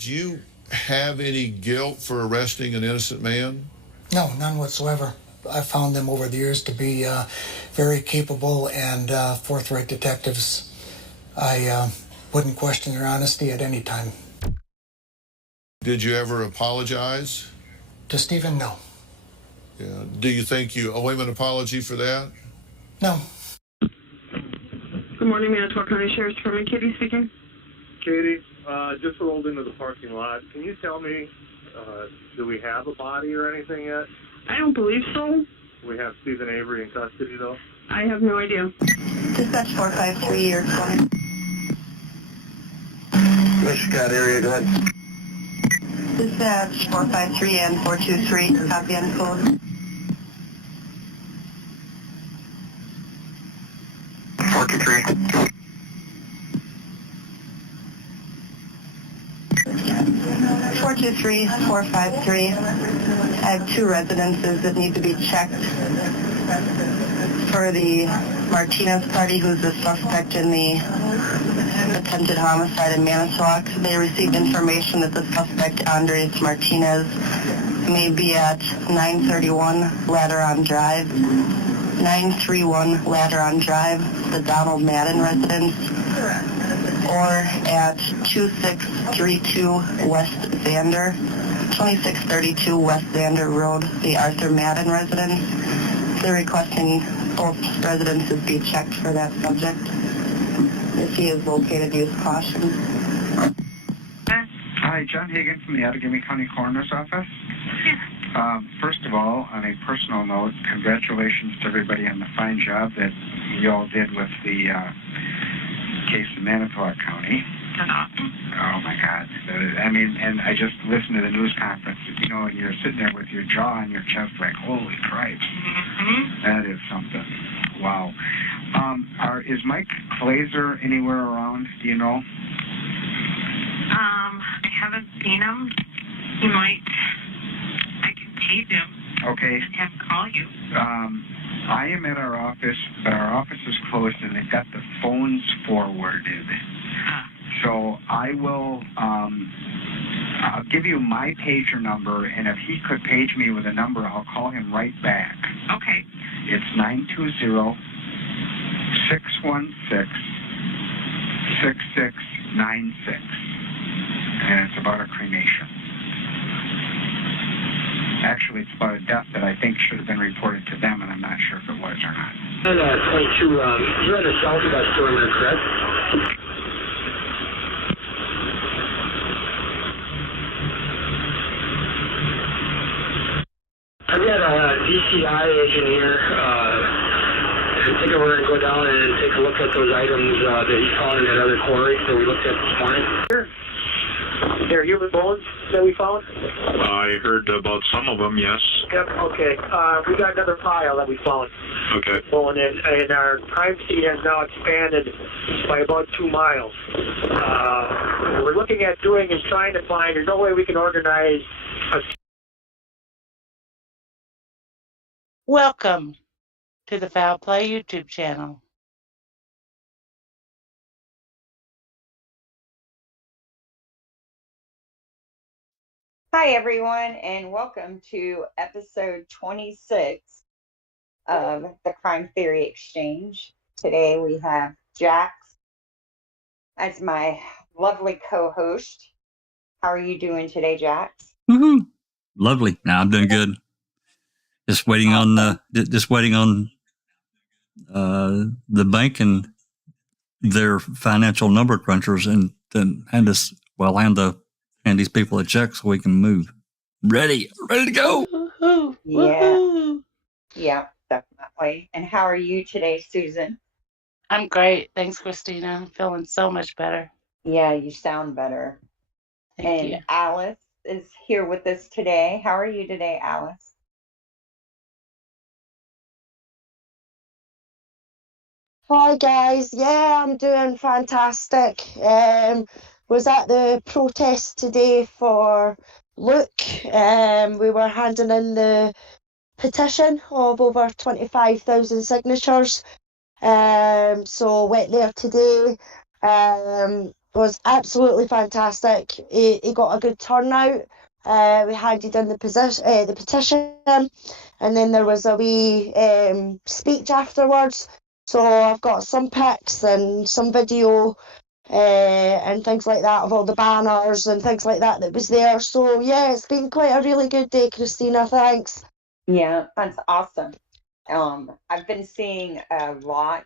did you have any guilt for arresting an innocent man? No, none whatsoever. I found them over the years to be very capable and forthright detectives. I wouldn't question their honesty at any time. Did you ever apologize? To Stephen, no. Yeah. Do you think you owe him an apology for that? No. Good morning, Manitowoc County Sheriff's Department. Katie speaking. Katie, just rolled into the parking lot. Can you tell me, do we have a body or anything yet? I don't believe so. We have Stephen Avery in custody, though? I have no idea. Dispatch 453, you're calling. Scott area, go ahead. Dispatch 453 and 423, copy and code. 423. 423, 453. I have two residences that need to be checked for the Martinez party, who's the suspect in the attempted homicide in Manitowoc. They received information that the suspect, Andres Martinez, may be at 931 Ladderon Drive, 931 Ladderon Drive, the Donald Madden residence, or at 2632 West Xander, 2632 West Xander Road, the Arthur Madden residence. They're requesting both residences be checked for that subject. If he is located, use caution. Hi, John Hagan from the Advocacy County Coroner's Office. First of all, on a personal note, congratulations to everybody on the fine job that you all did with the case in Manitowoc County. Oh my God. I mean, and I just listened to the news conference, you know, and you're sitting there with your jaw on your chest like, holy Christ. That is something. Wow. Is Mike Glazer anywhere around? Do you know? I haven't seen him. He might. I can tape him. Okay. And have him call you. I am at our office, but our office is closed and they've got the phones forwarded. So I will, I'll give you my pager number, and if he could page me with a number, I'll call him right back. Okay. It's 920-616-6696, and it's about a cremation. Actually, it's about a death that I think should have been reported to them, and I'm not sure if it was or not. And 22, you're in the southwest perimeter, correct? I've got a DCI engineer. I think we're going to go down and take a look at those items that he found in that other quarry that we looked at this morning. They're human bones that we found? I heard about some of them, yes. Yep, okay. We got another pile that we found. Okay. Going in, and our crime scene has now expanded by about 2 miles. What we're looking at doing is trying to find, there's no way we can organize a... Welcome to the Foul Play YouTube channel. Hi, everyone, and welcome to episode 26 of the Crime Theory Exchange. Today we have Jax as my lovely co-host. How are you doing today, Jax? Woohoo! Lovely. Now I'm doing good. Just waiting on the bank and their financial number crunchers, and then hand these people a check so we can move. Ready to go. Woohoo! Yeah, definitely. And how are you today, Susan? I'm great. Thanks, Christina. I'm feeling so much better. Yeah, you sound better. Thank you. Alice is here with us today. How are you today, Alice? Hi guys, yeah, I'm doing fantastic. Was at the protest today for Luke. We were handing in the petition of over 25,000 signatures. So went there today. was absolutely fantastic. He got a good turnout. We handed in the petition, and then there was a wee speech afterwards. So I've got some pics and some video and things like that of all the banners and things like that was there. So yeah, it's been quite a really good day, Christina. Thanks. Yeah, that's awesome. I've been seeing a lot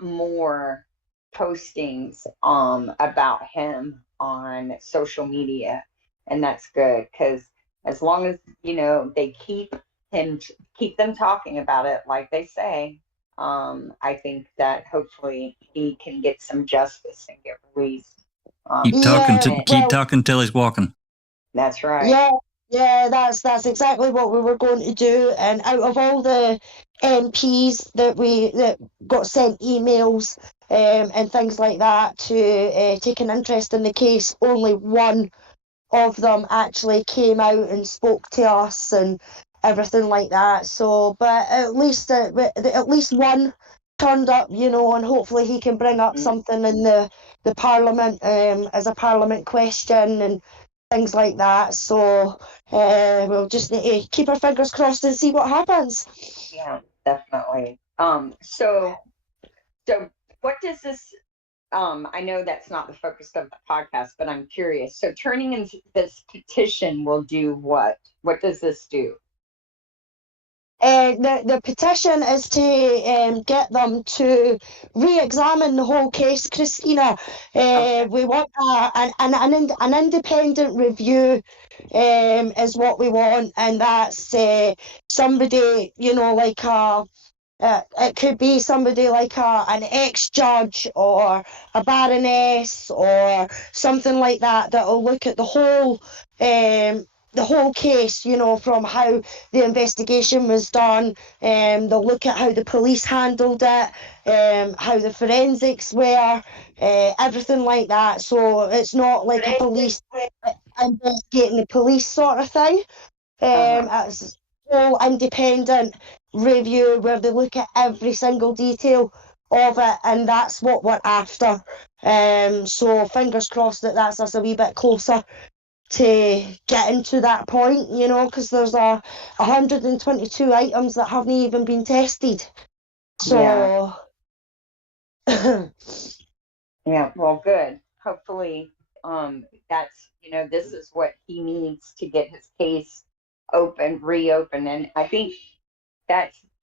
more postings about him on social media, and that's good, because as long as they keep them talking about it like they say, I think that hopefully he can get some justice and get released. Keep talking till he's walking. That's right. Yeah, that's exactly what we were going to do. And out of all the MPs that got sent emails and things like that to take an interest in the case, only one of them actually came out and spoke to us and everything like that. So, but at least one turned up, and hopefully he can bring up something in the Parliament as a Parliament question and things like that. So we'll just need to keep our fingers crossed and see what happens. Yeah, definitely. So what does this, I know that's not the focus of the podcast, but I'm curious. So turning in this petition will do what? What does this do? The petition is to get them to re-examine the whole case, Christina. We want an independent review is what we want, and that's somebody, like it could be somebody like an ex-judge or a baroness or something like that will look at the whole case, from how the investigation was done. They'll look at how the police handled it, how the forensics were, everything like that. So it's not like a police investigating the police sort of thing. It's all independent review where they look at every single detail of it, and that's what we're after. So fingers crossed that that's us a wee bit closer to getting to that point, because there's 122 items that haven't even been tested. So yeah, well, good. Hopefully that's, this is what he needs to get his case reopened. And I think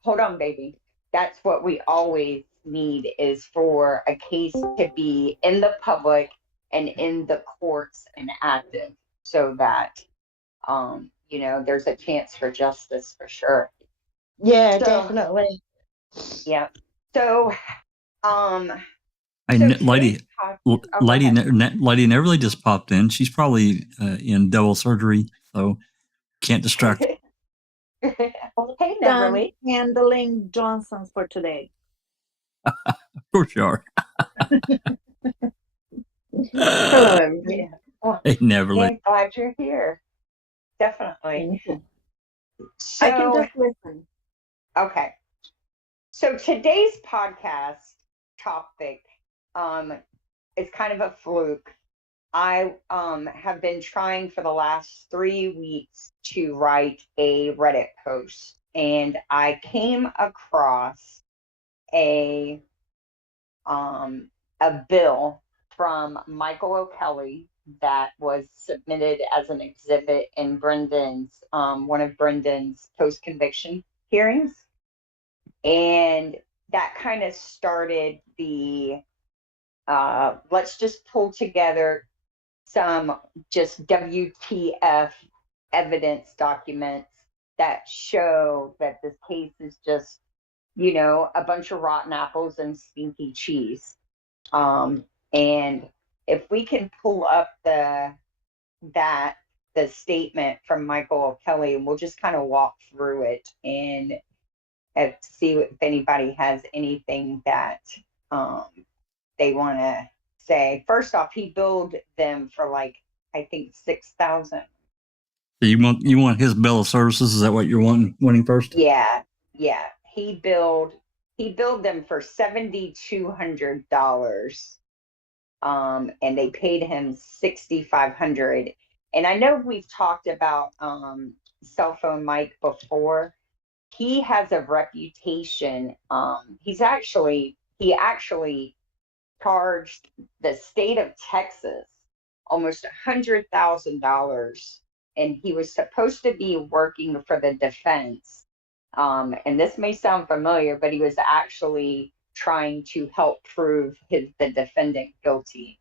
hold on, baby. That's what we always need, is for a case to be in the public and in the courts and active, so that, there's a chance for justice for sure. Yeah, definitely. Yeah. So, lady Neverly just popped in. She's probably in double surgery, so can't distract. Hey, Neverly. Handling Johnson's for today. Of course you are. Hello, everybody. Hey, Neverly. I'm glad you're here. Definitely. So, I can just listen. Okay. So today's podcast topic is kind of a fluke. I have been trying for the last 3 weeks to write a Reddit post, and I came across a bill from Michael O'Kelly that was submitted as an exhibit in Brendan's one of Brendan's post-conviction hearings, and that kind of started the let's just pull together some just WTF evidence documents that show that this case is just, a bunch of rotten apples and stinky cheese. And if we can pull up the statement from Michael O'Kelly, and we'll just kind of walk through it and see if anybody has anything that they want to say. First off, he billed them for I think $6,000. So you want his bill of services? Is that what you're wanting first? Yeah. He billed he billed them for $7,200. And they paid him $6,500. And I know we've talked about cell phone Mike before. He has a reputation. He actually charged the state of Texas almost $100,000, and he was supposed to be working for the defense. And this may sound familiar, but he was actually trying to help prove the defendant guilty.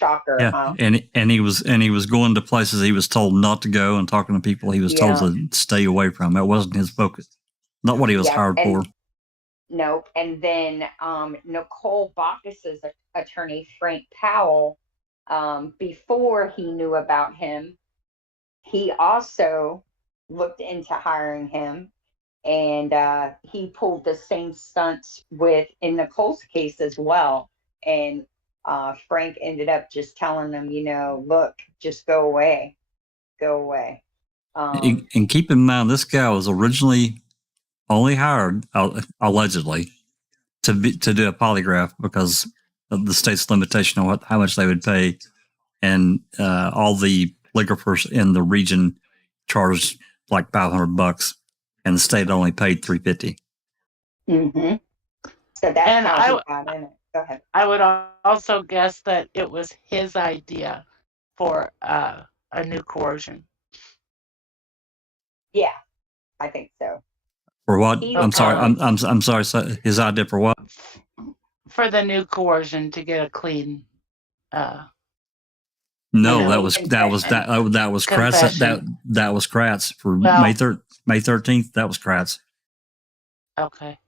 Shocker, Yeah, huh? and he was going to places he was told not to go, and talking to people he was told to stay away from. That wasn't his focus. Not what he was hired for. Nope. And then Nicole Bacchus's attorney, Frank Powell, before he knew about him, he also looked into hiring him, and he pulled the same stunts in Nicole's case as well. And Frank ended up just telling them, look, just go away. And keep in mind, this guy was originally only hired, allegedly, to do a polygraph because of the state's limitation on how much they would pay, and all the polygraphers in the region charged like $500, and the state only paid $350. Mm-hmm. So that's how he got in it. Go ahead. I would also guess that it was his idea for a new coercion. Yeah, I think so. For what? I'm sorry. I'm sorry. So his idea for what? For the new coercion to get a clean. No, that was Kratz. That was Kratz for May 13th. That was Kratz. Okay.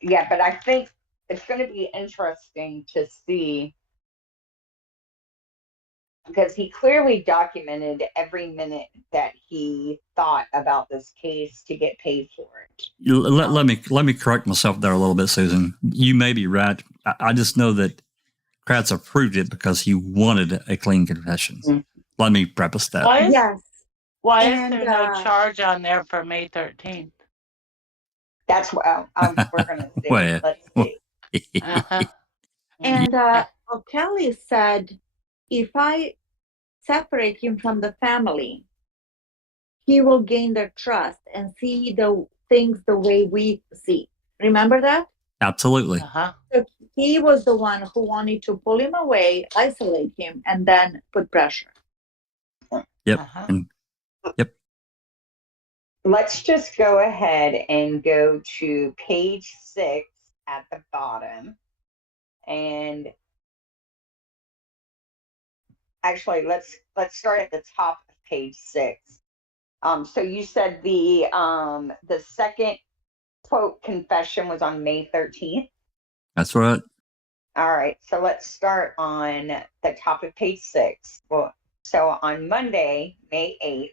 Yeah, but I think it's going to be interesting to see, because he clearly documented every minute that he thought about this case to get paid for it. Let me correct myself there a little bit, Susan. You may be right. I just know that Kratz approved it because he wanted a clean confession. Mm-hmm. Let me preface that. Why is there no charge on there for May 13th? That's what we're going to see. Well, let's see. And O'Kelly said, if I separate him from the family, he will gain their trust and see the things the way we see. Remember that? Absolutely. So he was the one who wanted to pull him away, isolate him, and then put pressure. Yep. Yep. Let's just go ahead and go to page 6 at the bottom. And actually, let's start at the top of page 6. So you said the second quote confession was on May 13th. That's right. All right. So let's start on the top of page 6. Well, so on Monday, May 8th,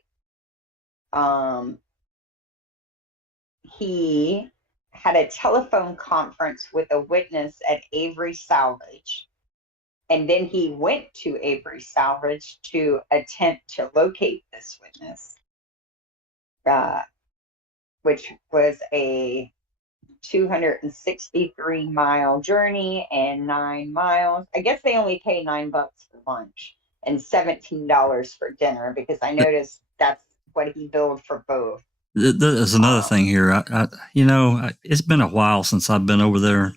he had a telephone conference with a witness at Avery Salvage. And then he went to Avery Salvage to attempt to locate this witness, which was a 263-mile journey and 9 miles. I guess they only pay $9 for lunch and $17 for dinner, because I noticed that's what he billed for both. There's another thing here. It's been a while since I've been over there.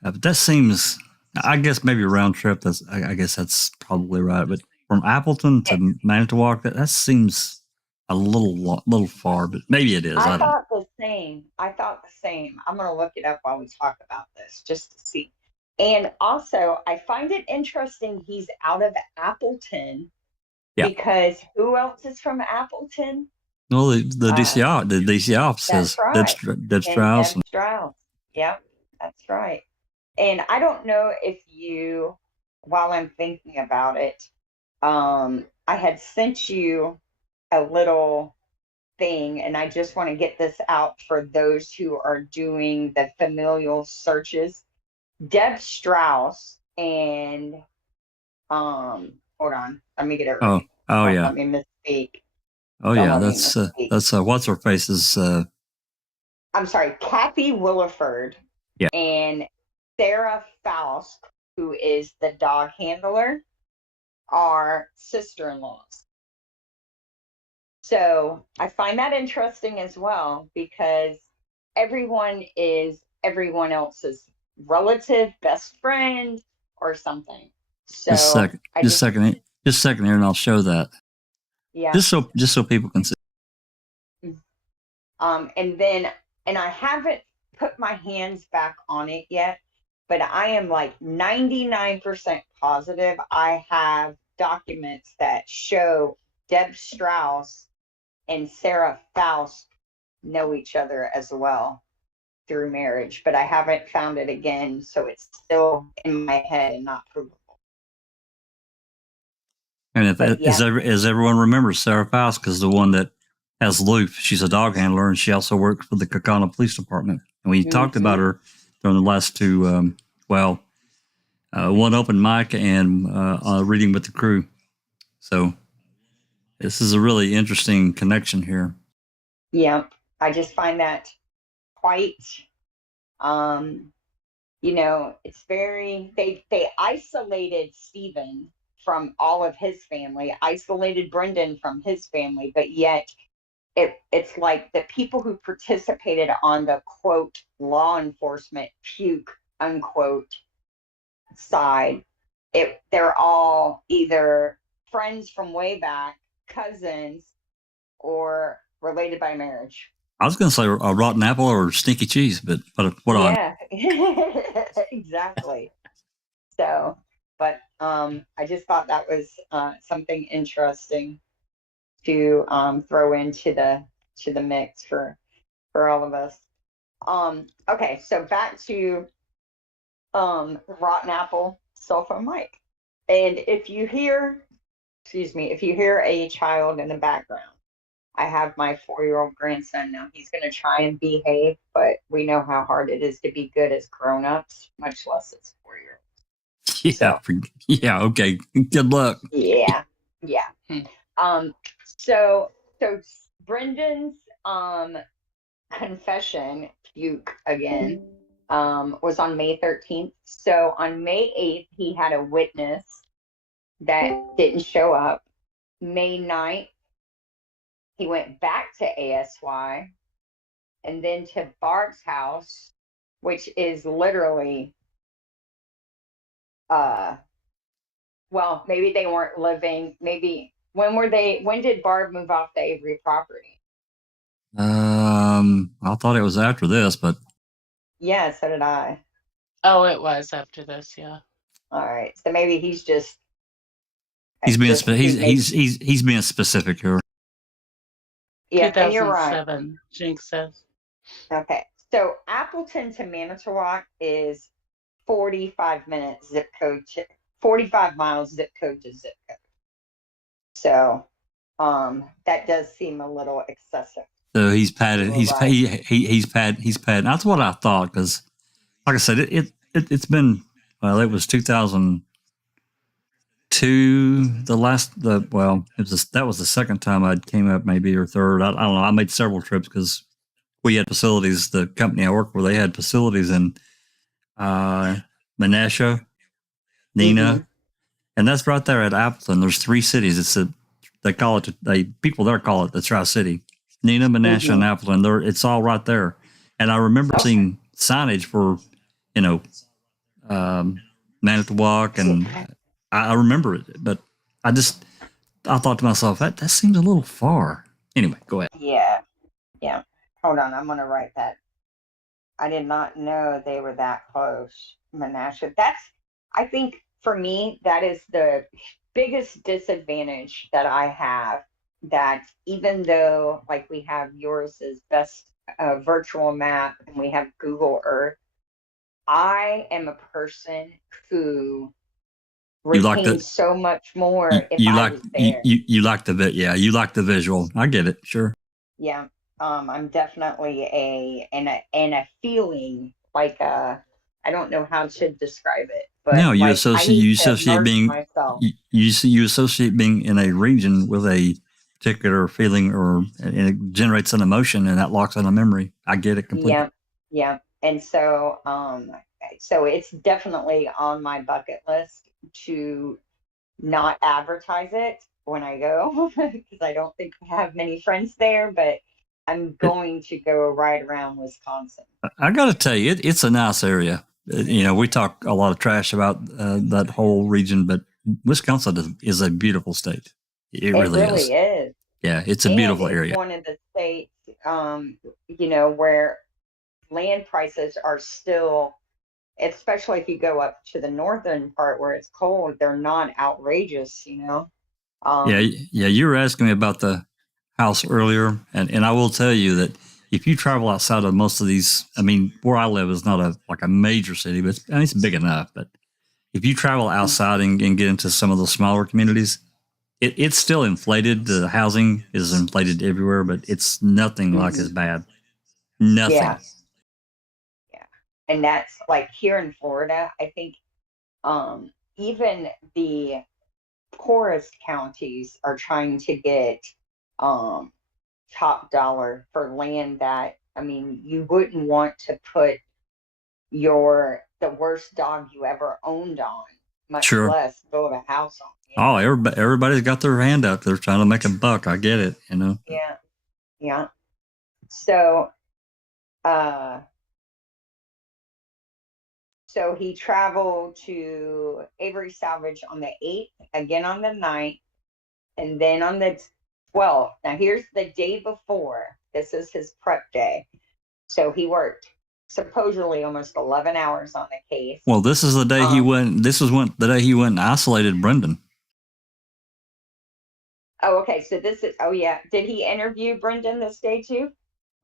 But that seems, I guess maybe a round trip. I guess that's probably right. But from Appleton to Manitowoc, that seems a little far. But maybe it is. I thought the same. I'm going to look it up while we talk about this just to see. And also, I find it interesting he's out of Appleton, because who else is from Appleton? Well, the DC offices. That's right. Deb Strauss. Deb Strauss. Yep, that's right. And I don't know if you, while I'm thinking about it, I had sent you a little thing, and I just want to get this out for those who are doing the familial searches. Deb Strauss and hold on, let me get it right. Oh yeah. Let me misspeak. Oh yeah, that's what's her face's. I I'm sorry, Kathy Williford Yeah. and Sarah Faust, who is the dog handler, are sister-in-laws. So I find that interesting as well, because everyone is everyone else's relative, best friend, or something. So Just a second. Just a second here, and I'll show that. Yeah. Just so people can see. And I haven't put my hands back on it yet, but I am like 99% positive I have documents that show Deb Strauss and Sarah Faust know each other as well through marriage, but I haven't found it again, so it's still in my head and not provable. And as everyone remembers, Sarah Faust is the one that has Luke. She's a dog handler, and she also works for the Kaukauna Police Department. And we talked about her during the last two, one open mic and reading with the crew. So this is a really interesting connection here. Yeah, I just find that quite, it's very, they isolated Stephen from all of his family, isolated Brendan from his family, but yet it's like the people who participated on the quote law enforcement puke unquote side, they're all either friends from way back, cousins, or related by marriage. I was going to say a rotten apple or stinky cheese, but what on? Yeah, exactly. So, but I just thought that was something interesting to throw into the mix for all of us. Okay, so back to rotten apple cell phone mic, and if you hear a child in the background, I have my 4-year-old grandson now. He's going to try and behave, but we know how hard it is to be good as grown-ups, much less as 4-year-olds. Yeah, yeah. Okay. Good luck. Yeah. So Brendan's confession, puke again, was on May 13th. So on May 8th, he had a witness that didn't show up. May 9th, he went back to ASY and then to Barb's house, which is literally, well, maybe they weren't living, maybe, when did Barb move off the Avery property? I thought it was after this, but. Yeah, so did I. Oh, it was after this, yeah. All right, so maybe he's just. He's being specific here. Yeah, and you're right. 2007, Jinx says. Okay, so Appleton to Manitowoc is 45 minutes zip code, 45 miles zip code to zip code. So, that does seem a little excessive. So he's padded. He's padded. That's what I thought, because, like I said, it's been, well, it was 2002. That was the second time I came up, maybe, or third. I don't know. I made several trips because we had facilities. The company I worked for, they had facilities in Menasha, Neenah, and that's right there at Appleton. There's 3 cities. They call it. People there call it the Tri-City. Neenah, Menasha, and Appleton. It's all right there. And I remember seeing signage for, Manitowoc, and I remember it, but I thought to myself, that seems a little far. Anyway, go ahead. Yeah. Hold on, I'm gonna write that. I did not know they were that close. Menasha. I think for me, that is the biggest disadvantage that I have, that even though like we have yours as best virtual map and we have Google Earth, I am a person who retains so much more if I was there. You like you like the visual. I get it, sure. Yeah, I'm definitely a feeling like I don't know how to describe it, but no, you like, associate being myself. You associate being in a region with a particular feeling, and it generates an emotion, and that locks in a memory. I get it completely. Yeah, yeah. And so, so it's definitely on my bucket list to not advertise it when I go because I don't think I have many friends there, but I'm going to go right around Wisconsin. I got to tell you, it's a nice area. You know, we talk a lot of trash about that whole region, but Wisconsin is a beautiful state. It really is. Yeah, it's a beautiful area. It's one of the states, you know, where land prices are still, especially if you go up to the northern part where it's cold, they're not outrageous, you know. Yeah. You were asking me about the house earlier, and I will tell you that if you travel outside of most of these, I mean, where I live is not a major city, but it's big enough. But if you travel outside and get into some of the smaller communities, it's still inflated. The housing is inflated everywhere, but it's nothing like as bad. Nothing. Yeah. And that's like here in Florida, I think even the poorest counties are trying to get top dollar for land that, I mean, you wouldn't want to put the worst dog you ever owned on, much less build a house on. Oh, everybody's got their hand up. They're trying to make a buck. I get it, you know. Yeah. So, so he traveled to Avery Salvage on the 8th, again on the 9th, and then on the 12th. Now here's the day before. This is his prep day. So he worked supposedly almost 11 hours on the case. Well, this is the day he went. This is the day he went and isolated Brendan. Oh, okay. So this is. Oh, yeah. Did he interview Brendan this day too?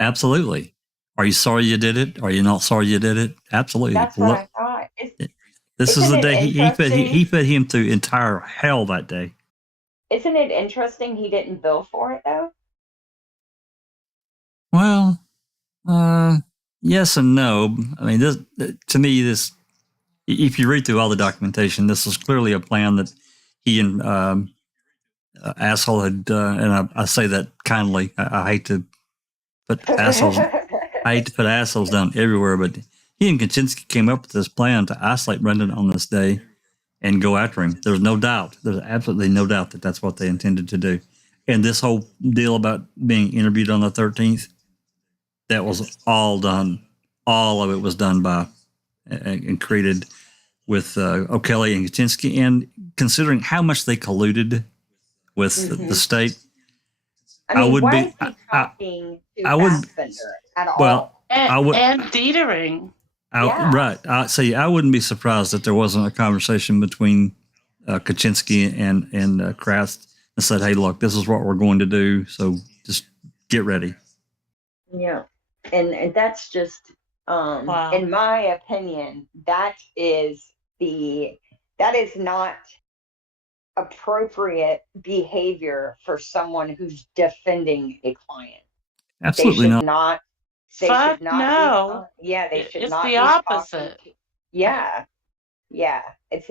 Absolutely. Are you sorry you did it? Are you not sorry you did it? Absolutely. That's what I thought. This is the day he put him through entire hell that day. Isn't it interesting he didn't bill for it though? Well, yes and no. I mean, this to me, if you read through all the documentation, this was clearly a plan that he and asshole had, and I say that kindly. I hate to put assholes. I hate to put assholes down everywhere, but he and Kachinsky came up with this plan to isolate Brendan on this day and go after him. There's no doubt. There's absolutely no doubt that that's what they intended to do. And this whole deal about being interviewed on the 13th, that was all done. All of it was done by and created with O'Kelly and Kachinsky. And considering how much they colluded with the state, I would why is he talking to Fassbender at all? Well, and Dietering. Right. I wouldn't be surprised that there wasn't a conversation between Kachinsky and Kratz and said, hey, look, this is what we're going to do. So just get ready. Yeah. And that's just, wow. In my opinion, that is not appropriate behavior for someone who's defending a client. Absolutely not. They should not. No. They should not. It's the opposite. Yeah. It's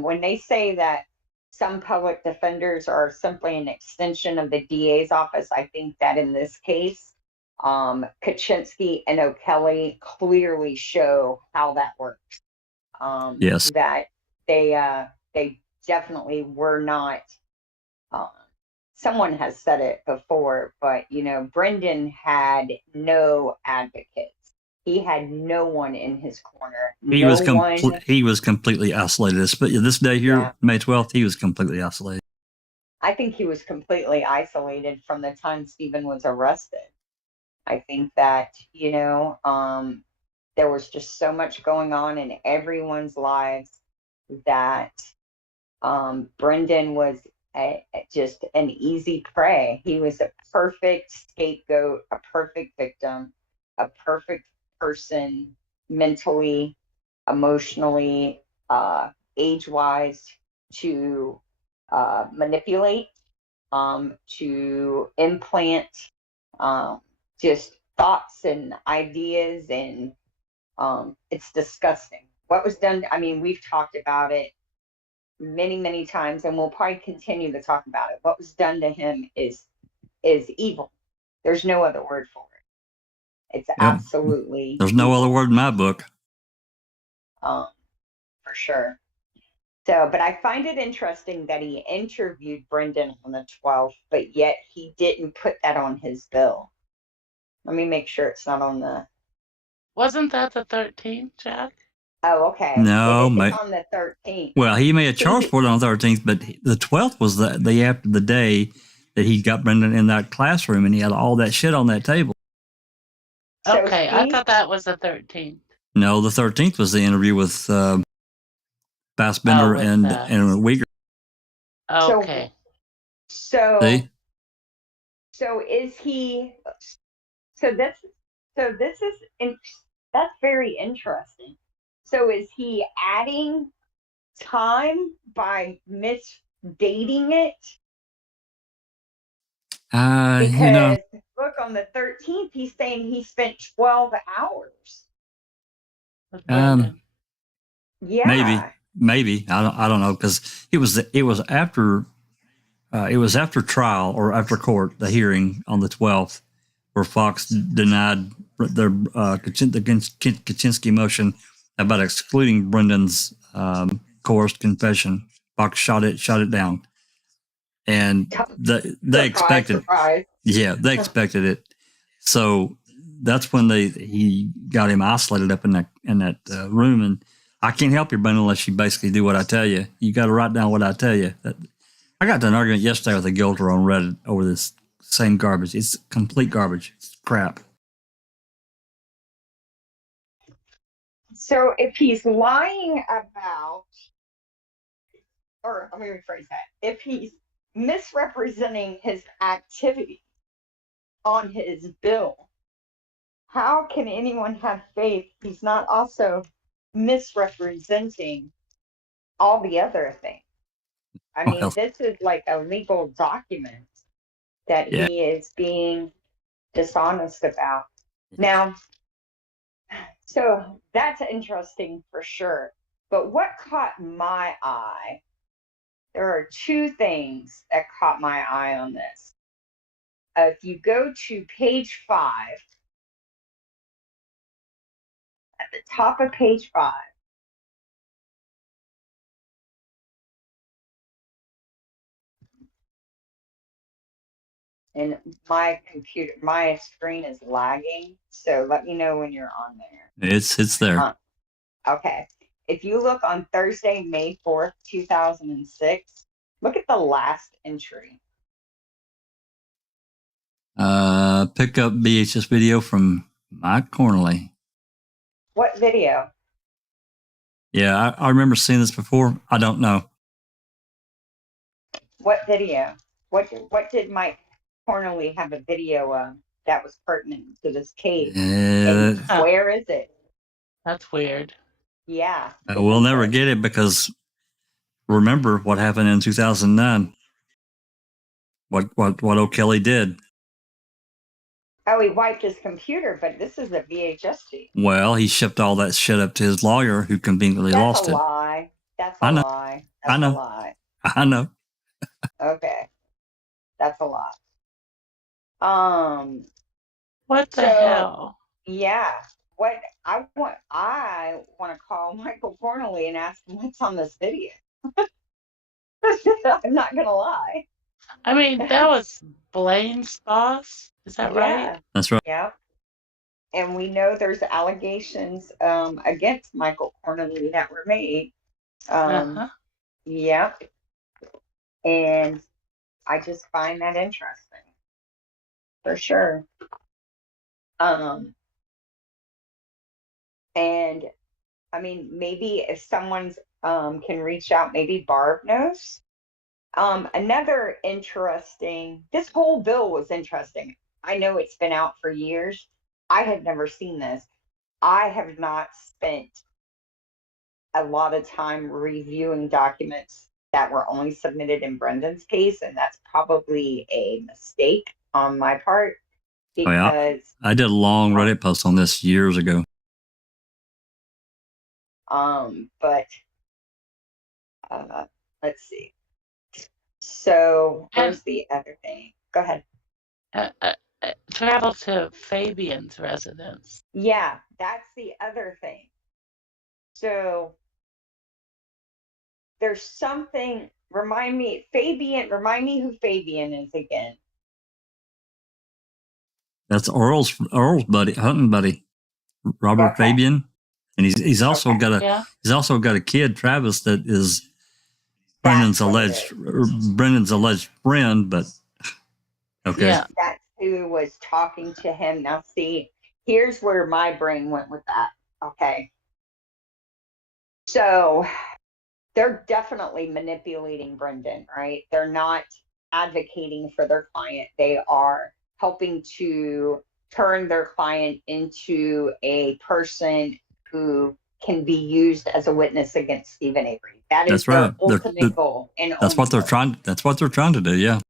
when they say that some public defenders are simply an extension of the DA's office, I think that in this case, Kachinsky and O'Kelly clearly show how that works. Yes. That they definitely were not. Someone has said it before, but Brendan had no advocates. He had no one in his corner. He was completely isolated. But this day here, May 12th, he was completely isolated. I think he was completely isolated from the time Stephen was arrested. I think that there was just so much going on in everyone's lives that Brendan was just an easy prey. He was a perfect scapegoat, a perfect victim, a perfect person, mentally, emotionally, age-wise, to manipulate, to implant just thoughts and ideas, and it's disgusting. What was done, I mean, we've talked about it many, many times, and we'll probably continue to talk about it. What was done to him is is evil. There's no other word for it. It's Yep. absolutely There's no evil, other word in my book. for sure. So, but I find it interesting that he interviewed Brendan on the 12th, but yet he didn't put that on his bill. Let me make sure it's not on the. Wasn't that the 13th, Jack? Oh, okay. No, It's mate. on the 13th. Well, he may have See, charged for it on the 13th, but the 12th was the day that he got Brendan in that classroom, and he had all that shit on that table. So Okay, I Steve, thought that was the 13th. No, the 13th was the interview with Fassbender with and Uyghur. Okay. so See? so is he? So this is that's very interesting. So is he adding time by misdating it? Because look, on the 13th, he's saying he spent 12 hours. With Brendan. Yeah. Maybe I don't know, because it was after trial or after court, the hearing on the 12th, where Fox denied their Kachinsky motion about excluding Brendan's coerced confession. Fox shot it down, and they expected, they expected it. So that's when he got him isolated up in that room, and I can't help you, Brendan, unless you basically do what I tell you. You got to write down what I tell you. I got to an argument yesterday with a guilter on Reddit over this same garbage. It's complete garbage. It's crap. So if he's lying about, or let me rephrase that, if he's misrepresenting his activity on his bill, how can anyone have faith he's not also misrepresenting all the other things? I mean, this is like a legal document that he is being dishonest about. Now, so that's interesting for sure. But what caught my eye? There are two things that caught my eye on this. If you go to page 5, at the top of page 5, and my screen is lagging, so let me know when you're on there. It's there. Okay. If you look on Thursday, May 4th, 2006, look at the last entry. Pick up VHS video from Mike Cornley. What video? Yeah, I remember seeing this before. I don't know. What video? What did Mike Cornley have a video of that was pertinent to this case? And where is it? That's weird. Yeah. We'll never get it, because remember what happened in 2009. What O'Kelly did. Oh, he wiped his computer, but this is a VHS tape. Well, he shipped all that shit up to his lawyer, who conveniently lost it. That's a lie. That's a lie. That's a lie. I know. Okay. That's a lie. What the hell? Yeah. What I want to call Michael Cornley and ask him what's on this video. I'm not gonna lie. I mean, that was Blaine's boss. Is that right? That's right. Yeah. And we know there's allegations against Michael Cornley that were made. Yeah. And I just find that interesting. For sure. And I mean, maybe if someone's can reach out, maybe Barb knows. Another interesting, this whole bill was interesting. I know it's been out for years. I had never seen this. I have not spent a lot of time reviewing documents that were only submitted in Brendan's case, and that's probably a mistake on my part, because I did a long Reddit post on this years ago. But let's see. So where's the other thing? Go ahead. Travel to Fabian's residence. Yeah, that's the other thing. So there's something, remind me who Fabian is again. That's Earl's buddy, hunting buddy, Robert Okay. Fabian, and he's also Okay. got a kid, Travis, that is That's Brendan's alleged friend. But okay, Yeah. That's who was talking to him. Now, see, here's where my brain went with that. Okay. So they're definitely manipulating Brendan, right? They're not advocating for their client. They are helping to turn their client into a person who can be used as a witness against Stephen Avery. That is their ultimate goal. And that's what they're trying. That's what they're trying to do. Yeah.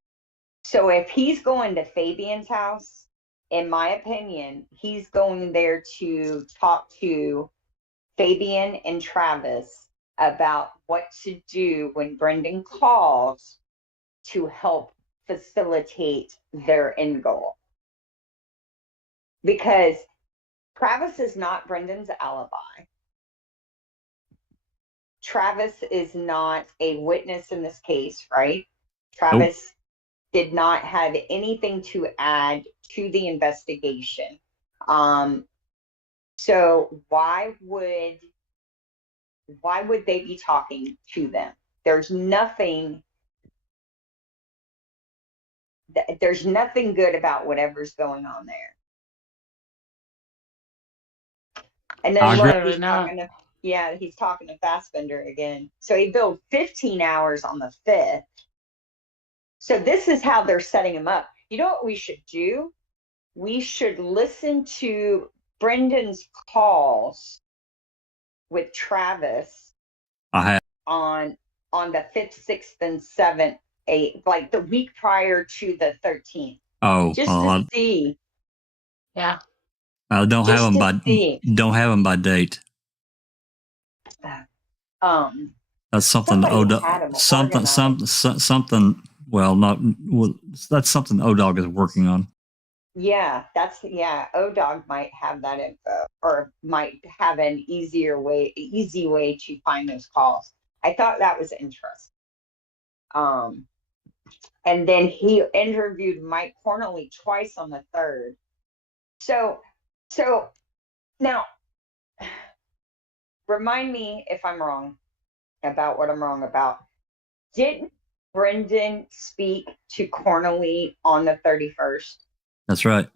So if he's going to Fabian's house, in my opinion, he's going there to talk to Fabian and Travis about what to do when Brendan calls to help facilitate their end goal. Because Travis is not Brendan's alibi. Travis is not a witness in this case, right? Travis did not have anything to add to the investigation. So why would they be talking to them? There's nothing good about whatever's going on there. And then look, he's talking to Fassbender again. So he billed 15 hours on the 5th. So this is how they're setting him up. You know what we should do? We should listen to Brendan's calls with Travis on the 5th, 6th, and 7th, 8th, like the week prior to the 13th. Just to see. Yeah. I don't have them by date. That's something something. Well, that's something ODOG is working on. Yeah, ODOG might have that info, or might have an easy way to find those calls. I thought that was interesting. And then he interviewed Mike Cornely twice on the 3rd. So now, remind me if I'm wrong about what I'm wrong about. Didn't Brendan speak to Cornely on the 31st? That's right.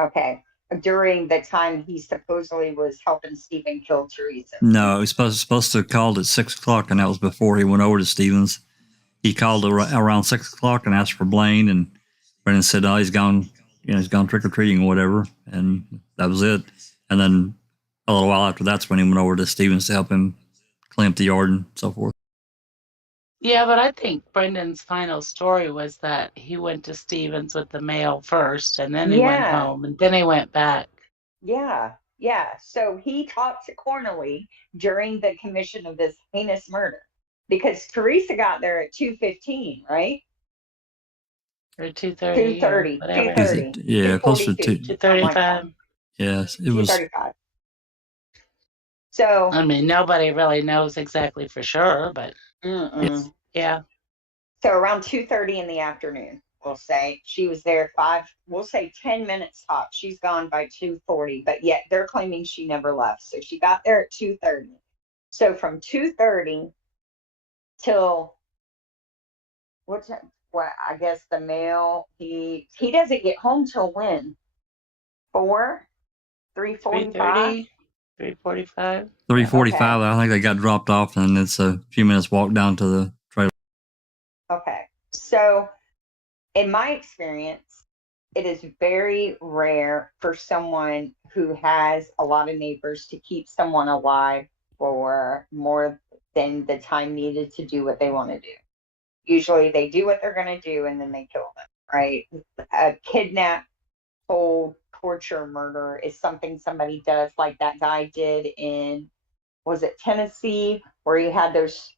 Okay. During the time he supposedly was helping Stephen kill Teresa. No, he was supposed to have called at 6 o'clock, and that was before he went over to Stevens. He called around 6 o'clock and asked for Blaine, and Brendan said, "Oh, he's gone. He's gone trick or treating or whatever," and that was it. And then a little while after that's when he went over to Stevens to help him clean up the yard and so forth. Yeah, but I think Brendan's final story was that he went to Stevens with the mail first, and then he went home, and then he went back. Yeah. So he talked to Cornely during the commission of this heinous murder, because Teresa got there at 2:15, right? Or 2:30. 2:30. Yeah, close to 2:35. Yes, it was. 2:35. So I mean, nobody really knows exactly for sure, but yeah. So around 2:30 in the afternoon, we'll say she was there 10 minutes top. She's gone by 2:40, but yet they're claiming she never left. So she got there at 2:30. So from 2:30 till what I guess the mail, he doesn't get home till when? 3:45? 3:45. 3:45. I think they got dropped off, and it's a few minutes walk down to the trailer. Okay. So in my experience, it is very rare for someone who has a lot of neighbors to keep someone alive for more than the time needed to do what they want to do. Usually they do what they're going to do and then they kill them, right? A kidnap, hold, torture, murder is something somebody does, like that guy did in, was it Tennessee, where he had those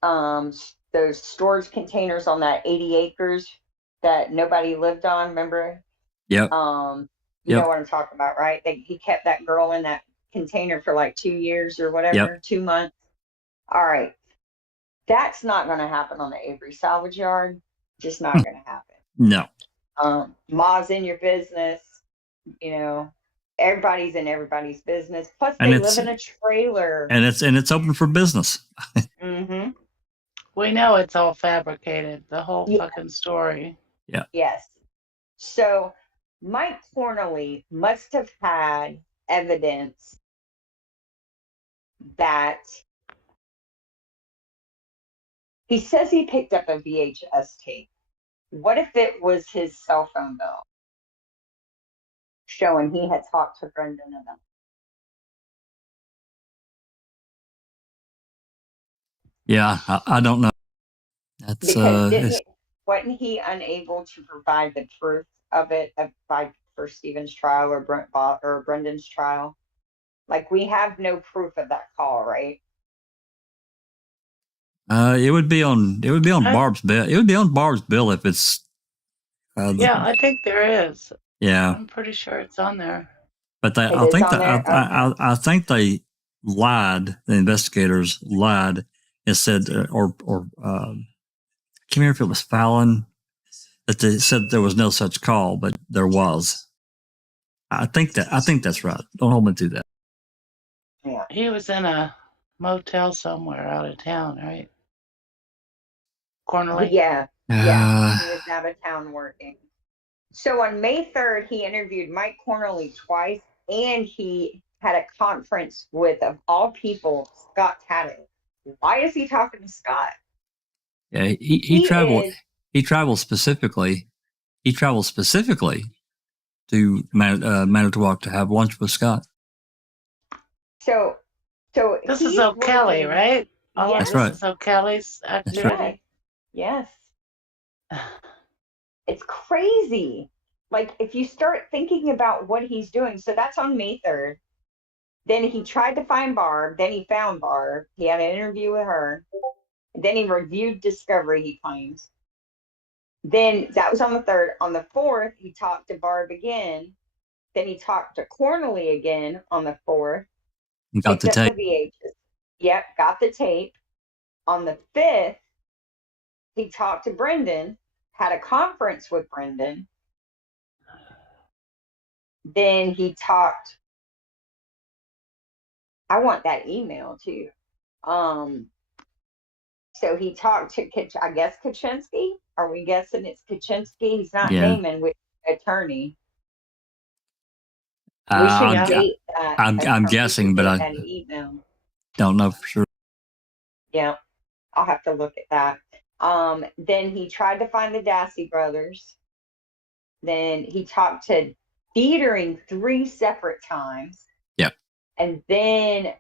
storage containers on that 80 acres that nobody lived on, remember? Yep. You know what I'm talking about, right? He kept that girl in that container for like 2 years or whatever, 2 months. All right. That's not going to happen on the Avery salvage yard. Just not going to happen. No. Ma's in your business. You know, everybody's in everybody's business. Plus, they live in a trailer. And it's open for business. Mm-hmm. We know it's all fabricated. The whole fucking story. Yeah. Yes. So Mike Cornely must have had evidence that he says he picked up a VHS tape. What if it was his cell phone bill showing he had talked to Brendan about? Yeah, I don't know. That's wasn't he unable to provide the truth of it for Stephen's trial or Brendan's trial? Like, we have no proof of that call, right? It would be on Barb's bill. It would be on Barb's bill if it's. Yeah, I think there is. Yeah, I'm pretty sure it's on there. But I think they lied. The investigators lied and said, or I can't remember if it was Fallon, that they said there was no such call, but there was. I think that's right. Don't hold me to that. Yeah, he was in a motel somewhere out of town, right? Cornely. Yeah. He was out of town working. So on May 3rd, he interviewed Mike Cornely twice, and he had a conference with, of all people, Scott Taddy. Why is he talking to Scott? Yeah, he traveled. He traveled specifically. He traveled specifically to Manitowoc to have lunch with Scott. So this is O'Kelly, right? That's right. This is O'Kelly's activity. That's right. Yes. It's crazy. Like, if you start thinking about what he's doing, so that's on May 3rd. Then he tried to find Barb. Then he found Barb. He had an interview with her. Then he reviewed discovery, he claims. Then that was on the 3rd. On the 4th, he talked to Barb again. Then he talked to Cornely again on the 4th. Got the tape. Yep, got the tape. On the 5th, he talked to Brendan, had a conference with Brendan. Then he talked. I want that email too. So he talked to, I guess, Kachinsky. Are we guessing it's Kachinsky? He's not naming which attorney. I'm guessing, but I don't know for sure. Yeah, I'll have to look at that. Then he tried to find the Dassey brothers. Then he talked to Dietering 3 separate times. Yep. And then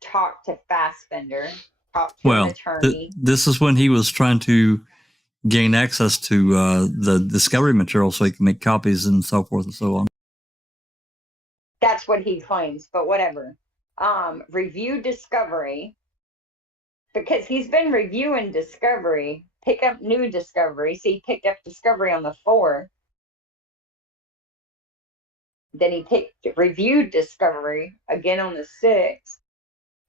talked to Fassbender. Talked to an attorney. This is when he was trying to gain access to the discovery material so he can make copies and so forth and so on. That's what he claims, but whatever. Review discovery, because he's been reviewing discovery, pick up new discovery. So he picked up discovery on the 4th. Then he reviewed discovery again on the 6th,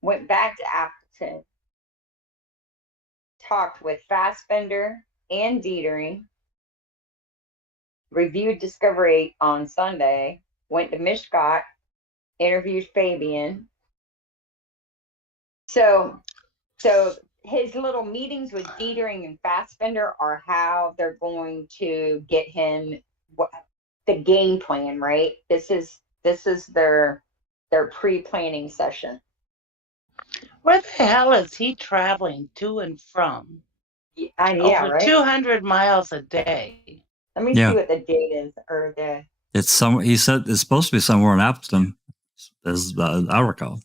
went back to Appleton, talked with Fassbender and Dietering, reviewed discovery on Sunday, went to Mishcot, interviewed Fabian. So his little meetings with Dietering and Fassbender are how they're going to get him the game plan, right? This is their pre-planning session. Where the hell is he traveling to and from? Over right? 200 miles a day. Let me see what the date is, or the. It's he said it's supposed to be somewhere in Appleton, as I recall.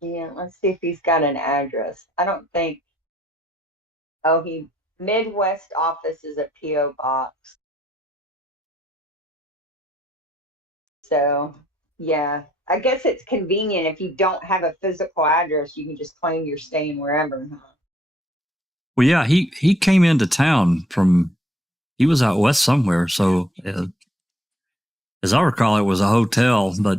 Yeah, let's see if he's got an address. I don't think. Oh, Midwest office is a P.O. box. So, yeah, I guess it's convenient if you don't have a physical address, you can just claim you're staying wherever. Huh? Well, yeah, he came into town he was out west somewhere, so As I recall, it was a hotel, but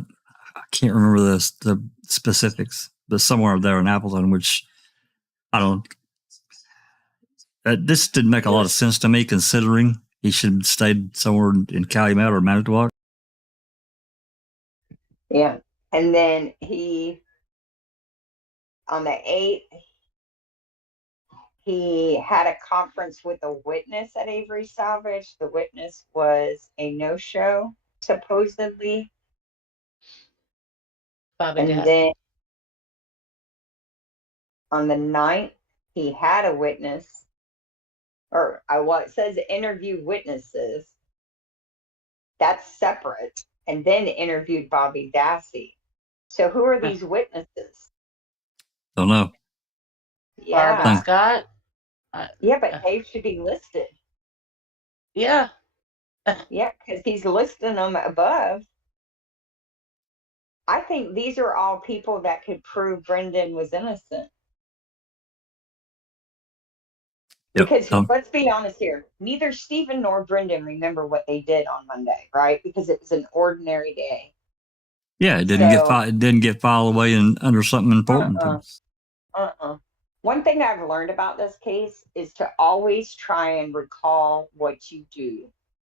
I can't remember the specifics. But somewhere there in Appleton, which I don't. This didn't make a lot of sense to me, considering he should have stayed somewhere in Calumet or Manitowoc. Yeah. And then he, on the 8th, he had a conference with a witness at Avery Salvage. The witness was a no-show, supposedly. Bobby And Dassey. then on the 9th, he had a witness, or it says interview witnesses. That's separate. And then interviewed Bobby Dassey. So who are these witnesses? Don't know. Yeah. Barbara Scott. Yeah, but they should be listed. Yeah. Yeah, because he's listing them above. I think these are all people that could prove Brendan was innocent. Yep. Because let's be honest here, neither Stephen nor Brendan remember what they did on Monday, right? Because it was an ordinary day. Yeah, it didn't get filed away under something important. One thing I've learned about this case is to always try and recall what you do,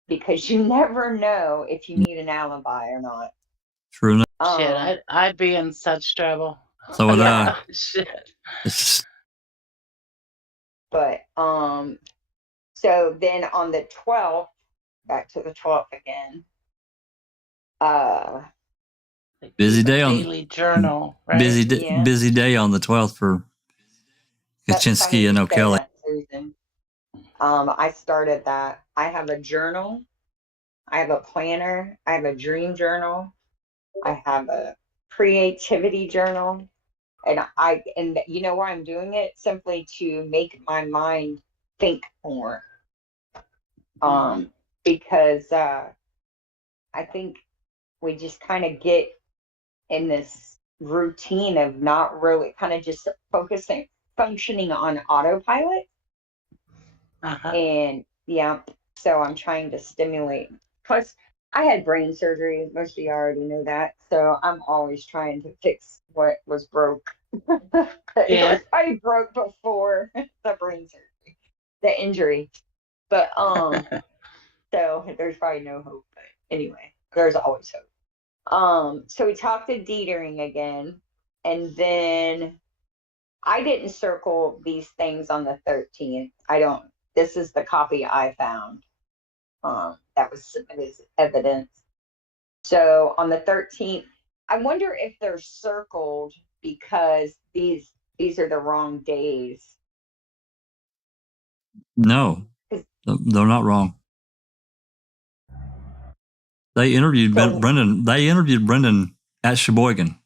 because you never know if you need an alibi or not. True enough. Shit, I'd be in such trouble. So would I. Shit. But so then on the 12th, back to the 12th again. Busy day on Daily Journal, right? Busy day on the 12th for Kachinsky and O'Kelly. I started that. I have a journal. I have a planner. I have a dream journal. I have a creativity journal. And you know why I'm doing it? Simply to make my mind think more. Because I think we just kind of get in this routine of not really kind of just functioning on autopilot. And yeah, so I'm trying to stimulate. Plus, I had brain surgery. Most of you already know that. So I'm always trying to fix what was broke. Yeah. I broke before the brain surgery, the injury. But so there's probably no hope. But anyway, there's always hope. So we talked to Dietering again, and then I didn't circle these things on the 13th. This is the copy I found. That was submitted as evidence. So on the 13th, I wonder if they're circled because these are the wrong days. No, they're not wrong. They interviewed Brendan. They interviewed Brendan at Sheboygan.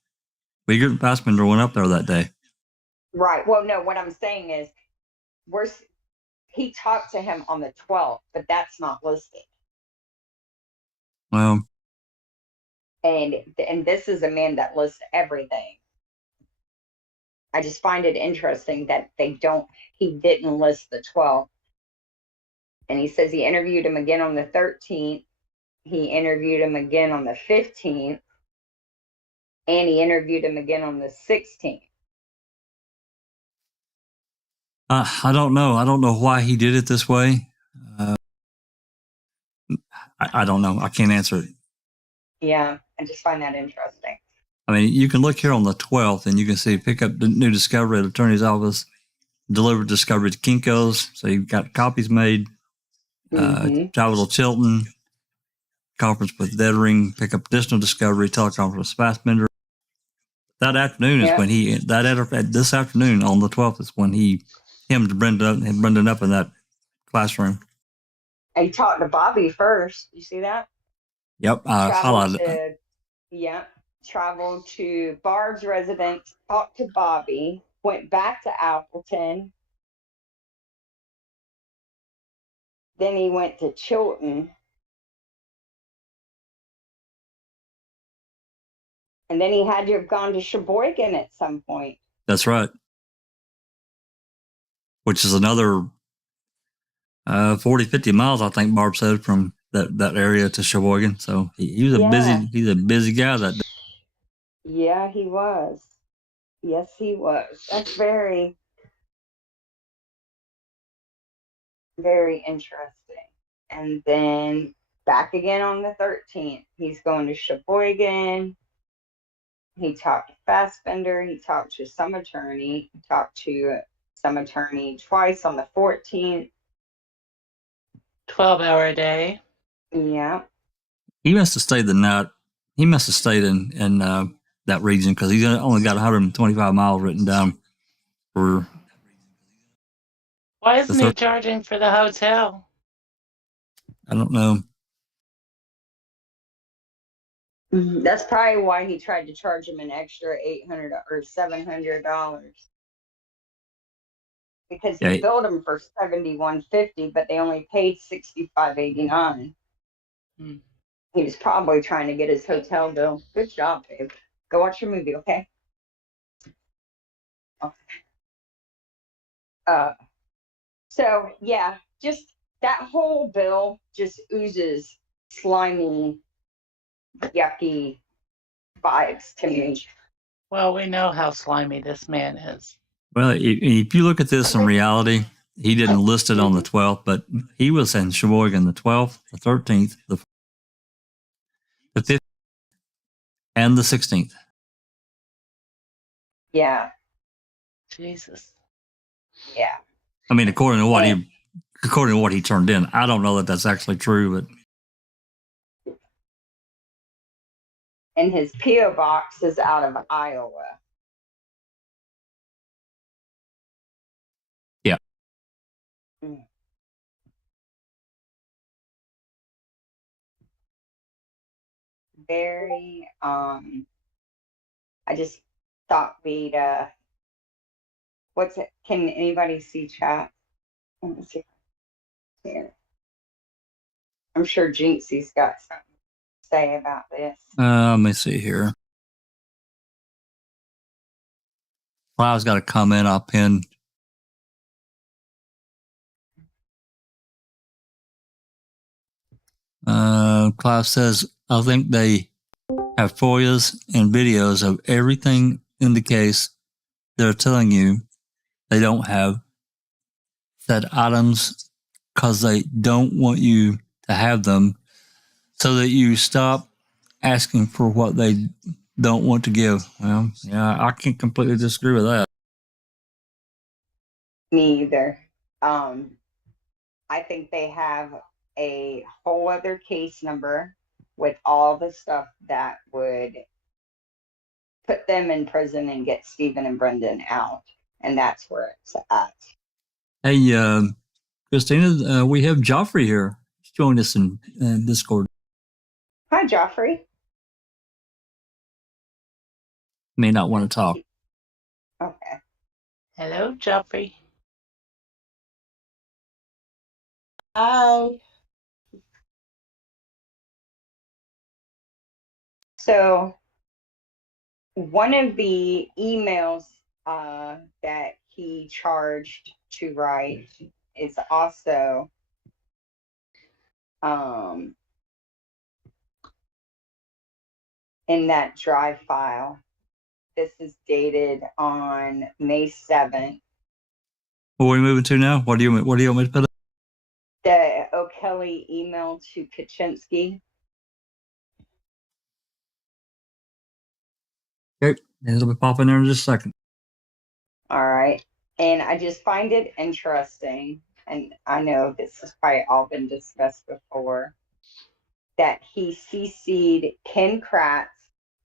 Wiegert and Fassbender went up there that day. Right. Well, no, what I'm saying is he talked to him on the 12th, but that's not listed. Well, and this is a man that lists everything. I just find it interesting that he didn't list the 12th. And he says he interviewed him again on the 13th. He interviewed him again on the 15th. And he interviewed him again on the 16th. I don't know. I don't know why he did it this way. I don't know. I can't answer it. Yeah, I just find that interesting. I mean, you can look here on the 12th and you can see pick up the new discovery at attorney's office, delivered discovery to Kinko's. So you've got copies made, travel to Chilton, conference with Vettering, pick up additional discovery, teleconference with Fassbender. That afternoon is when this afternoon on the 12th is when he hemmed Brendan up in that classroom. He talked to Bobby first. You see that? Yep, I highlighted it. Yeah, traveled to Barb's residence, talked to Bobby, went back to Appleton. Then he went to Chilton. And then he had to have gone to Sheboygan at some point. That's right. Which is another 40, 50 miles, I think Barb said, from that area to Sheboygan. So he was he's a busy guy that day. Yeah, he was. Yes, he was. That's very, very interesting. And then back again on the 13th, he's going to Sheboygan. He talked to Fassbender. He talked to some attorney. He talked to some attorney twice on the 14th. 12-hour a day. Yeah. He must have stayed the night. He must have stayed in that region because he's only got 125 miles written down for. Why isn't he charging for the hotel? I don't know. That's probably why he tried to charge him an extra $800 or $700 because he billed him for $71.50, but they only paid $65.89. He was probably trying to get his hotel bill. Good job, babe. Go watch your movie, okay? So yeah, just that whole bill just oozes slimy, yucky vibes to me. Well, we know how slimy this man is. Well, if you look at this in reality, he didn't list it on the 12th, but he was in Sheboygan the 12th, the 13th, the 15th, and the 16th. Yeah. Jesus. Yeah. I mean, according to what he turned in, I don't know that that's actually true, but. And his P.O. box is out of Iowa. Yeah. Very, I just thought we'd, what's it? Can anybody see chat? Let me see. Here. I'm sure Jinxie's got something to say about this. Let me see here. Clive's got a comment I'll pin. Clive says, I think they have FOIAs and videos of everything in the case. They're telling you they don't have said items because they don't want you to have them so that you stop asking for what they don't want to give. Well, yeah, I can't completely disagree with that. Me either. I think they have a whole other case number with all the stuff that would put them in prison and get Stephen and Brendan out. And that's where it's at. Hey, Christina, we have Joffrey here. He's joined us in Discord. Hi, Joffrey. May not want to talk. Okay. Hello, Joffrey. Hi. So one of the emails that he charged to write is also in that drive file. This is dated on May 7th. What are we moving to now? What do you want me to put up? The O'Kelly email to Kachinsky. Okay, it'll be popping there in just a second. All right. And I just find it interesting, and I know this has probably all been discussed before, that he CC'd Ken Kratz,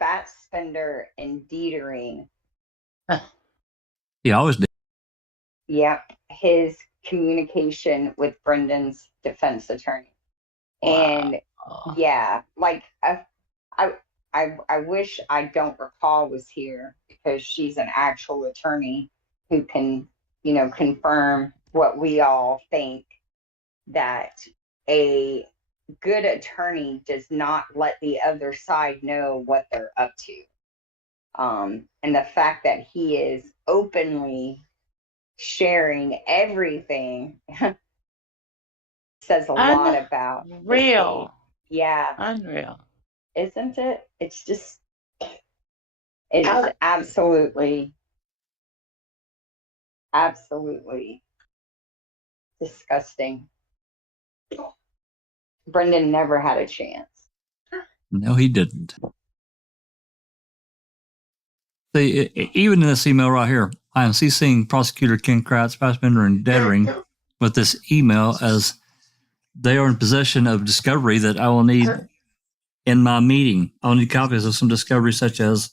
Fassbender, and Dietering. He always did. Yep, his communication with Brendan's defense attorney. And yeah, like I wish I don't recall was here because she's an actual attorney who can, confirm what we all think, that a good attorney does not let the other side know what they're up to. And the fact that he is openly sharing everything says a lot about the Unreal. state. Yeah, Unreal. isn't it? It's absolutely disgusting. Brendan never had a chance. No, he didn't. See, even in this email right here, I am CCing Prosecutor Ken Kratz, Fassbender, and Dettering with this email as they are in possession of discovery that I will need in my meeting. I'll need copies of some discovery such as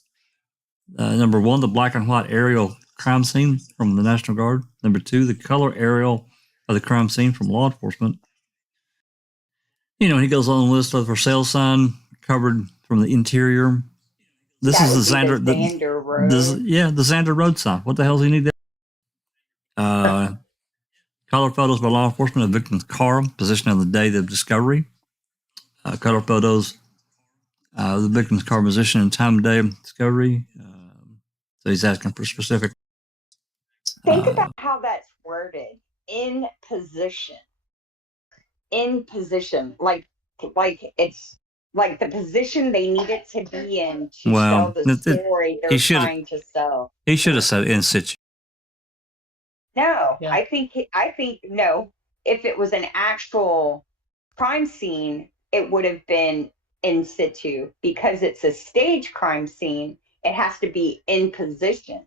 number one, the black and white aerial crime scene from the National Guard. Number two, the color aerial of the crime scene from law enforcement. You know, he goes on the list of for sale sign covered from the interior. This That is the would Xander, be the Xander Road. the Xander Road sign. What the hell does he need that? Color photos by law enforcement of victim's car, position on the day of discovery. Color photos of the victim's car position and time of day of discovery. So he's asking for specific. Think about how that's worded. In position. In position. Like it's like the position they need it to be in to sell the story they're trying to sell. He should have said in situ. No, yeah. I think no. If it was an actual crime scene, it would have been in situ. Because it's a stage crime scene, it has to be in position,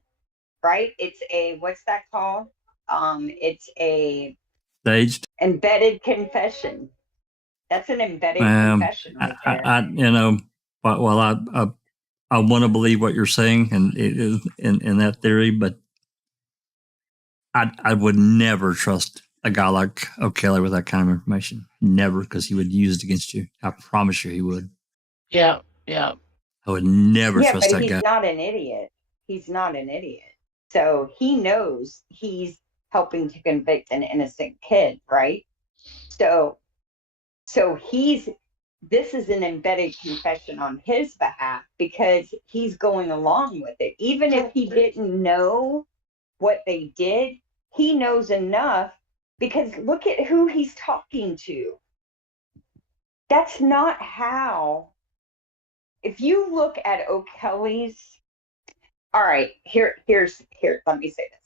right? It's a, what's that called? It's a staged embedded confession. That's an embedded confession right there. I want to believe what you're saying and it is in that theory, but I would never trust a guy like O'Kelly with that kind of information. Never, because he would use it against you. I promise you he would. Yeah, yeah. I would never trust that guy. Yeah, but he's not an idiot. He's not an idiot. So he knows he's helping to convict an innocent kid, right? So this is an embedded confession on his behalf because he's going along with it. Even if he didn't know what they did, he knows enough because look at who he's talking to. That's not how. If you look at O'Kelly's, all right, here, let me say this.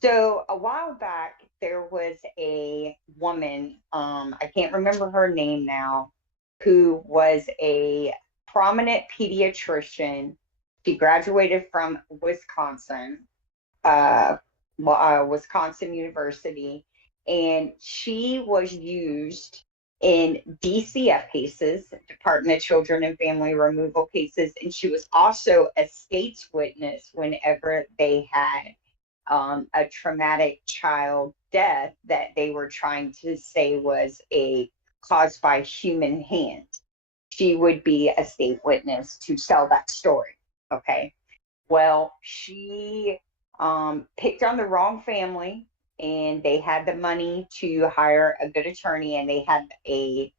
So a while back, there was a woman, I can't remember her name now, who was a prominent pediatrician. She graduated from Wisconsin University, and she was used in DCF cases, Department of Children and Family Removal cases, and she was also a state's witness whenever they had a traumatic child death that they were trying to say was caused by human hand. She would be a state witness to sell that story. Okay. Well, she picked on the wrong family, and they had the money to hire a good attorney, and they had a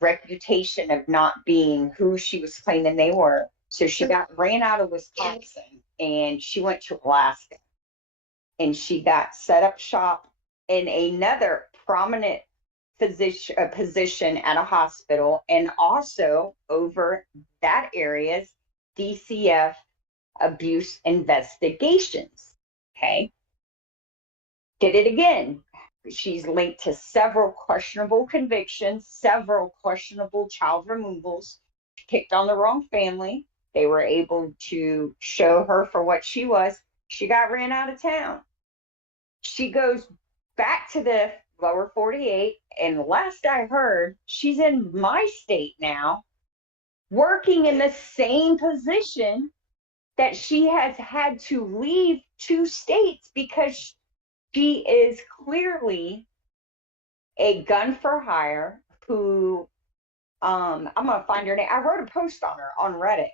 reputation of not being who she was claiming they were. So she ran out of Wisconsin and she went to Alaska, and she got set up shop in another prominent position at a hospital, and also over that area's DCF abuse investigations. Okay. Did it again. She's linked to several questionable convictions, several questionable child removals, picked on the wrong family. They were able to show her for what she was. She got ran out of town. She goes back to the lower 48, and last I heard, she's in my state now, working in the same position that she has had to leave 2 states because she is clearly a gun for hire who, I'm going to find her name. I wrote a post on her on Reddit,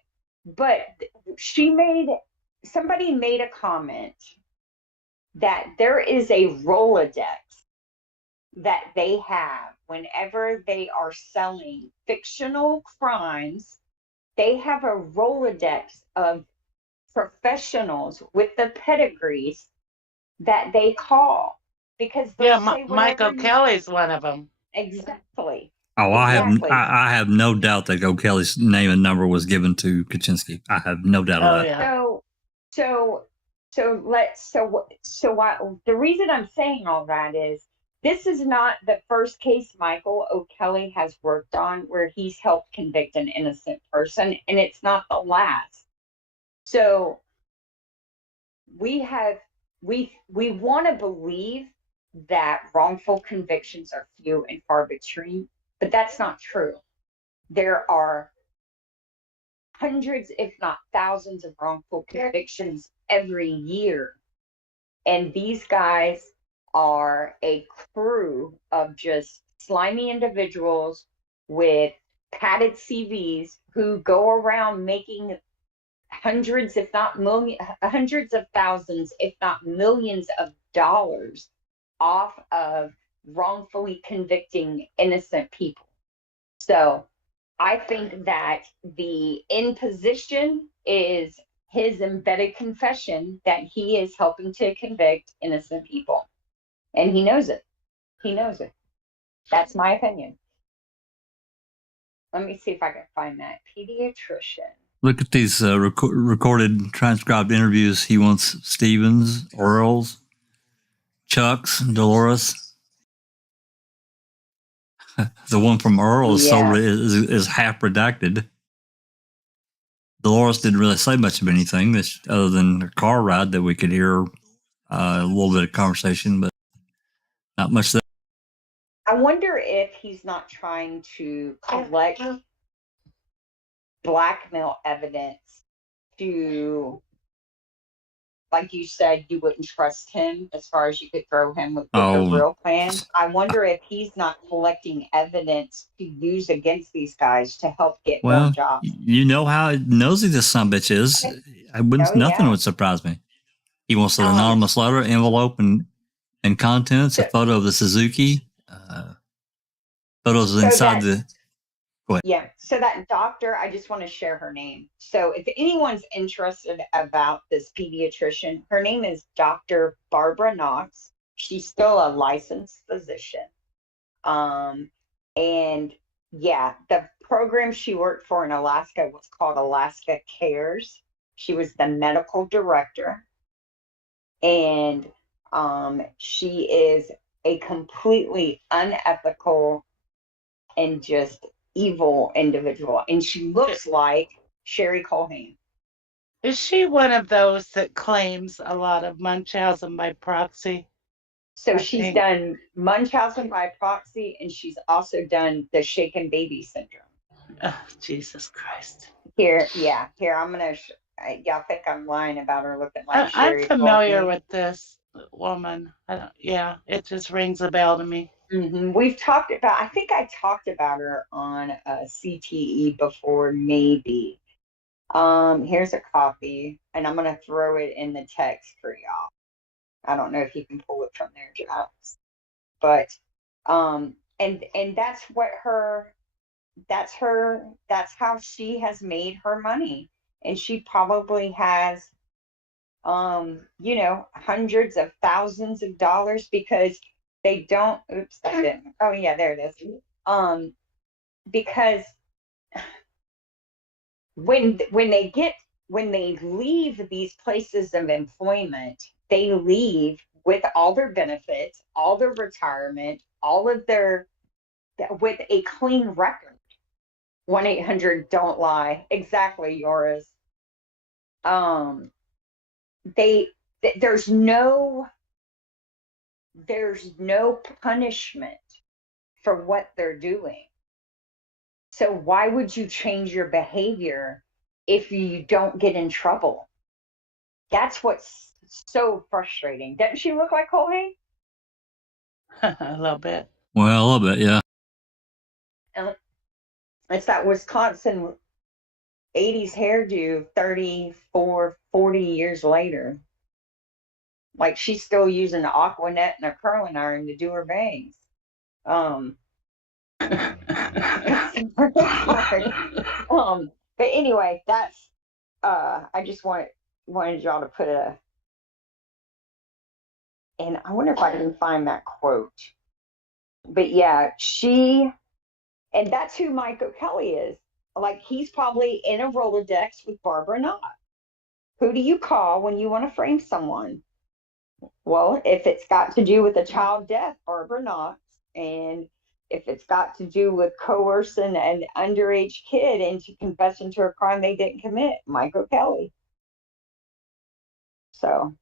but somebody made a comment that there is a Rolodex that they have whenever they are selling fictional crimes. They have a Rolodex of professionals with the pedigrees that they call. because they'll say whatever Michael Kelly's one of them. Exactly. Oh, Exactly. I have no doubt that O'Kelly's name and number was given to Kachinsky. I have no doubt of that. Yeah. So why the reason I'm saying all that is this is not the first case Michael O'Kelly has worked on where he's helped convict an innocent person, and it's not the last. So we want to believe that wrongful convictions are few and far between, but that's not true. There are hundreds, if not thousands, of wrongful convictions every year. And these guys are a crew of just slimy individuals with padded CVs who go around making hundreds, if not millions, hundreds of thousands, if not millions of dollars off of wrongfully convicting innocent people. So I think that the imposition is his embedded confession that he is helping to convict innocent people. And he knows it. He knows it. That's my opinion. Let me see if I can find that. Pediatrician. Look at these recorded, transcribed interviews. He wants Stevens, Earls, Chuck's, Dolores. The one from Earl is is half redacted. Dolores didn't really say much of anything other than the car ride that we could hear a little bit of conversation, but not much there. I wonder if he's not trying to collect blackmail evidence to, like you said, you wouldn't trust him as far as you could throw him with the real plan. I wonder if he's not collecting evidence to use against these guys to help get more jobs. You know how nosy this son of a bitch is. Nothing would surprise me. He wants an anonymous letter, envelope, and contents, a photo of the Suzuki, photos inside the... Go ahead. Yeah, so that doctor, I just want to share her name. So if anyone's interested about this pediatrician, her name is Dr. Barbara Knox. She's still a licensed physician. And yeah, the program she worked for in Alaska was called Alaska Cares. She was the medical director. And she is a completely unethical and just evil individual, and she looks like Sherry Colhane. Is she one of those that claims a lot of Munchausen by proxy? So she's done Munchausen by proxy, and she's also done the shaken baby syndrome. Oh, Jesus Christ. Here, I'm gonna. Y'all think I'm lying about her looking like Sherry I'm familiar Colhane. with this woman. It just rings a bell to me. Mm-hmm. I think I talked about her on CTE before, maybe. Here's a copy, and I'm gonna throw it in the text for y'all. I don't know if you can pull it from there, Jax. But and that's how she has made her money. And she probably has hundreds of thousands of dollars because they don't, oops, that didn't. Oh yeah, there it is. Because when they leave these places of employment, they leave with all their benefits, all their retirement, with a clean record. 1-800-DON'T-LIE. Exactly, Yoris. There's no punishment for what they're doing. So why would you change your behavior if you don't get in trouble? That's what's so frustrating. Doesn't she look like Colhane? A little bit. Well, a little bit, yeah. It's that Wisconsin 80s hairdo 34, 40 years later. Like she's still using the Aquanet and a curling iron to do her bangs. But anyway, that's I just wanted y'all to put and I wonder if I can find that quote. But yeah, and that's who Mike O'Kelly is. Like, he's probably in a Rolodex with Barbara Knott. Who do you call when you want to frame someone? Well, if it's got to do with a child death, Barbara Knott. And if it's got to do with coercing an underage kid into confessing to a crime they didn't commit, Mike O'Kelly. So,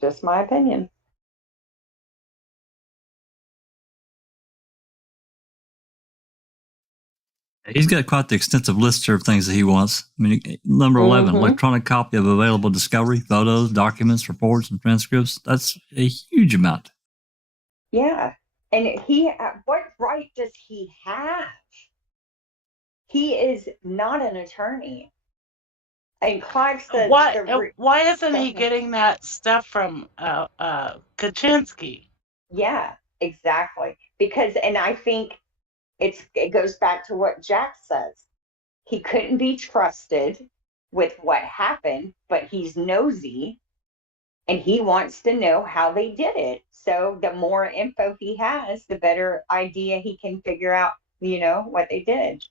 just my opinion. He's got quite the extensive list of things that he wants. I mean, number 11, electronic copy of available discovery, photos, documents, reports, and transcripts. That's a huge amount. Yeah. And what right does he have? He is not an attorney. And Clive said, why isn't he getting that stuff from Kachinsky? Yeah, exactly. Because, and I think it goes back to what Jack says. He couldn't be trusted with what happened, but he's nosy and he wants to know how they did it. So the more info he has, the better idea he can figure out, what they did.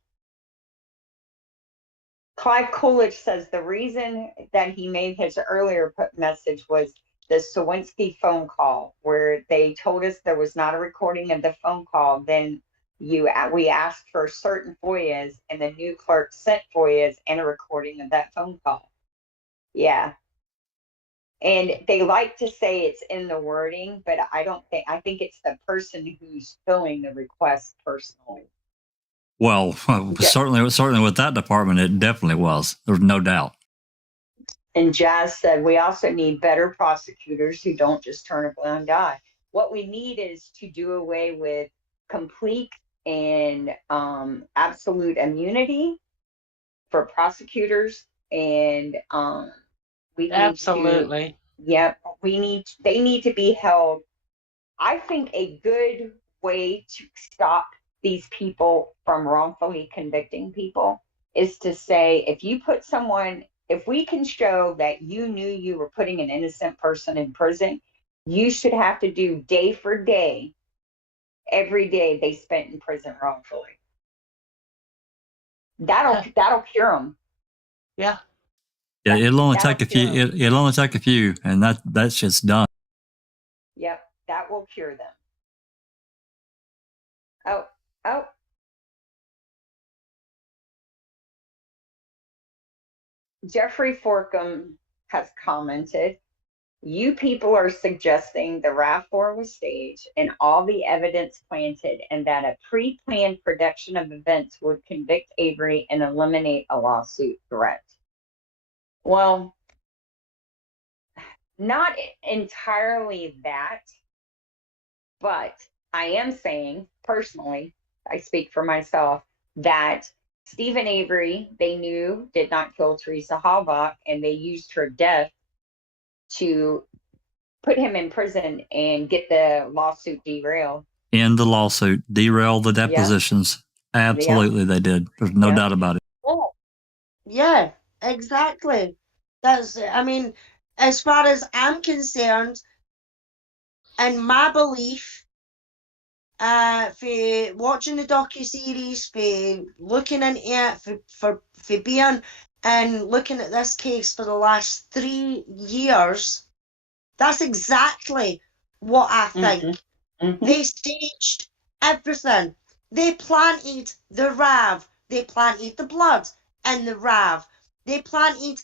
Clive Coolidge says the reason that he made his earlier message was the Sawinski phone call, where they told us there was not a recording of the phone call. Then we asked for certain FOIAs, and the new clerk sent FOIAs and a recording of that phone call. Yeah. And they like to say it's in the wording, but I think it's the person who's filling the request personally. Well, certainly with that department, it definitely was. There's no doubt. And Jazz said, we also need better prosecutors who don't just turn a blind eye. What we need is to do away with complete and absolute immunity for prosecutors. And we absolutely. They need to be held. I think a good way to stop these people from wrongfully convicting people is to say, if we can show that you knew you were putting an innocent person in prison, you should have to do day for day, every day they spent in prison wrongfully. That'll cure them. Yeah. Yeah, it'll only take a few. It'll only take a few, and that's just done. Yep, that will cure them. Oh. Jeffrey Forkham has commented, you people are suggesting the RAV4 was staged and all the evidence planted, and that a pre-planned production of events would convict Avery and eliminate a lawsuit threat. Well, not entirely that, but I am saying, personally, I speak for myself, that Stephen Avery, they knew, did not kill Teresa Halbach, and they used her death to put him in prison and get the lawsuit derailed. End the lawsuit, derail the depositions. Yeah. Absolutely, they did. There's no doubt about it. Oh, yeah, exactly. I mean, as far as I'm concerned, in my belief, for watching the docuseries, for looking into it, for being and looking at this case for the last 3 years, that's exactly what I think. They staged everything. They planted the RAV. They planted the blood in the RAV. They planted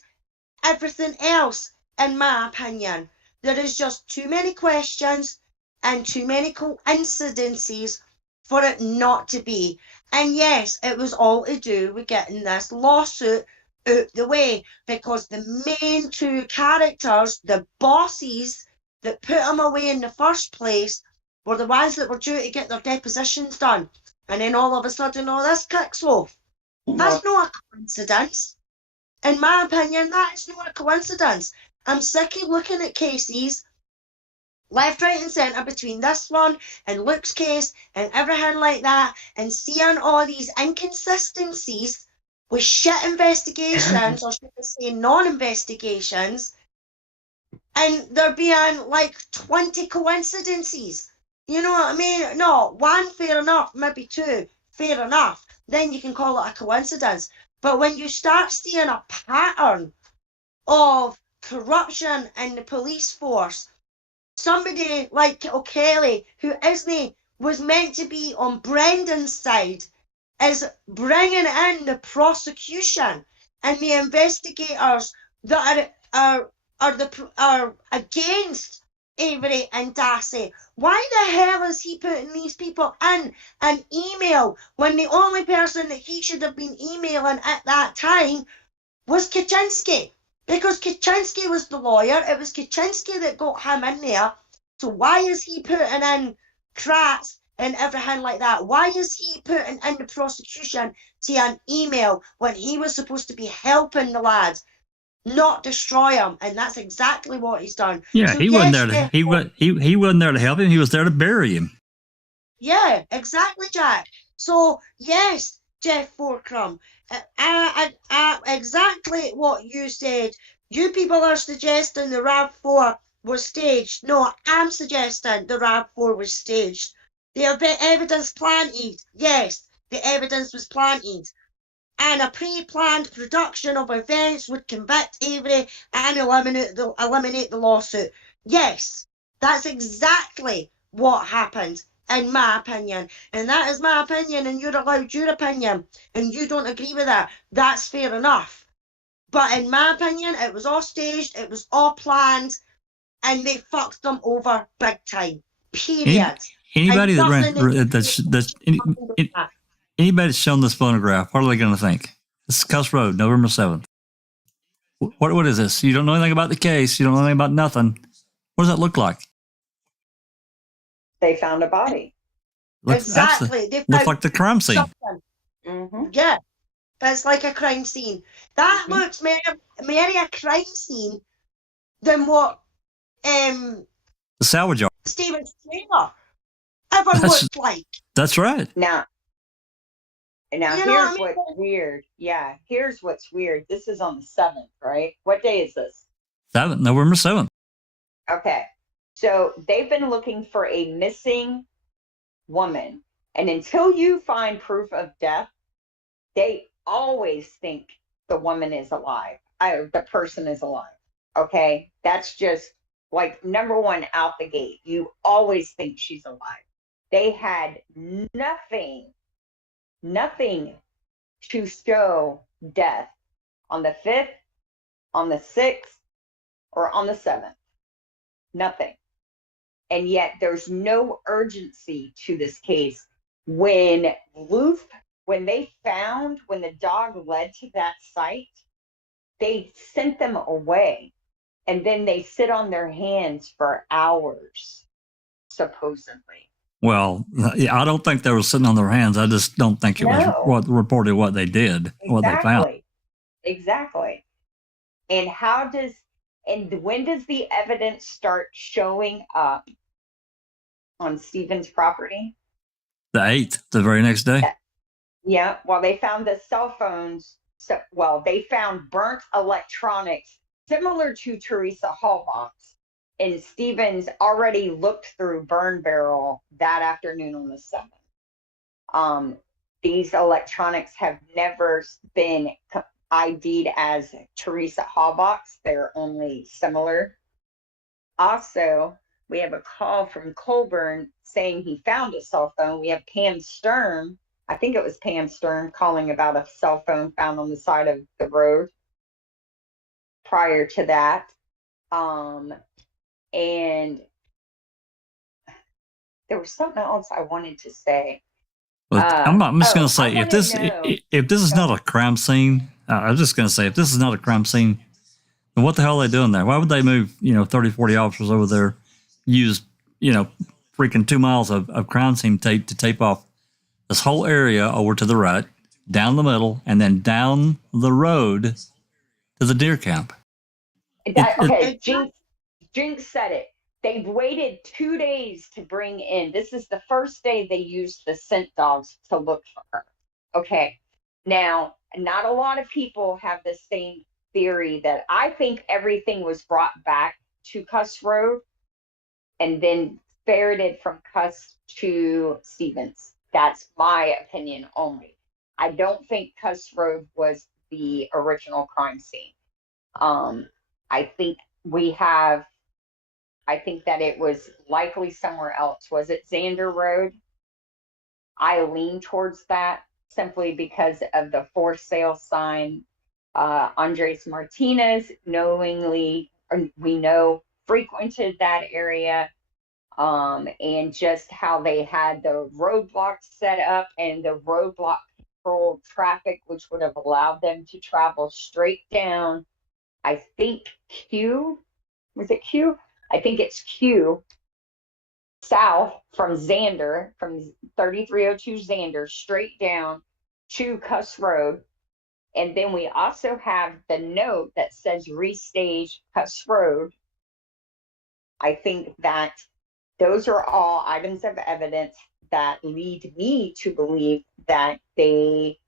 everything else, in my opinion. There is just too many questions and too many coincidences for it not to be. And yes, it was all to do with getting this lawsuit out the way, because the main two characters, the bosses that put him away in the first place, were the ones that were due to get their depositions done. And then all of a sudden all this kicks off. That's not a coincidence. In my opinion, that's not a coincidence. I'm sick of looking at cases left, right and centre between this one and Luke's case and everything like that, and seeing all these inconsistencies with shit investigations, or should I say non-investigations, and there being like 20 coincidences. You know what I mean? No, one, fair enough, maybe two, fair enough. Then you can call it a coincidence. But when you start seeing a pattern of corruption in the police force, somebody like O'Kelly, who was meant to be on Brendan's side, is bringing in the prosecution and the investigators that are against Avery and Dassey. Why the hell is he putting these people in an email when the only person that he should have been emailing at that time was Kachinsky? Because Kachinsky was the lawyer. It was Kachinsky that got him in there. So why is he putting in Kratz and everything like that? Why is he putting in the prosecution to an email when he was supposed to be helping the lads, not destroy them? And that's exactly what he's done. Yeah, So he wasn't there to he wasn't there to help him. He was there to bury him. Yeah, exactly, Jack. So yes, Jeff Forcrum, exactly what you said. You people are suggesting the RAV4 was staged. No, I'm suggesting the RAV4 was staged. The evidence planted. Yes, the evidence was planted. And a pre-planned production of events would convict Avery and eliminate the lawsuit. Yes, that's exactly what happened, in my opinion. And that is my opinion, and you're allowed your opinion, and you don't agree with that. That's fair enough. But in my opinion, it was all staged, it was all planned, and they fucked them over big time. Period. Anybody anybody that's shown this photograph, what are they going to think? This is Cuss Road, November 7th. What is this? You don't know anything about the case. You don't know anything about nothing. What does that look like? They found a body. Exactly. Looks like the crime scene. Mm-hmm. Yeah, it's like a crime scene. That looks more a crime scene than what The salvage yard. Stephen's trailer ever looked like. That's right. Now You know here's what I mean? what's weird. Yeah, here's what's weird. This is on the 7th, right? What day is this? November 7th. Okay. So they've been looking for a missing woman. And until you find proof of death, they always think the woman is alive. The person is alive. Okay? That's just like number one out the gate. You always think she's alive. They had nothing to show death on the 5th, on the 6th, or on the 7th. Nothing. And yet there's no urgency to this case. When the dog led to that site, they sent them away. And then they sit on their hands for hours, supposedly. Well, I don't think they were sitting on their hands. I just don't think it was reported what they did, what they found. Exactly. And when does the evidence start showing up on Stephen's property? The 8th, the very next day. Yeah. Well, they found the cell phones. They found burnt electronics similar to Teresa Hallbox. And Stevens already looked through Burn Barrel that afternoon on the 7th. These electronics have never been ID'd as Teresa Hallbox. They're only similar. Also, we have a call from Colburn saying he found a cell phone. We have Pam Stern. I think it was Pam Stern calling about a cell phone found on the side of the road prior to that. And there was something else I wanted to say. Well, I'm just going to say, if this is not a crime scene, I'm just going to say, if this is not a crime scene, then what the hell are they doing there? Why would they move, 30, 40 officers over there, use, freaking 2 miles of crime scene tape to tape off this whole area over to the right, down the middle, and then down the road to the deer camp? Jinx said it. They've waited 2 days to bring in. This is the first day they used the scent dogs to look for her. Okay. Now, not a lot of people have the same theory that I think everything was brought back to Cuss Road and then ferreted from Cuss to Stevens. That's my opinion only. I don't think Cuss Road was the original crime scene. I think that it was likely somewhere else. Was it Xander Road? I lean towards that simply because of the for sale sign. Andres Martinez we know, frequented that area, and just how they had the roadblocks set up and the roadblock controlled traffic, which would have allowed them to travel straight down, I think was it Q? I think it's Q, south from Xander, from 3302 Xander, straight down to Cuss Road. And then we also have the note that says restage Cuss Road. I think that those are all items of evidence that lead me to believe that they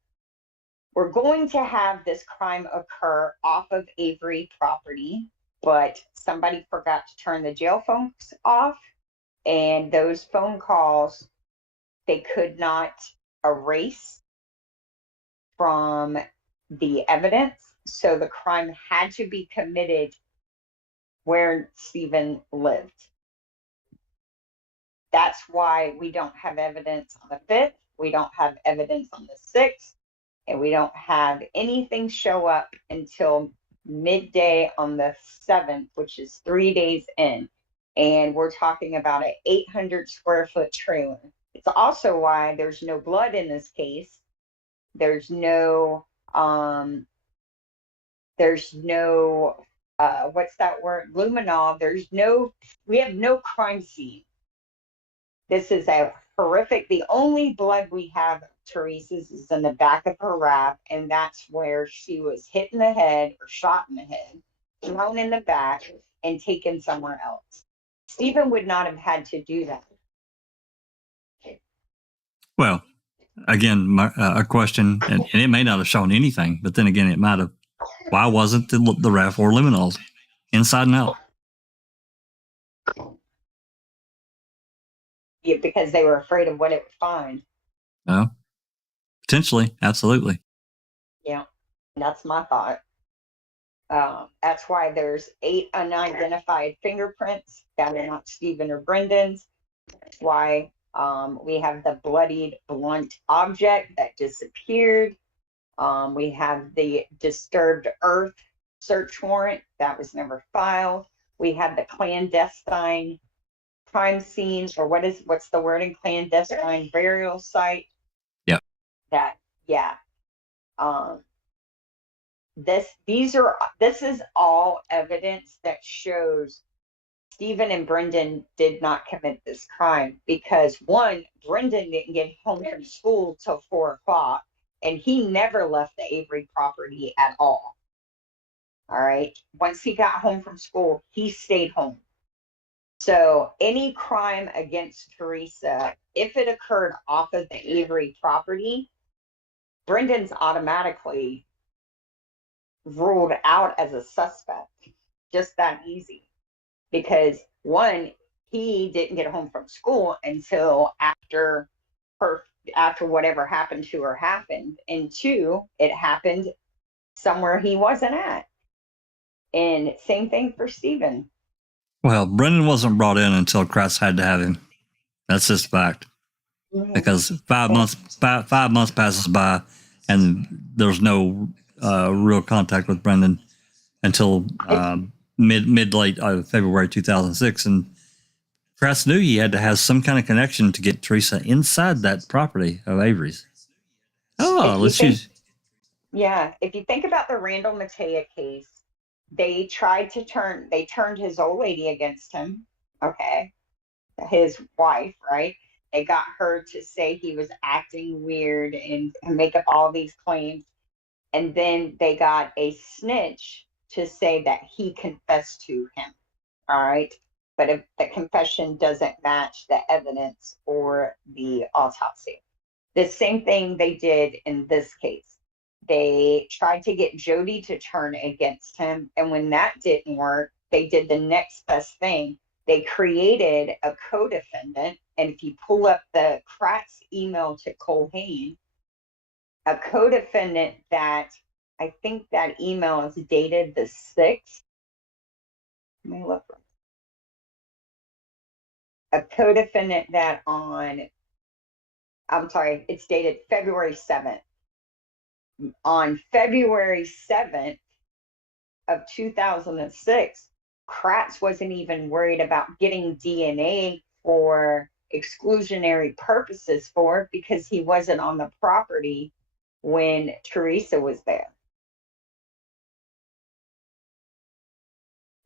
were going to have this crime occur off of Avery property, but somebody forgot to turn the jail phones off, and those phone calls they could not erase from the evidence, so the crime had to be committed where Stephen lived. That's why we don't have evidence on the 5th, we don't have evidence on the 6th, and we don't have anything show up until midday on the 7th, which is 3 days in. And we're talking about an 800 square foot trailer. It's also why there's no blood in this case. There's no, what's that word? Luminol. We have no crime scene. This is a horrific, the only blood we have, Teresa's, is in the back of her wrap, and that's where she was hit in the head or shot in the head, thrown in the back, and taken somewhere else. Stephen would not have had to do that. Well, again, a question, and it may not have shown anything, but then again, it might have. Why wasn't the RAV4 luminol inside and out? Yeah, because they were afraid of what it would find. No, potentially, absolutely. Yeah, that's my thought. That's why there's 8 unidentified fingerprints that are not Stephen or Brendan's. That's why we have the bloodied blunt object that disappeared. We have the disturbed earth search warrant that was never filed. We have the clandestine crime scene, or what's the wording? Clandestine burial site. Yep. This is all evidence that shows Stephen and Brendan did not commit this crime, because one, Brendan didn't get home from school till 4 o'clock, and he never left the Avery property at all. All right. Once he got home from school, he stayed home. So any crime against Teresa, if it occurred off of the Avery property, Brendan's automatically ruled out as a suspect. Just that easy. Because one, he didn't get home from school until after whatever happened to her happened. And 2, it happened somewhere he wasn't at. And same thing for Stephen. Well, Brendan wasn't brought in until Kratz had to have him. That's just fact. Because 5 months passes by, and there's no real contact with Brendan until mid-late February 2006, and Kratz knew he had to have some kind of connection to get Teresa inside that property of Avery's. If you think about the Randall Matea case, they turned his old lady against him, okay, his wife, right? They got her to say he was acting weird and make up all these claims. And then they got a snitch to say that he confessed to him, all right? But if the confession doesn't match the evidence or the autopsy. The same thing they did in this case. They tried to get Jody to turn against him, and when that didn't work, they did the next best thing. They created a co-defendant, and if you pull up the Kratz email to Collusion, a co-defendant that I think that email is dated the 6th. Let me look. A co-defendant that it's dated February 7th. On February 7th of 2006, Kratz wasn't even worried about getting DNA for exclusionary purposes for it because he wasn't on the property when Teresa was there.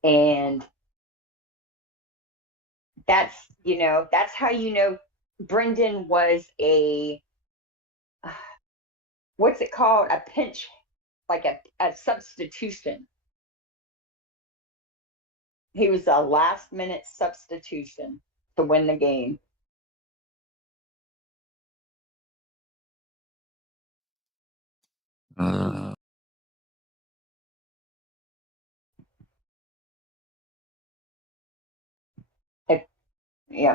And that's how you know Brendan was a, what's it called? A pinch, like a substitution. He was a last minute substitution to win the game.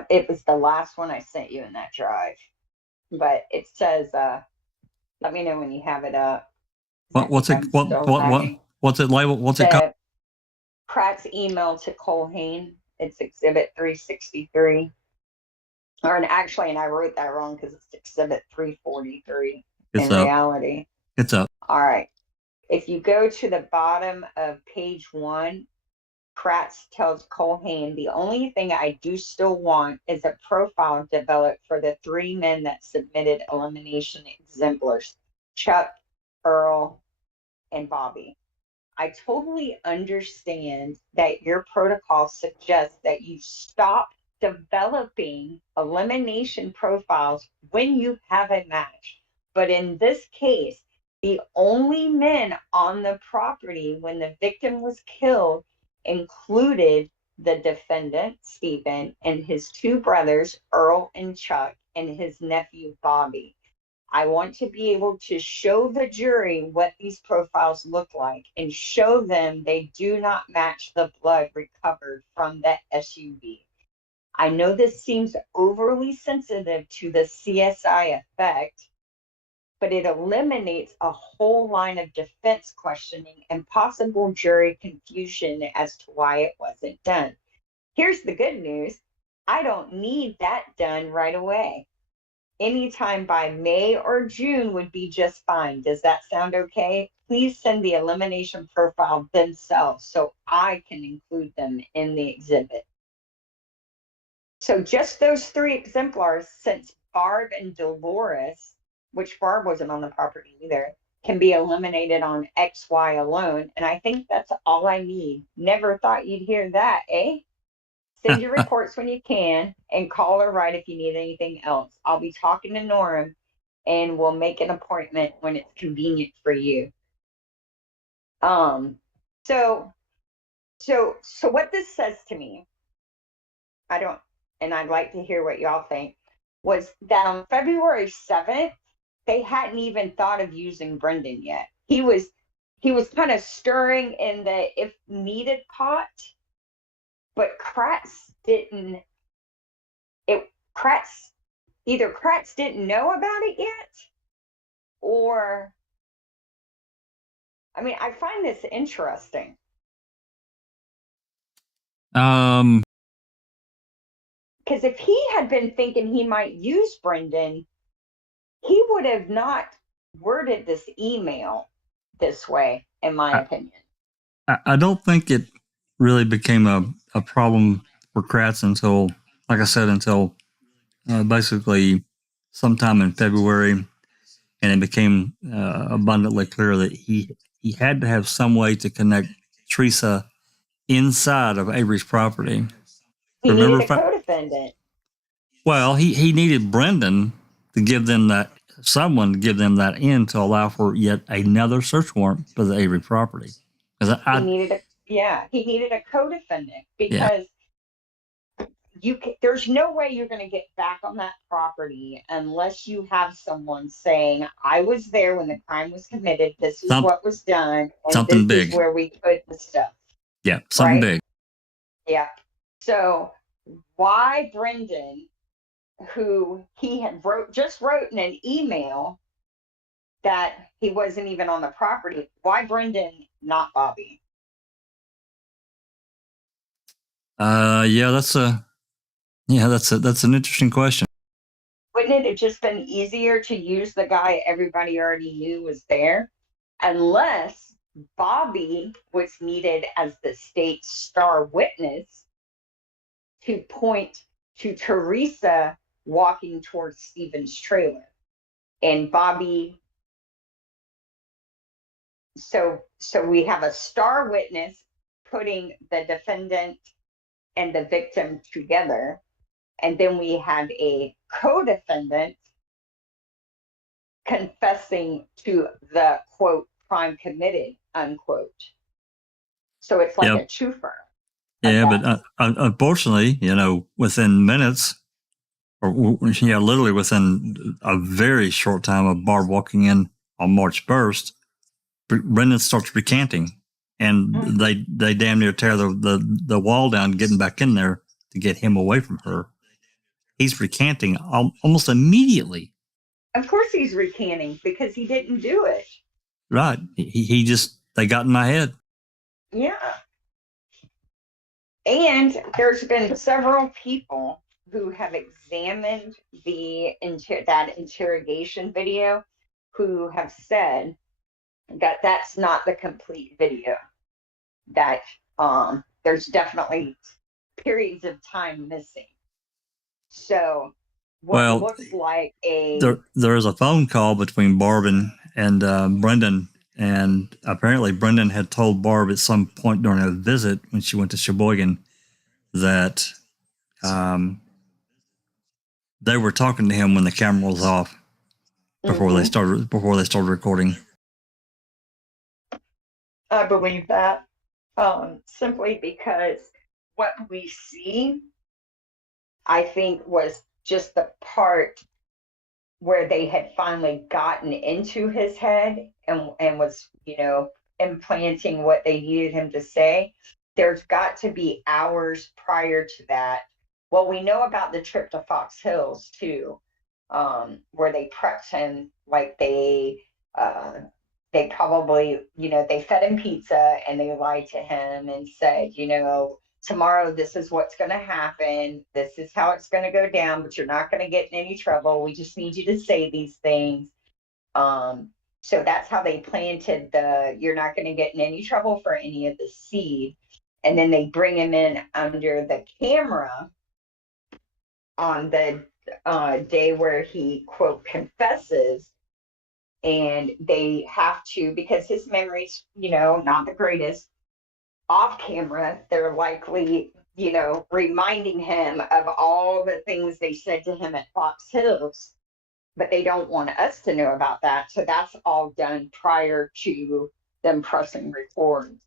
It was the last one I sent you in that drive. But it says, let me know when you have it up. What's it labeled? What's it called? Kratz email to Collusion. It's Exhibit 363. And I wrote that wrong because it's Exhibit 343 in reality. It's up. All right. If you go to the bottom of page 1, Kratz tells Collusion, the only thing I do still want is a profile developed for the 3 men that submitted elimination exemplars, Chuck, Earl, and Bobby. I totally understand that your protocol suggests that you stop developing elimination profiles when you have a match. But in this case, the only men on the property when the victim was killed included the defendant, Stephen, and his 2 brothers, Earl and Chuck, and his nephew, Bobby. I want to be able to show the jury what these profiles look like and show them they do not match the blood recovered from the SUV. I know this seems overly sensitive to the CSI effect, but it eliminates a whole line of defense questioning and possible jury confusion as to why it wasn't done. Here's the good news. I don't need that done right away. Anytime by May or June would be just fine. Does that sound okay? Please send the elimination profile themselves so I can include them in the exhibit. So just those 3 exemplars, since Barb and Dolores, which Barb wasn't on the property either, can be eliminated on XY alone. And I think that's all I need. Never thought you'd hear that, eh? Send your reports when you can and call or write if you need anything else. I'll be talking to Norm and we'll make an appointment when it's convenient for you. So what this says to me, and I'd like to hear what y'all think, was that on February 7th, they hadn't even thought of using Brendan yet. He was kind of stirring in the if needed pot, but Kratz didn't know about it yet, or I find this interesting. Because if he had been thinking he might use Brendan, he would have not worded this email this way, in my opinion. I don't think it really became a problem for Kratz until, like I said, basically sometime in February, and it became abundantly clear that he had to have some way to connect Teresa inside of Avery's property. He needed a co-defendant. Well, he needed Brendan to give them someone to give them that in to allow for yet another search warrant for the Avery property. He needed a co-defendant because there's no way you're going to get back on that property unless you have someone saying, I was there when the crime was committed, this is what was done, and something this big is where we put the stuff. Yeah, something big. So why Brendan, who he had just wrote in an email that he wasn't even on the property, why Brendan, not Bobby? That's an interesting question. Wouldn't it have just been easier to use the guy everybody already knew was there? Unless Bobby was needed as the state's star witness to point to Teresa walking towards Stephen's trailer. And Bobby, so we have a star witness putting the defendant and the victim together. And then we have a co-defendant confessing to the, quote, crime committed, unquote. So it's like a twofer. Yeah, but unfortunately, within minutes, or literally within a very short time of Barb walking in on March 1st, Brendan starts recanting, and they damn near tear the wall down, getting back in there to get him away from her. He's recanting almost immediately. Of course he's recanting because he didn't do it. Right. He just, they got in my head. Yeah. And there's been several people who have examined that interrogation video who have said that that's not the complete video, that there's definitely periods of time missing. So what looks like there is a phone call between Barb and Brendan, and apparently Brendan had told Barb at some point during a visit when she went to Sheboygan that they were talking to him when the camera was off before they started recording. I believe that simply because what we see, I think, was just the part where they had finally gotten into his head and was, implanting what they needed him to say. There's got to be hours prior to that. Well, we know about the trip to Fox Hills too, where they prepped him, like they probably, they fed him pizza and they lied to him and said, tomorrow this is what's going to happen. This is how it's going to go down, but you're not going to get in any trouble. We just need you to say these things. So that's how they planted you're not going to get in any trouble for any of the seed. And then they bring him in under the camera on the day where he, quote, confesses. And they have to, because his memory's, not the greatest, off camera, they're likely, reminding him of all the things they said to him at Fox Hills, but they don't want us to know about that. So that's all done prior to them pressing record.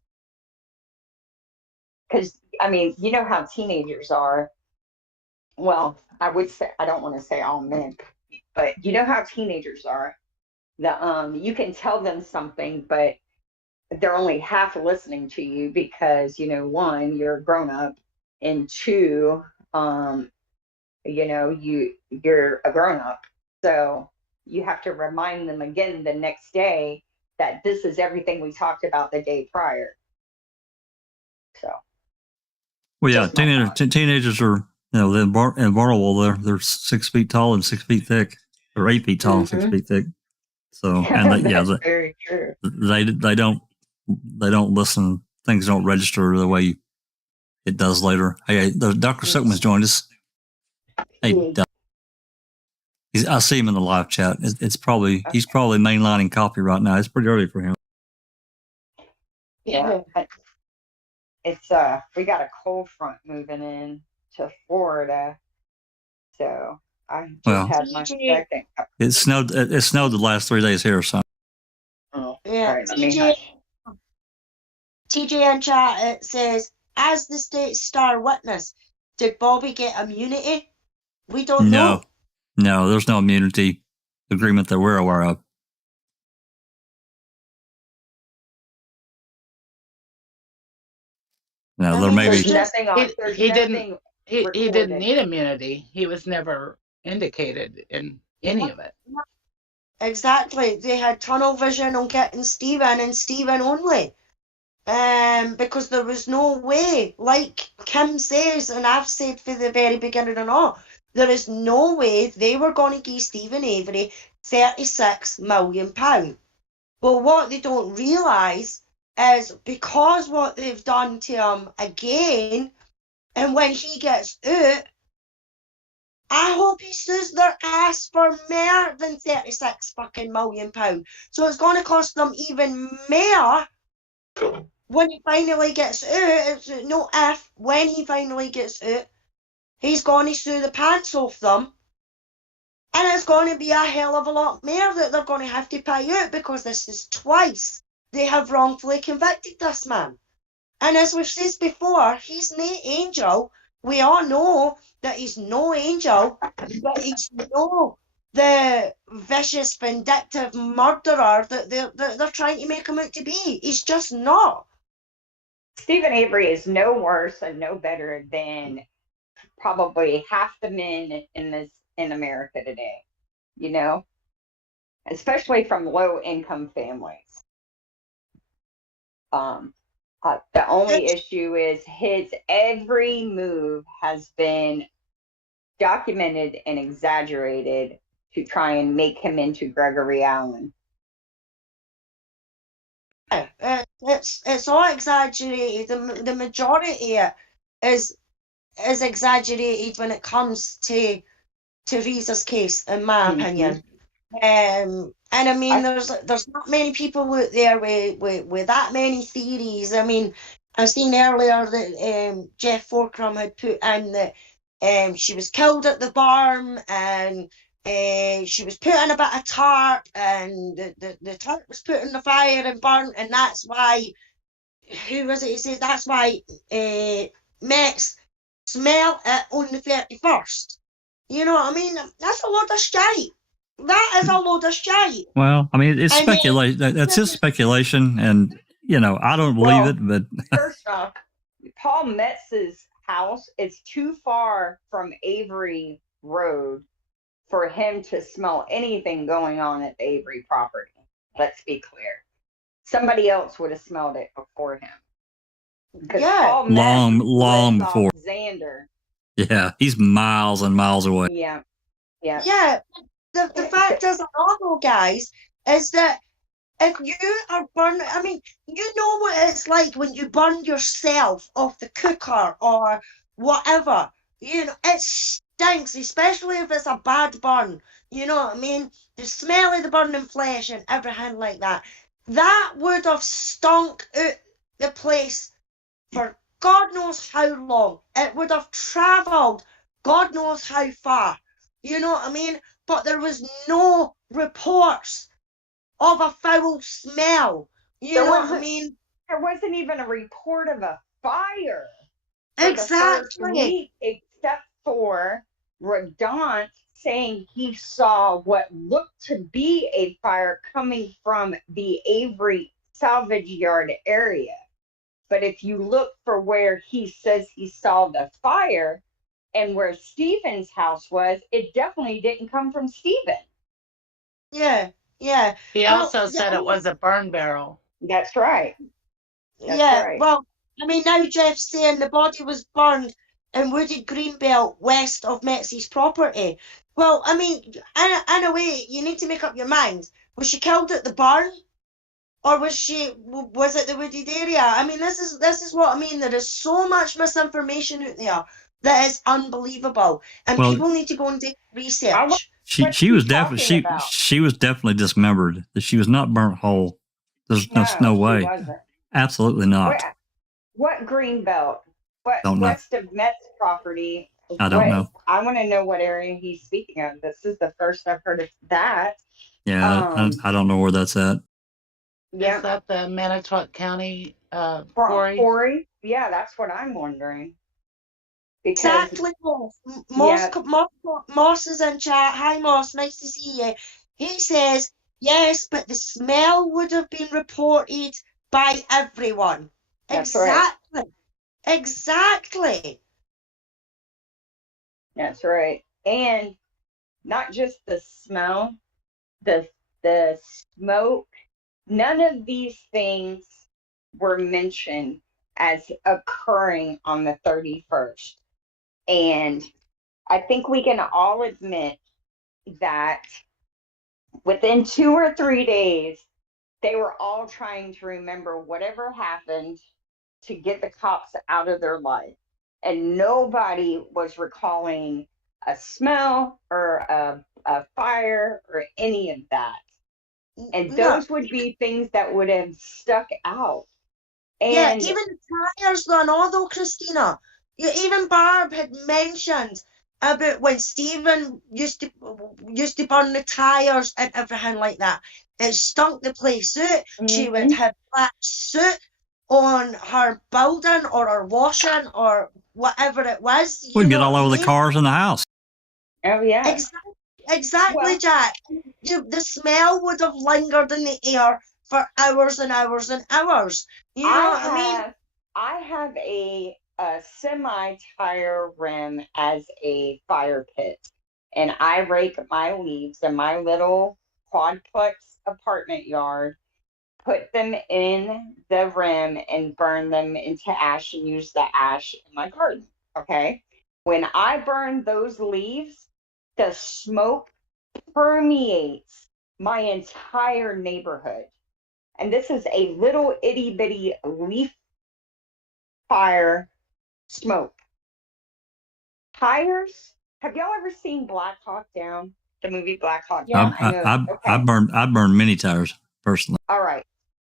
Because, you know how teenagers are. Well, I would say, I don't want to say all men, but you know how teenagers are. You can tell them something, but they're only half listening to you because, one, you're a grown up, and two, you're a grown up. So you have to remind them again the next day that this is everything we talked about the day prior. So. Well, yeah, teenagers are, in Barnwell, they're 6 feet tall and 6 feet thick, or 8 feet tall and 6 feet thick. So, and that's very true. They don't listen. Things don't register the way it does later. Hey, Dr. Silkman's joined us. Hey, Doc. I see him in the live chat. He's probably mainlining coffee right now. It's pretty early for him. Yeah, it's we got a cold front moving in to Florida, so I just had my second. It snowed the last 3 days here, so. Oh, yeah, right, TJ in chat, it says, as the state star witness, did Bobby get immunity? We don't know. No, there's no immunity agreement that we're aware of. Now I there mean, may there's be. just He didn't. He didn't need immunity. He was never indicated in any of it. exactly. They had tunnel vision on getting Stephen and Stephen only. Because there was no way, like Kim says, and I've said from the very beginning and all, there is no way they were going to give Stephen Avery £36 million. But what they don't realise is because what they've done to him again, and when he gets out, I hope he sues their ass for more than £36 million. So it's going to cost them even more when he finally gets out. It's no if, when he finally gets out, he's going to sue the pants off them. And it's going to be a hell of a lot more that they're going to have to pay out, because this is twice they have wrongfully convicted this man. And as we've said before, he's no angel. We all know that he's no angel, but he's no the vicious, vindictive murderer that they're trying to make him out to be. He's just not. Stephen Avery is no worse and no better than probably half the men in America today, you know, especially from low income families. The only issue is his every move has been documented and exaggerated to try and make him into Gregory Allen. It's all exaggerated. The majority of it is exaggerated when it comes to Teresa's case, in my opinion. And I mean, there's not many people out there with that many theories. I mean, I've seen earlier that Jeff Forkram had put in that she was killed at the barn, and she was put in a bit of tarp, and the tarp was put in the fire and burnt, and that's why, who was it? He says that's why Mets smell it on the 31st. You know what I mean? That's a lot of shite. That is a load of shite. Well, I mean, it's speculation. That's his speculation, and you know, I don't believe it. But first off, Paul Metz's house is too far from Avery Road for him to smell anything going on at the Avery property. Let's be clear. Somebody else would have smelled it before him. Because Paul Metz long before Xander. Yeah, he's miles and miles away. Yeah. The fact is, also, guys, is that if you are burning, I mean, you know what it's like when you burn yourself off the cooker or whatever. You know, it stinks, especially if it's a bad burn. You know what I mean? The smell of the burning flesh and everything like that. That would have stunk out the place for God knows how long. It would have travelled God knows how far. You know what I mean? But there was no reports of a foul smell. You know what I mean? There wasn't even a report of a fire. Exactly. Except for Redaunt saying he saw what looked to be a fire coming from the Avery salvage yard area. But if you look for where he says he saw the fire and where Stephen's house was, it definitely didn't come from Stephen. Yeah. He also said it was a burn barrel. That's right. Right. Well, I mean, now Jeff's saying the body was burned in wooded greenbelt west of Metzy's property. Well, I mean, in a way, you need to make up your mind. Was she killed at the barn? Or was it the wooded area? I mean, this is what I mean. There is so much misinformation out there that is unbelievable, and people need to go and do research. She was definitely dismembered. She was not burnt whole. There's no way. Absolutely not. What green belt? What don't west know. of Met's property? I don't know. I want to know what area he's speaking of. This is the first I've heard of that. Yeah, I don't know where that's at. Yeah. Is that the Manitowoc County quarry? Yeah, that's what I'm wondering. Exactly. Moss is in chat. Hi, Moss. Nice to see you. He says, yes, but the smell would have been reported by everyone. That's exactly. Right. Exactly. That's right. And not just the smell, the smoke, none of these things were mentioned as occurring on the 31st. And I think we can all admit that within 2 or 3 days, they were all trying to remember whatever happened to get the cops out of their life. And nobody was recalling a smell or a fire or any of that. And those would be things that would have stuck out. Yeah, And even the tires and all though, Christina. Yeah, even Barb had mentioned about when Stephen used to burn the tires and everything like that. It stunk the place out. She would have black soot on her building or her washing or whatever it was. We'd get all over the cars in the house. Oh, yeah. Exactly, well, Jack. The smell would have lingered in the air for hours and hours and hours. You know what I mean? I have a semi-tire rim as a fire pit, and I rake my leaves in my little quadplex apartment yard, put them in the rim, and burn them into ash and use the ash in my garden. Okay? When I burn those leaves, the smoke permeates my entire neighborhood. And this is a little itty bitty leaf fire smoke. Tires? Have y'all ever seen Black Hawk Down? The movie Black Hawk Down? I burned many tires personally. All right.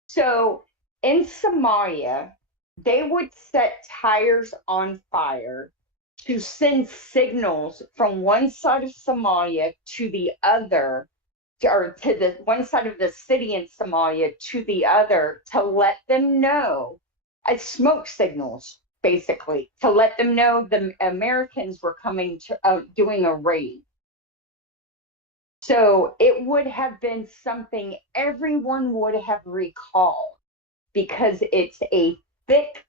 So in Somalia, they would set tires on fire to send signals from one side of Somalia to the other, or to the one side of the city in Somalia to the other, to let them know, as smoke signals, basically, to let them know the Americans were coming to doing a raid. So it would have been something everyone would have recalled, because it's a thick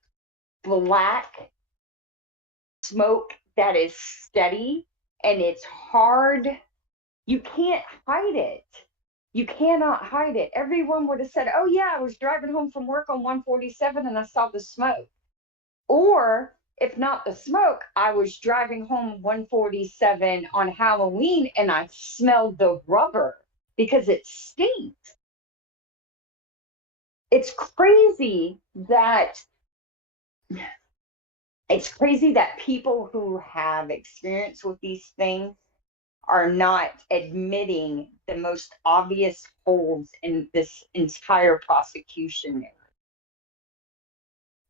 black smoke that is steady and it's hard. You can't hide it. You cannot hide it. Everyone would have said, oh yeah, I was driving home from work on 147 and I saw the smoke. Or if not the smoke, I was driving home 147 on Halloween and I smelled the rubber because it stinks. It's crazy that people who have experience with these things are not admitting the most obvious holes in this entire prosecution narrative.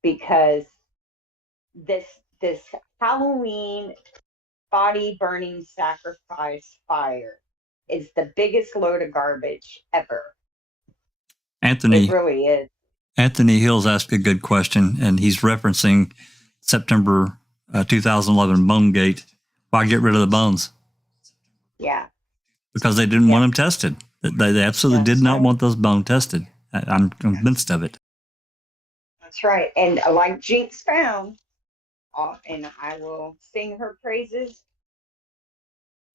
Because this Halloween body burning sacrifice fire is the biggest load of garbage ever. Anthony, it really is. Anthony Hills asked a good question, and he's referencing September 2011 Bonegate. Why get rid of the bones? Yeah. Because they didn't want them tested. They absolutely did not want those bones tested. I'm convinced of it. That's right. And like Jinx found, and I will sing her praises,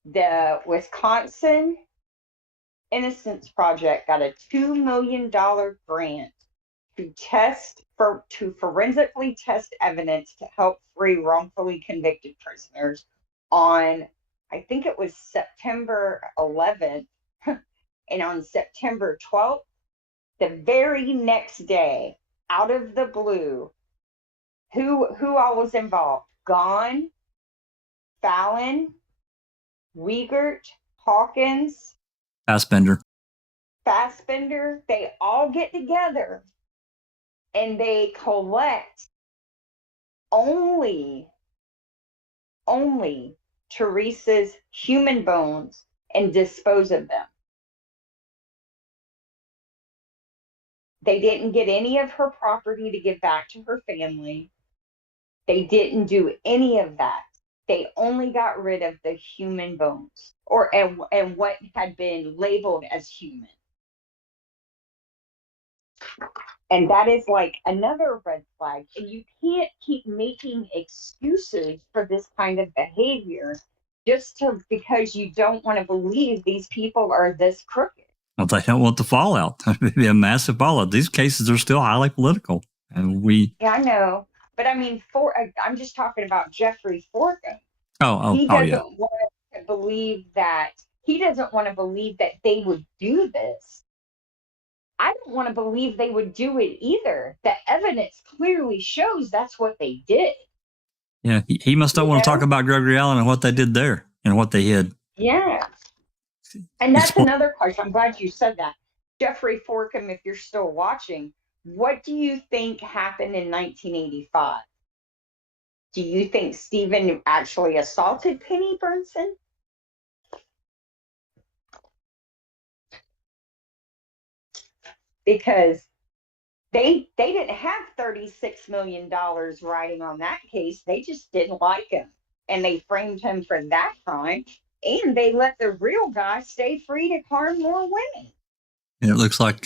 the Wisconsin Innocence Project got a $2 million grant to forensically test evidence to help free wrongfully convicted prisoners on, I think it was September 11th, and on September 12th, the very next day, out of the blue, who all was involved? Gahn, Fallon, Wiegert, Hawkins, Fassbender, they all get together and they collect only Teresa's human bones and dispose of them. They didn't get any of her property to give back to her family. They didn't do any of that. They only got rid of the human bones, and what had been labeled as human. And that is like another red flag. And you can't keep making excuses for this kind of behavior because you don't want to believe these people are this crooked. Well, they don't want the fallout. It'd be a massive fallout. These cases are still highly political. And Yeah, I know. But I mean, I'm just talking about Jeffrey Forkham. He yeah. doesn't want to believe that they would do this. I don't want to believe they would do it either. The evidence clearly shows that's what they did. Yeah, he must not want to talk about Gregory Allen and what they did there and what they hid. Yeah. And that's another question. I'm glad you said that. Jeffrey Forkham, if you're still watching, what do you think happened in 1985? Do you think Stephen actually assaulted Penny Burnson? Because they didn't have $36 million riding on that case. They just didn't like him. And they framed him for that crime. And they let the real guy stay free to harm more women. And it looks like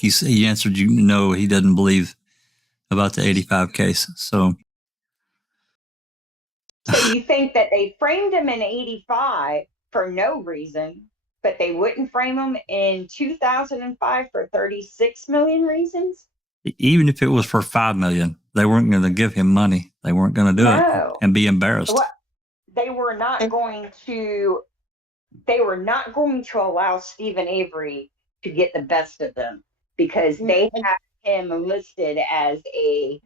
he answered you no, he doesn't believe about the 85 case. So you think that they framed him in 85 for no reason, but they wouldn't frame him in 2005 for 36 million reasons? Even if it was for $5 million, they weren't going to give him money. They weren't going to do it and be embarrassed. Well, they were not going to allow Stephen Avery to get the best of them because they had him listed as a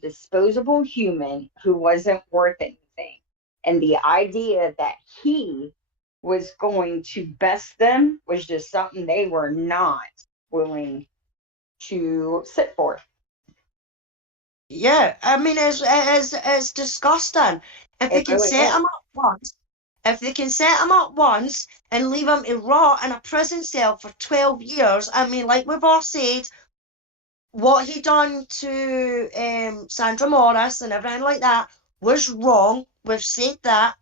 disposable human who wasn't worth anything. And the idea that he was going to best them was just something they were not willing to sit for. Yeah, I mean, it's disgusting. If they can set him up once, and leave him to rot in a prison cell for 12 years, I mean, like we've all said, what he done to Sandra Morris and everything like that was wrong. We've said that.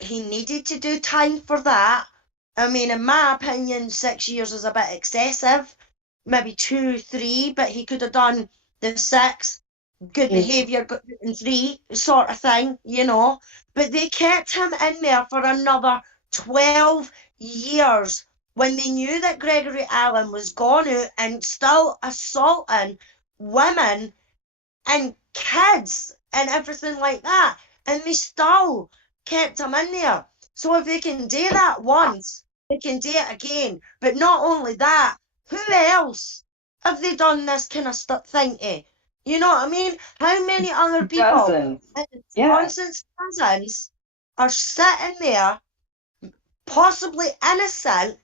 He needed to do time for that. I mean, in my opinion, 6 years is a bit excessive. Maybe 2, 3, but he could have done the 6, good behaviour, good in 3 sort of thing, you know. But they kept him in there for another 12 years when they knew that Gregory Allen was gone out and still assaulting women and kids and everything like that. And they still kept him in there. So if they can do that once, they can do it again. But not only that, who else have they done this kind of thing to? You know what I mean? How many other people in Wisconsin's prisons are sitting there, possibly innocent,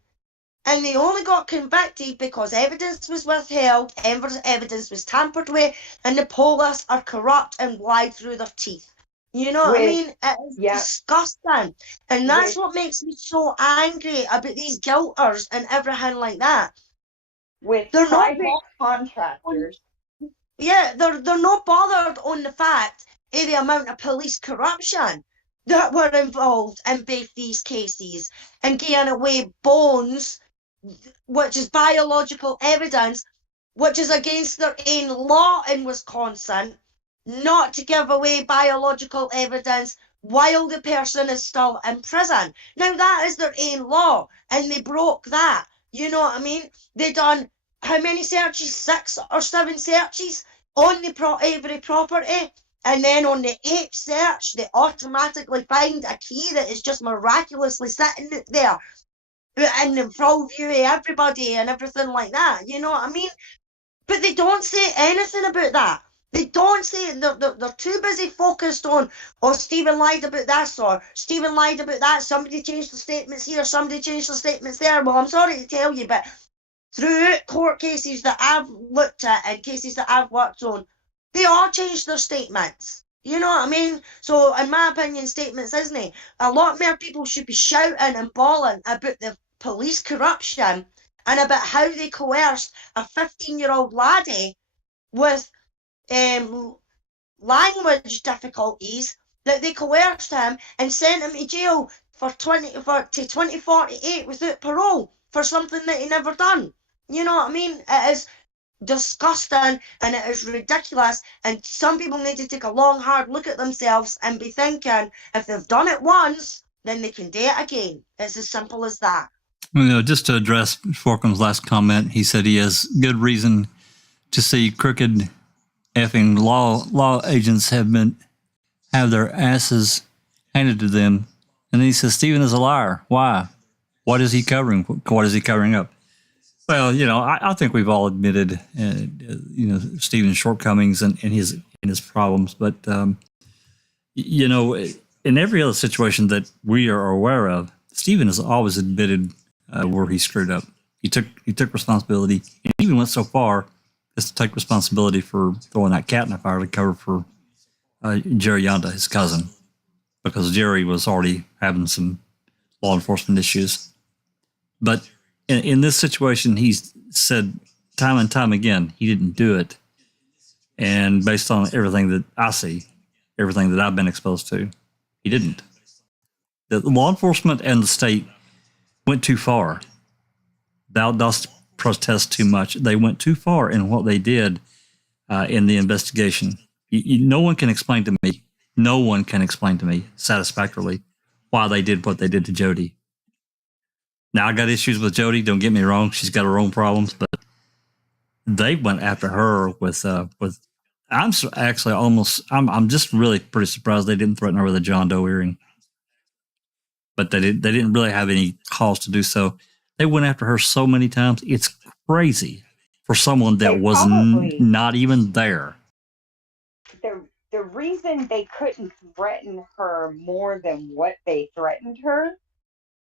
and they only got convicted because evidence was withheld, evidence was tampered with, and the police are corrupt and lied through their teeth. You know what I mean? It is disgusting. And that's what makes me so angry about these guilters and everything like that. They're private contractors. Yeah, they're not bothered on the fact of the amount of police corruption that were involved in both these cases and giving away bones, which is biological evidence, which is against their own law in Wisconsin, not to give away biological evidence while the person is still in prison. Now, that is their own law, and they broke that. You know what I mean? They done how many searches? 6 or 7 searches on the Avery property, and then on the 8th search, they automatically find a key that is just miraculously sitting there in the full view of everybody and everything like that. You know what I mean? But they don't say anything about that. They don't say it. They're too busy focused on, oh, Stephen lied about this, or Stephen lied about that. Somebody changed the statements here, somebody changed the statements there. Well, I'm sorry to tell you, but throughout court cases that I've looked at and cases that I've worked on, they all changed their statements. You know what I mean? So, in my opinion, statements, isn't it? A lot more people should be shouting and bawling about the police corruption and about how they coerced a 15-year-old laddie with language difficulties, that they coerced him and sent him to jail to 2048 without parole for something that he never done. You know what I mean? It is disgusting and it is ridiculous. And some people need to take a long, hard look at themselves and be thinking, if they've done it once, then they can do it again. It's as simple as that. Just to address Forkam's last comment, he said he has good reason to see crooked effing law agents have their asses handed to them. And then he says, Stephen is a liar. Why? What is he covering? What is he covering up? Well, I think we've all admitted, Stephen's shortcomings and his problems. But, in every other situation that we are aware of, Stephen has always admitted where he screwed up. He took responsibility, and even went so far as to take responsibility for throwing that cat in the fire to cover for Jerry Yonda, his cousin, because Jerry was already having some law enforcement issues. But in this situation, he's said time and time again he didn't do it. And based on everything that I see, everything that I've been exposed to, he didn't. The law enforcement and the state went too far. Thou dost protest too much. They went too far in what they did in the investigation. No one can explain to me. No one can explain to me satisfactorily why they did what they did to Jody. Now, I got issues with Jody. Don't get me wrong; she's got her own problems, but they went after her with. I'm just really pretty surprised they didn't threaten her with a John Doe hearing. But they didn't really have any cause to do so. They went after her so many times. It's crazy for someone that was not even there. The reason they couldn't threaten her more than what they threatened her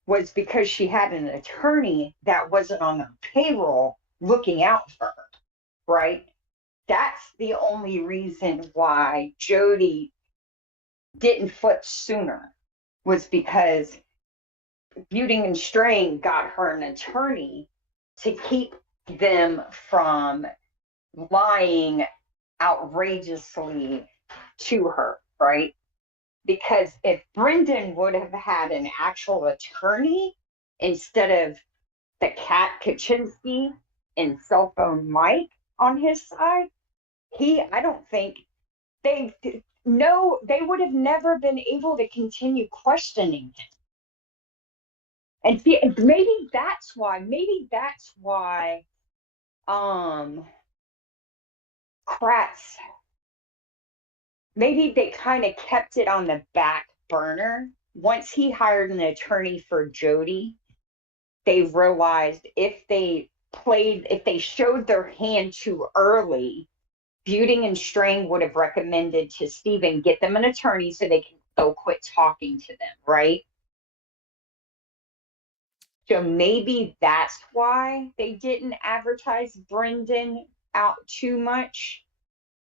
was because she had an attorney that wasn't on the payroll looking out for her, right? That's the only reason why Jody didn't flip sooner, was because Buting and Strain got her an attorney to keep them from lying outrageously to her, right? Because if Brendan would have had an actual attorney instead of the cat Kachinsky and cell phone Mike on his side, I don't think they would have never been able to continue questioning him. And maybe that's why Kratz, maybe they kind of kept it on the back burner. Once he hired an attorney for Jody, they realized if they showed their hand too early, Buting and Strain would have recommended to Stephen get them an attorney so they can go quit talking to them, right? So maybe that's why they didn't advertise Brendan out too much.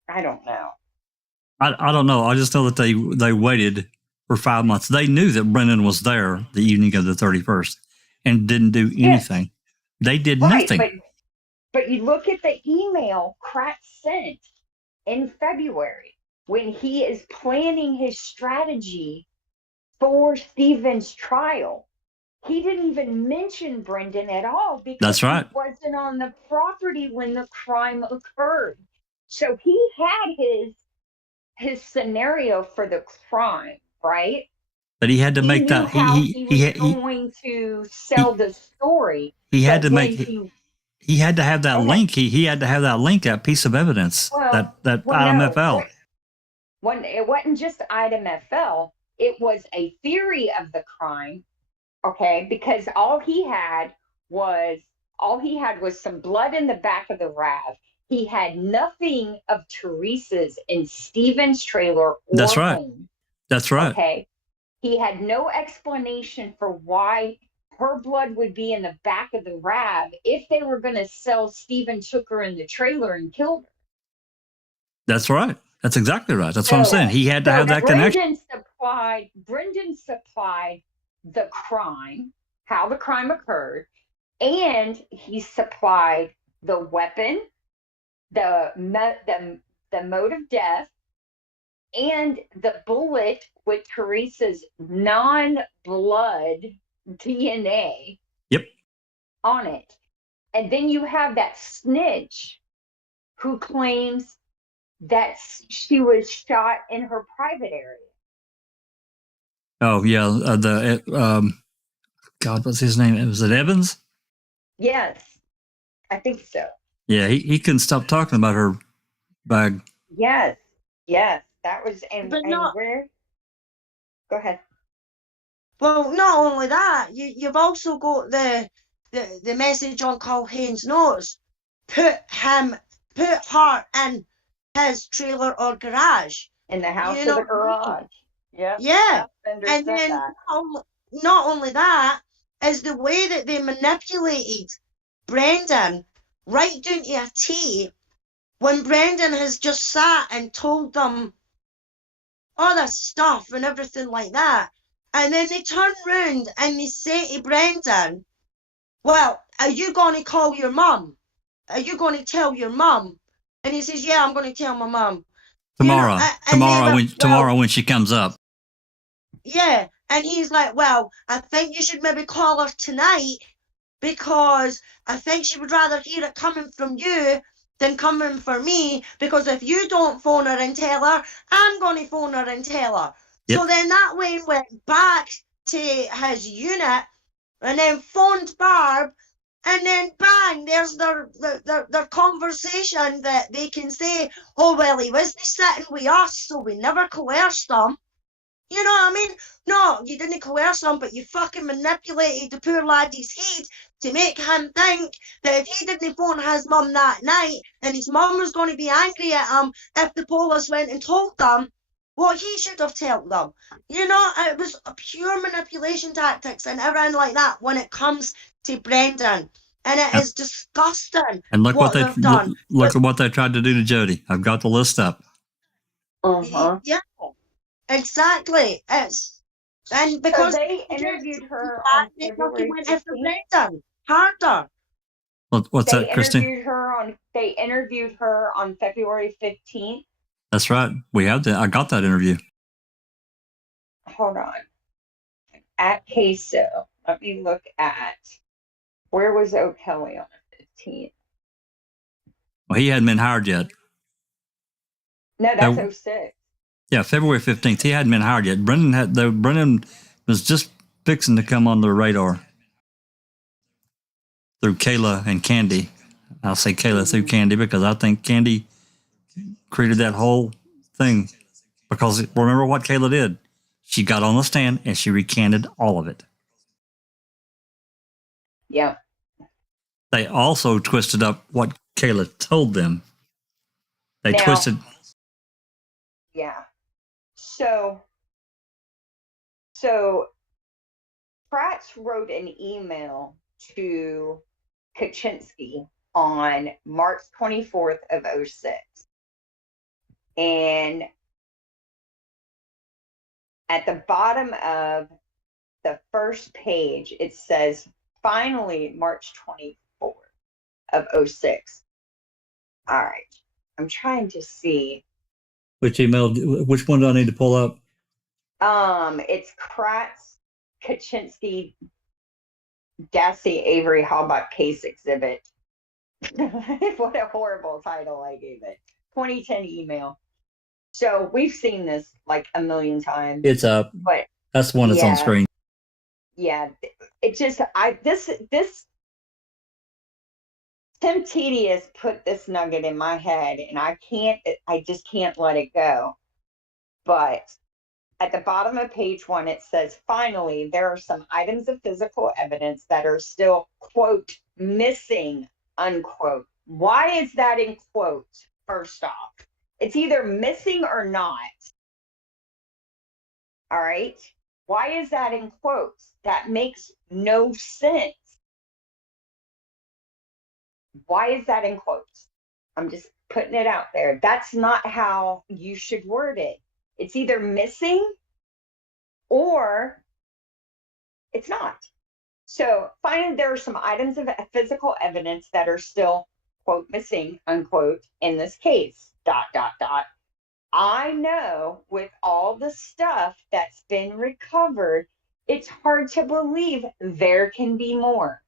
I don't know. I don't know. I just know that they waited for 5 months. They knew that Brendan was there the evening of the 31st and didn't do anything. Yes. They did nothing. But you look at the email Kratz sent in February when he is planning his strategy for Stephen's trial. He didn't even mention Brendan at all because That's right. He wasn't on the property when the crime occurred. So he had his scenario for the crime, right? But he had to make that. He was going to sell the story. He had to make. He had to have that link. He had to have that link, that piece of evidence, that item FL. It wasn't just item FL. It was a theory of the crime. Okay, because all he had was some blood in the back of the RAV. He had nothing of Teresa's in Stephen's trailer or That's right. home. That's right. Okay. He had no explanation for why her blood would be in the back of the RAV if they were going to sell Stephen took her in the trailer and killed her. That's right. That's exactly right. That's what I'm saying. He had to have that connection. Brendan supplied the crime, how the crime occurred, and he supplied the weapon, the mode of death, and the bullet with Teresa's non-blood DNA Yep. on it. And then you have that snitch who claims that she was shot in her private area. Oh yeah, God, what's his name? Was it Evans? Yes, I think so. Yeah, he couldn't stop talking about her bag. Yes, that was, and not, where? Go ahead. Well, not only that, you've also got the message on Culhane's notes. Put her in his trailer or garage. In the house or the garage. Yep. Yeah. Fender And said then that. not only that, is the way that they manipulated Brendan right down to a T, when Brendan has just sat and told them all this stuff and everything like that. And then they turn round and they say to Brendan, well, are you going to call your mum? Are you going to tell your mum? And he says, yeah, I'm going to tell my mum. Tomorrow, tomorrow when she comes up. Yeah, and he's like, well, I think you should maybe call her tonight because I think she would rather hear it coming from you than coming from me, because if you don't phone her and tell her, I'm going to phone her and tell her. Yep. So then that way went back to his unit and then phoned Barb, and then bang, there's their conversation that they can say, oh, well, he wasn't sitting with us, so we never coerced him. You know what I mean? No, you didn't coerce him, but you fucking manipulated the poor laddie's head to make him think that if he didn't phone his mum that night, and his mum was going to be angry at him if the police went and told them what he should have told them. You know, it was a pure manipulation tactics and everything like that when it comes to Brendan. And it is disgusting. And look what they've done. Look at what they tried to do to Jody. I've got the list up. Yeah. Exactly. And because so they interviewed her on February 15th. Harder. What's that, Christy? They interviewed her on February 15th. That's right. I got that interview. Hold on. At Queso, let me look at, where was O'Kelly on the 15th? Well, he hadn't been hired yet. No, that's 06. Yeah, February 15th. He hadn't been hired yet. Brendan was just fixing to come on the radar through Kayla and Candy. I'll say Kayla through Candy because I think Candy created that whole thing. Because remember what Kayla did? She got on the stand and she recanted all of it. Yeah. They also twisted up what Kayla told them. They twisted. Yeah. So Kratz wrote an email to Kachinsky on March 24th of 06. And at the bottom of the first page, it says, finally, March 24th of 06. All right. I'm trying to see. Which email? Which one do I need to pull up? It's Kratz, Kachinsky, Dassey, Avery, Halbach case exhibit. What a horrible title I gave it. 2010 email. So we've seen this like a million times. It's up. But that's the one that's on screen. Yeah, it just this Tim Tedious put this nugget in my head, and I just can't let it go. But at the bottom of page 1, it says, finally, there are some items of physical evidence that are still, quote, missing, unquote. Why is that in quotes, first off? It's either missing or not. All right? Why is that in quotes? That makes no sense. Why is that in quotes? I'm just putting it out there. That's not how you should word it. It's either missing or it's not. So finally, there are some items of physical evidence that are still, quote, missing, unquote, in this case, ... I know with all the stuff that's been recovered, it's hard to believe there can be more.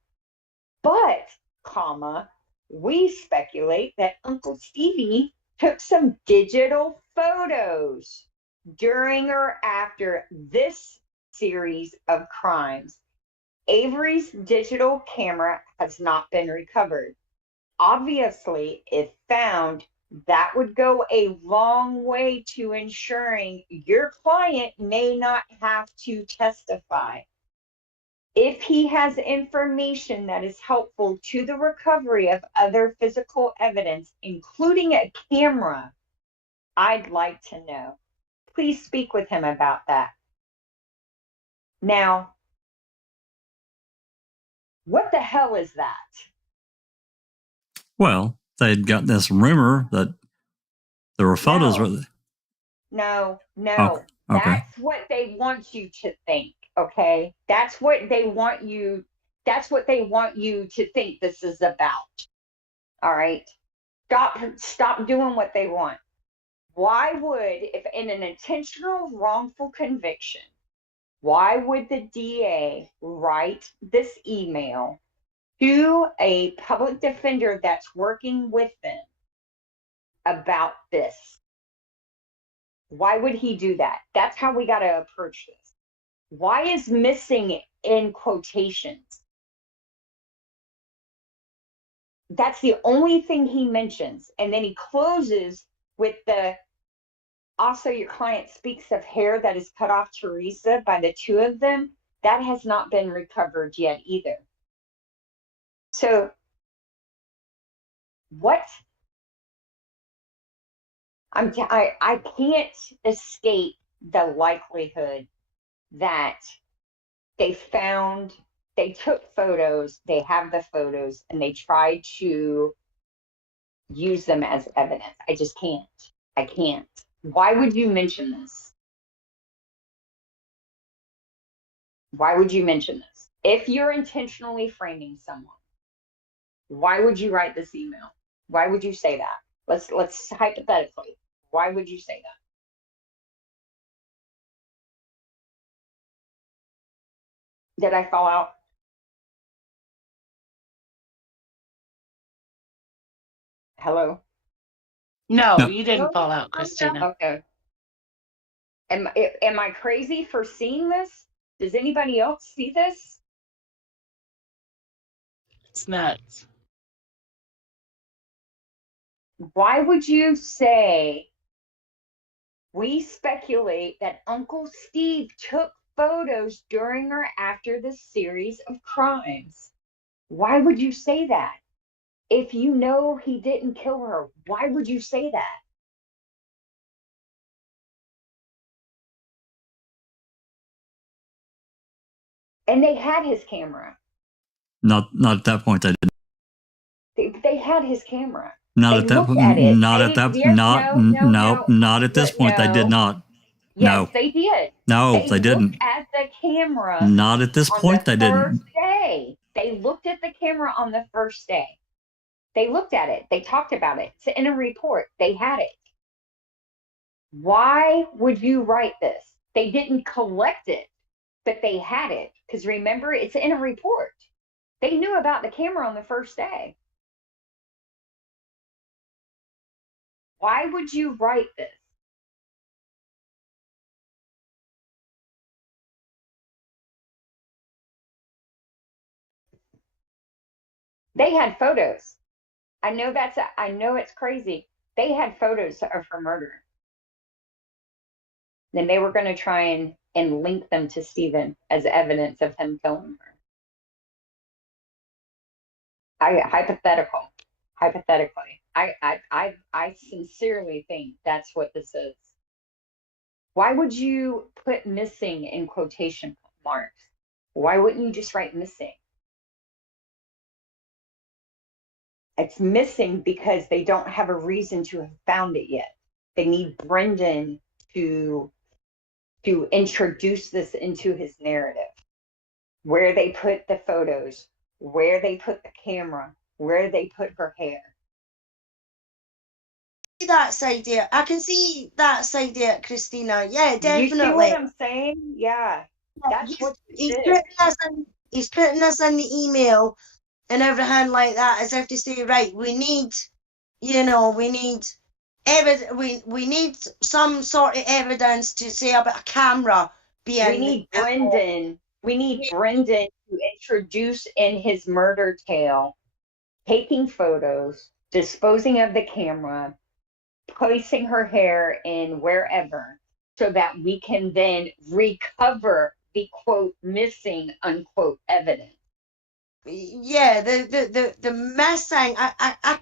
But, comma, We speculate that Uncle Stevie took some digital photos during or after this series of crimes. Avery's digital camera has not been recovered. Obviously, if found, that would go a long way to ensuring your client may not have to testify. If he has information that is helpful to the recovery of other physical evidence, including a camera, I'd like to know. Please speak with him about that. Now, what the hell is that? Well, they'd got this rumor that there were photos. No. Okay. That's what they want you to think, okay? That's what they want you to think this is about. All right? Stop doing what they want. Why would, if in an intentional wrongful conviction, why would the DA write this email to a public defender that's working with them about this? Why would he do that? That's how we got to approach this. Why is missing in quotations? That's the only thing he mentions. And then he closes with also your client speaks of hair that is cut off Teresa by the two of them. That has not been recovered yet either. So what? I can't escape the likelihood that they took photos, they have the photos, and they tried to use them as evidence. I just can't. I can't. Why would you mention this? Why would you mention this? If you're intentionally framing someone, why would you write this email? Why would you say that? Let's hypothetically, why would you say that? Did I fall out? Hello? No, you didn't fall out, Christina. Okay. Am I crazy for seeing this? Does anybody else see this? It's nuts. Why would you say, we speculate that Uncle Steve took photos during or after this series of crimes? Why would you say that? If you know he didn't kill her, why would you say that? And they had his camera. Not at that point. They didn't. They had his camera. Not at that point. Not at that. Not at this point. They did not. Yes, they did. No, they didn't. Looked at the camera. Not at this point. They didn't. First day. They looked at the camera on the first day. They looked at it. They talked about it. It's in a report. They had it. Why would you write this? They didn't collect it, but they had it. Because remember, it's in a report. They knew about the camera on the first day. Why would you write this? They had photos. I know it's crazy. They had photos of her murder. Then they were going to try and link them to Stephen as evidence of him killing her. Hypothetically, I sincerely think that's what this is. Why would you put missing in quotation marks? Why wouldn't you just write missing? It's missing because they don't have a reason to have found it yet. They need Brendan to introduce this into his narrative. Where they put the photos, where they put the camera, where they put her hair. That side there. I can see that side there, Christina. Yeah, definitely. You see what I'm saying? Yeah. That's what he's putting us in the email and everything like that, as if to say, right, we need, you know, we need we need some sort of evidence to say about a camera being. We need Brendan. We need Brendan to introduce in his murder tale, taking photos, disposing of the camera, placing her hair in wherever, so that we can then recover the quote missing unquote evidence. Yeah, the missing. I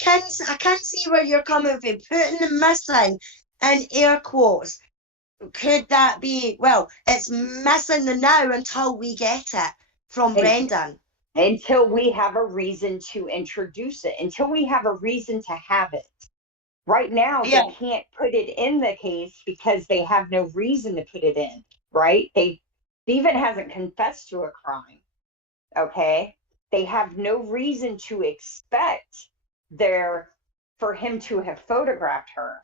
can see where you're coming from. Putting the missing in air quotes. Could that be? Well, it's missing the now until we get it from Brendan. Until we have a reason to introduce it. Until we have a reason to have it. Right now, they can't put it in the case because they have no reason to put it in. Right? Stephen hasn't confessed to a crime. Okay. They have no reason to expect for him to have photographed her,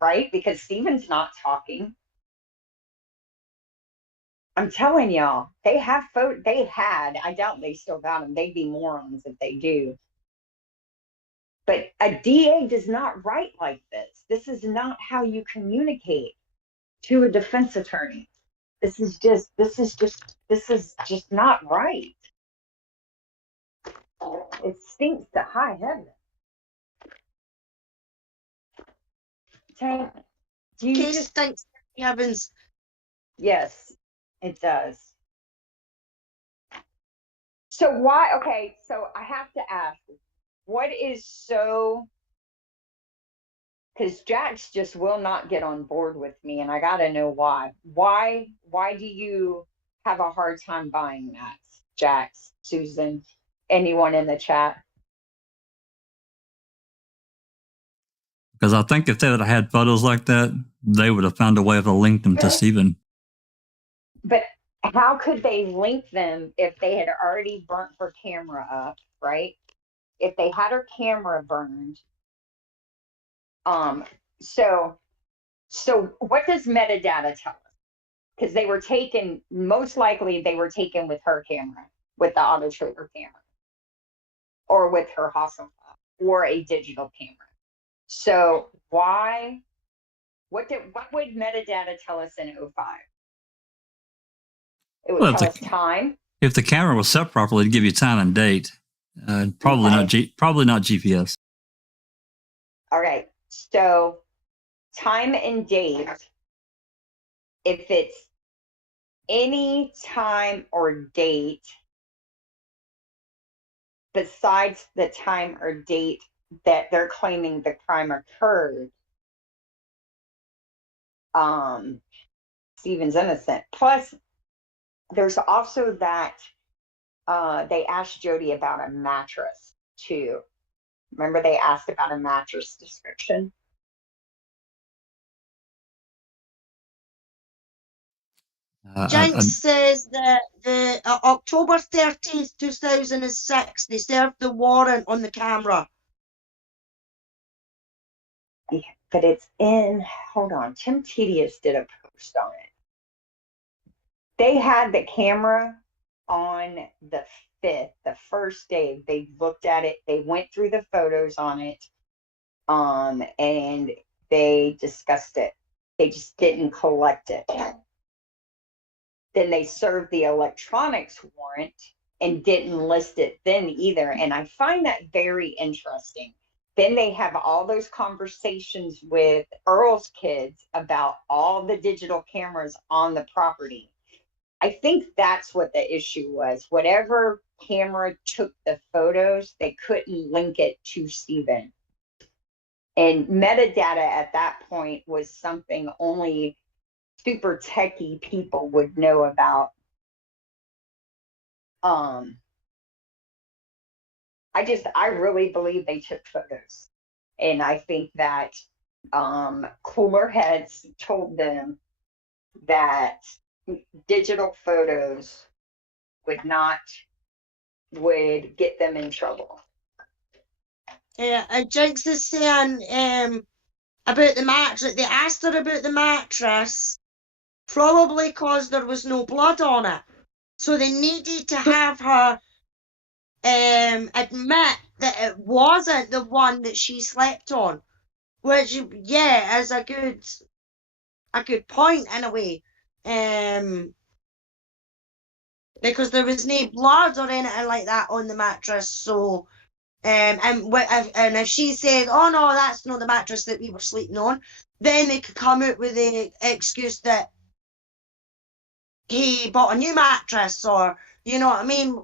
right? Because Stephen's not talking. I'm telling y'all, they had, I doubt they still got them. They'd be morons if they do. But a DA does not write like this. This is not how you communicate to a defense attorney. This is just not right. It stinks to high heaven. Tank, do you Case just stinks to heavens. Yes, it does. So why? Okay, so I have to ask, what is so? Because Jax just will not get on board with me, and I got to know why. Why do you have a hard time buying that, Jax, Susan? Anyone in the chat? Because I think if they would have had photos like that, they would have found a way to link them to Stephen. But how could they link them if they had already burnt her camera up, right? If they had her camera burned. So what does metadata tell us? Because they were taken, most likely they were taken with her camera, with the auto trader camera. Or with her Hasselblad, or a digital camera. So what would metadata tell us in 05? It would tell us time. If the camera was set properly, it'd give you time and date. Probably not GPS. All right. So time and date. If it's any time or date besides the time or date that they're claiming the crime occurred, Stephen's innocent. Plus, there's also that they asked Jody about a mattress too. Remember they asked about a mattress description? Jenks says that the October 13th, 2006, they served the warrant on the camera. Yeah, but it's in, hold on, Tim Tedious did a post on it. They had the camera on the 5th, the first day. They looked at it, they went through the photos on it, and they discussed it. They just didn't collect it. Then they served the electronics warrant and didn't list it then either. And I find that very interesting. Then they have all those conversations with Earl's kids about all the digital cameras on the property. I think that's what the issue was. Whatever camera took the photos, they couldn't link it to Stephen. And metadata at that point was something only super techie people would know about. I really believe they took photos. And I think that cooler heads told them that digital photos would get them in trouble. Yeah, Jinx is saying about the mattress. They asked her about the mattress, probably because there was no blood on it. So they needed to have her admit that it wasn't the one that she slept on, which, yeah, is a good point in a way. Because there was no blood or anything like that on the mattress, so and if she said, "Oh no, that's not the mattress that we were sleeping on," then they could come out with the excuse that he bought a new mattress, or you know what I mean,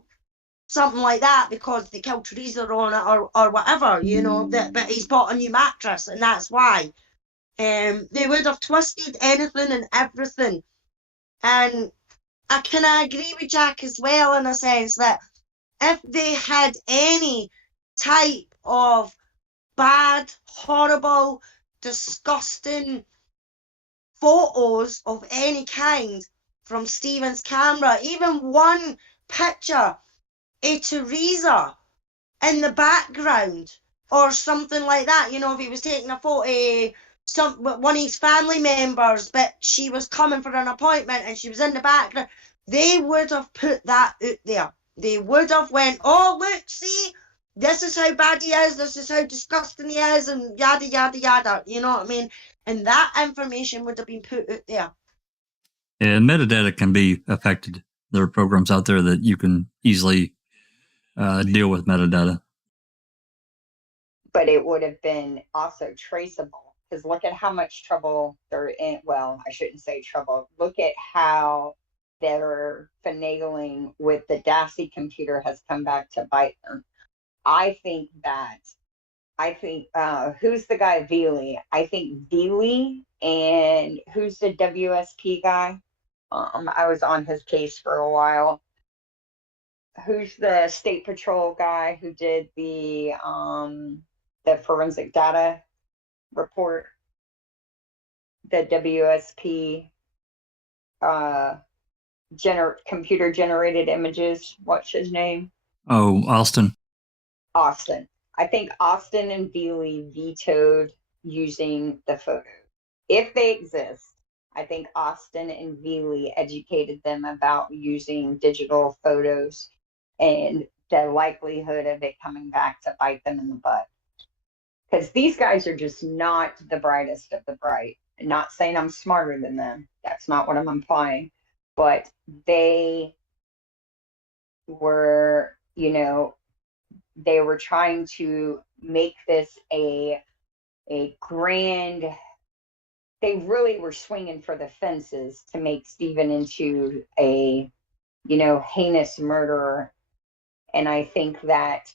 something like that, because they killed Teresa on it, or whatever, you know. But he's bought a new mattress, and that's why. They would have twisted anything and everything, and I kind of agree with Jack as well, in a sense that if they had any type of bad, horrible, disgusting photos of any kind from Stephen's camera, even one picture of Teresa in the background or something like that, you know, if he was taking a photo of one of his family members, but she was coming for an appointment and she was in the background, they would have put that out there. They would have went, "Oh, look, see, this is how bad he is, this is how disgusting he is," and yada, yada, yada, you know what I mean? And that information would have been put out there. Yeah, metadata can be affected. There are programs out there that you can easily deal with metadata. But it would have been also traceable, because look at how much trouble they're in. Well, I shouldn't say trouble. Look at how they're finagling with the Dassey computer has come back to bite them. I think who's the guy, Veely? I think Veely, and who's the WSP guy? I was on his case for a while. Who's the state patrol guy who did the forensic data report? The WSP computer generated images. What's his name? Oh, Austin. I think Austin and Veely vetoed using the photo. If they exist, I think Austin and Veely educated them about using digital photos and the likelihood of it coming back to bite them in the butt. Because these guys are just not the brightest of the bright. I'm not saying I'm smarter than them. That's not what I'm implying. But they were, they were trying to make this a grand, they really were swinging for the fences to make Stephen into a, heinous murderer. And I think that,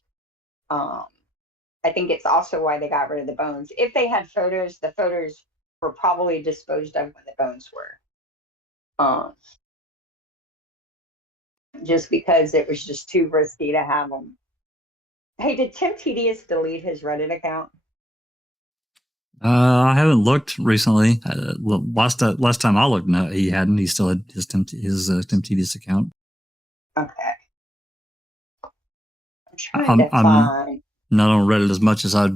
I think it's also why they got rid of the bones. If they had photos, the photos were probably disposed of when the bones were. Just because it was just too risky to have them. Hey, did Tim Tedious delete his Reddit account? I haven't looked recently. Last time I looked, no, he hadn't. He still had his Tim Tedious account. Okay. I'm not on Reddit as much as I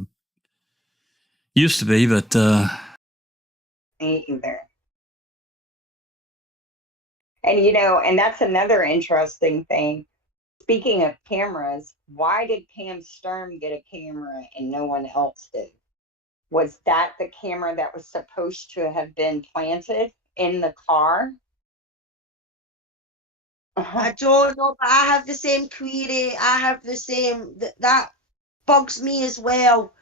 used to be, but me either. And and that's another interesting thing. Speaking of cameras, why did Pam Sturm get a camera and no one else did? Was that the camera that was supposed to have been planted in the car? I don't know, but I have the same query. I have the same, that bugs me as well.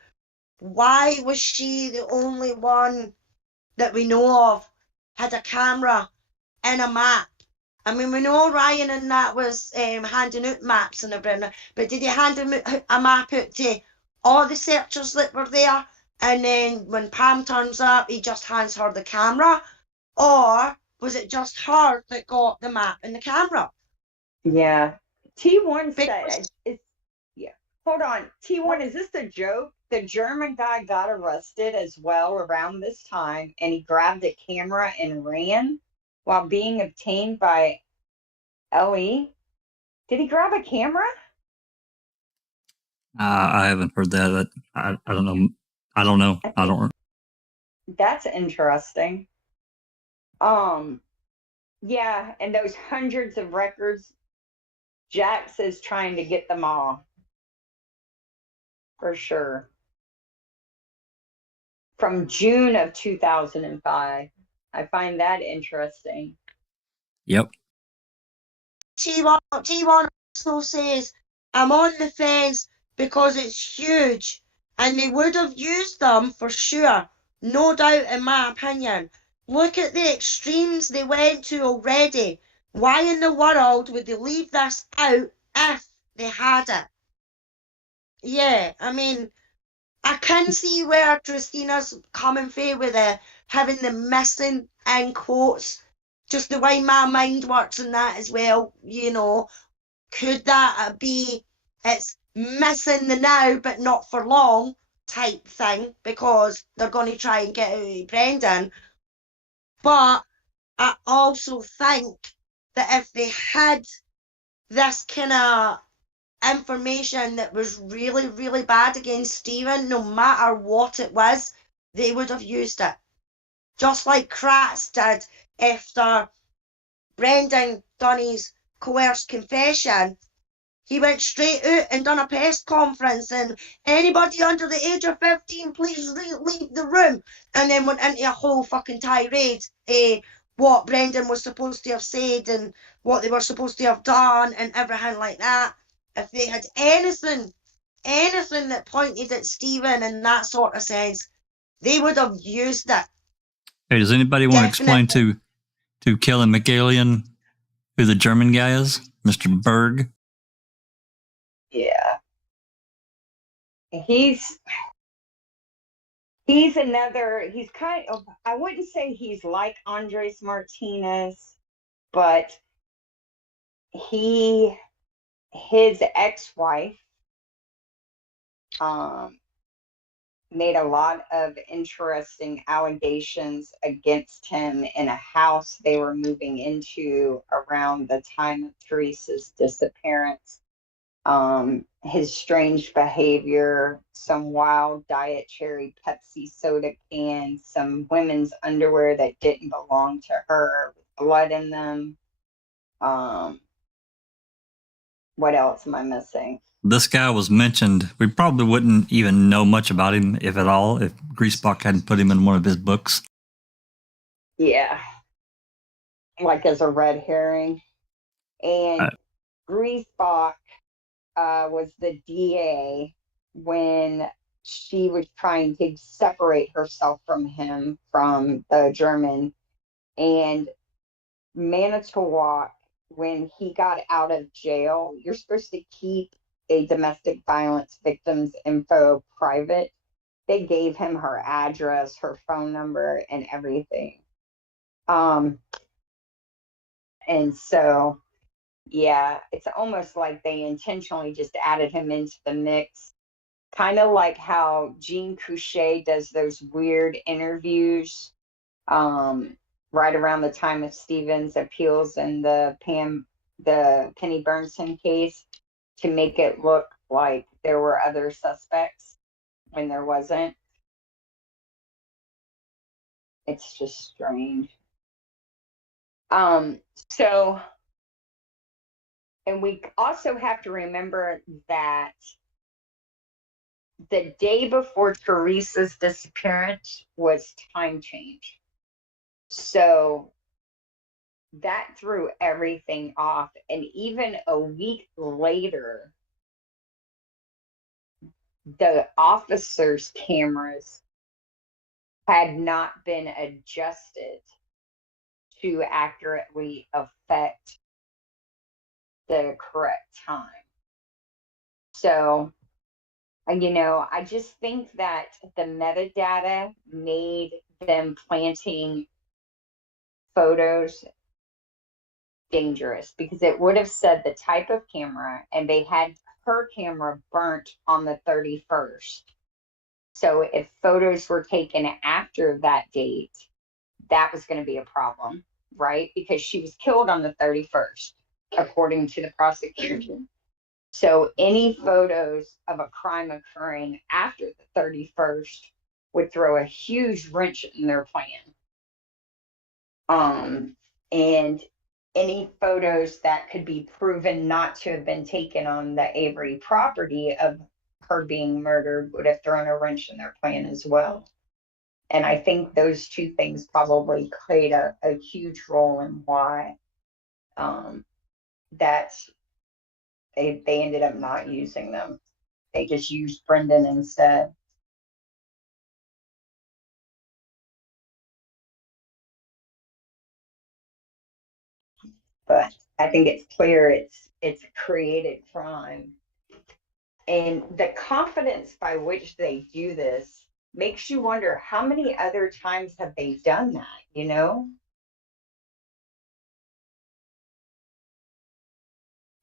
Why was she the only one that we know of had a camera and a map? I mean, we know Ryan and that was handing out maps and everything, but did he hand a map out to all the searchers that were there? And then when Pam turns up, he just hands her the camera? Or was it just her that got the map and the camera? Yeah. T1 said, hold on. T1, is this a joke? The German guy got arrested as well around this time, and he grabbed a camera and ran while being obtained by LE. Did he grab a camera? I haven't heard that. I don't know. I don't know. I don't. That's interesting. Yeah, and those hundreds of records Jax is trying to get them all, for sure. From June of 2005. I find that interesting. Yep. T1 also says, I'm on the fence because it's huge and they would have used them for sure. No doubt, in my opinion. Look at the extremes they went to already. Why in the world would they leave this out if they had it? Yeah, I mean, I can see where Christina's coming through with having the missing in quotes. Just the way my mind works and that as well, you know. Could that be it's missing the now but not for long type thing because they're going to try and get out of Brendan? But I also think that if they had this kind of information that was really, really bad against Stephen, no matter what it was, they would have used it. Just like Kratz did after Brendan done his coerced confession. He went straight out and done a press conference and anybody under the age of 15, please leave the room. And then went into a whole fucking tirade, what Brendan was supposed to have said and what they were supposed to have done and everything like that. If they had anything that pointed at Stephen in that sort of sense, they would have used it. Hey, does anybody want to explain to Kelly McAlien who the German guy is? Mr. Berg? Yeah. He's kind of, I wouldn't say he's like Andres Martinez, but his ex-wife made a lot of interesting allegations against him in a house they were moving into around the time of Teresa's disappearance. His strange behavior, some wild diet cherry Pepsi soda cans, some women's underwear that didn't belong to her with blood in them. What else am I missing? This guy was mentioned. We probably wouldn't even know much about him, if at all, if Griesbach hadn't put him in one of his books. Yeah. Like as a red herring. And Griesbach was the DA when she was trying to separate herself from him, from the German. And Manitowoc, when he got out of jail, you're supposed to keep a domestic violence victim's info private. They gave him her address, her phone number, and everything. And so, yeah, it's almost like they intentionally just added him into the mix. Kind of like how Jean Couché does those weird interviews right around the time of Stevens' appeals and the Penny Bernson case to make it look like there were other suspects when there wasn't. It's just strange. So, and we also have to remember that the day before Teresa's disappearance was time change. So that threw everything off. And even a week later, the officers' cameras had not been adjusted to accurately affect the correct time. So, I just think that the metadata made them planting photos dangerous, because it would have said the type of camera, and they had her camera burnt on the 31st. So if photos were taken after that date, that was going to be a problem, right? Because she was killed on the 31st, according to the prosecution. So any photos of a crime occurring after the 31st would throw a huge wrench in their plan. And any photos that could be proven not to have been taken on the Avery property of her being murdered would have thrown a wrench in their plan as well. And I think those two things probably played a huge role in why that they ended up not using them. They just used Brendan instead. But I think it's clear it's a created crime. And the confidence by which they do this makes you wonder how many other times have they done that, you know?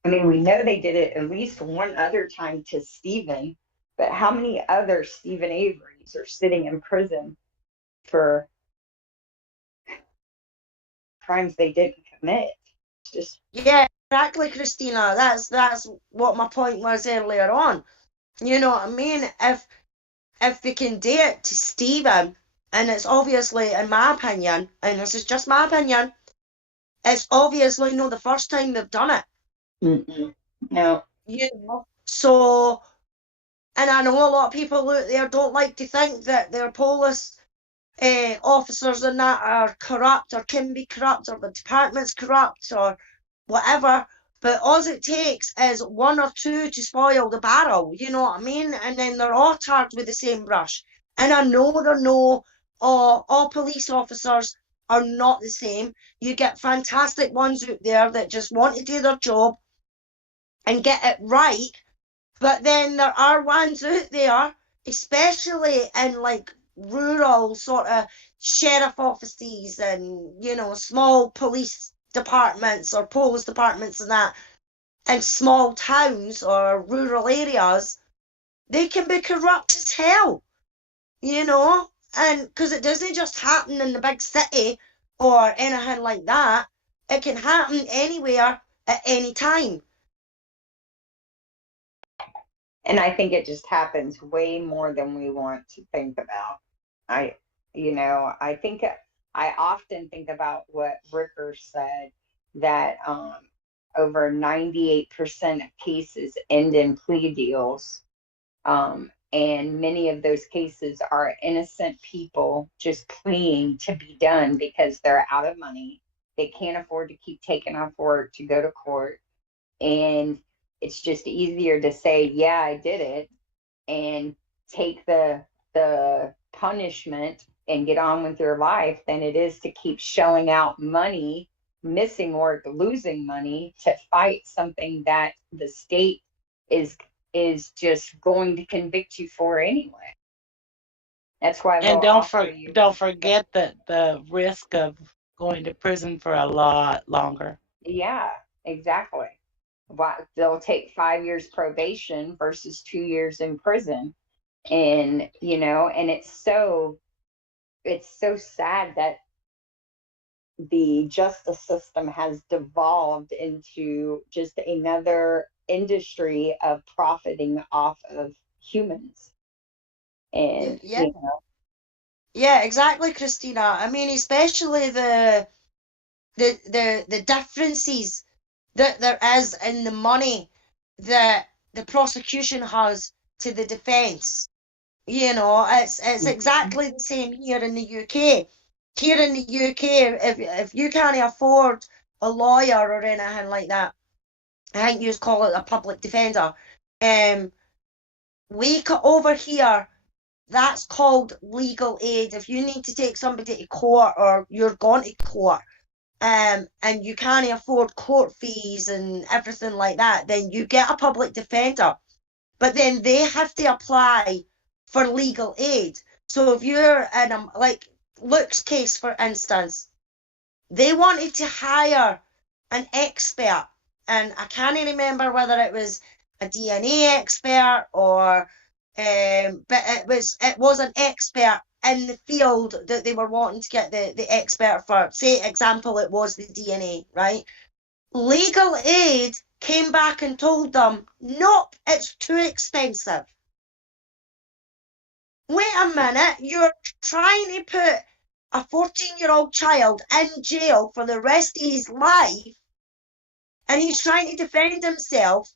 I mean, we know they did it at least one other time to Stephen, but how many other Stephen Averys are sitting in prison for crimes they didn't commit? It's just, yeah, exactly, Christina. That's what my point was earlier on. You know what I mean? If they can do it to Stephen, and it's obviously, in my opinion, and this is just my opinion, it's obviously not the first time they've done it. No. You know, so, and I know a lot of people out there don't like to think that their police officers and that are corrupt or can be corrupt or the department's corrupt or whatever, but all it takes is one or two to spoil the barrel, you know what I mean? And then they're all tarred with the same brush. And I know all police officers are not the same. You get fantastic ones out there that just want to do their job and get it right, but then there are ones out there, especially in like rural sort of sheriff offices and, you know, small police departments or police departments and that, in small towns or rural areas, they can be corrupt as hell, you know, and because it doesn't just happen in the big city or anything like that, it can happen anywhere at any time. And I think it just happens way more than we want to think about. I often think about what Ricker said, that over 98% of cases end in plea deals. And many of those cases are innocent people just pleading to be done because they're out of money. They can't afford to keep taking off work to go to court. And it's just easier to say, yeah, I did it, and take the punishment and get on with your life than it is to keep shelling out money, missing work, losing money to fight something that the state is just going to convict you for anyway. That's why. And don't forget that the risk of going to prison for a lot longer. Yeah, exactly. They'll take 5 years probation versus 2 years in prison. And, you know, and it's so sad that the justice system has devolved into just another industry of profiting off of humans. And, yeah. you know. Yeah, exactly, Christina. I mean, especially the differences that there is in the money that the prosecution has to the defense. You know, it's exactly the same here in the UK. Here in the UK, if you can't afford a lawyer or anything like that, I think you call it a public defender. Over here, that's called legal aid. If you need to take somebody to court or you're going to court, and you can't afford court fees and everything like that, then you get a public defender. But then they have to apply for legal aid. So if you're in like Luke's case, for instance, they wanted to hire an expert, and I can't remember whether it was a DNA expert or but it was an expert in the field that they were wanting to get the expert for. Say, example, it was the DNA, right? Legal aid came back and told them, nope, it's too expensive. Wait a minute, you're trying to put a 14-year-old child in jail for the rest of his life and he's trying to defend himself,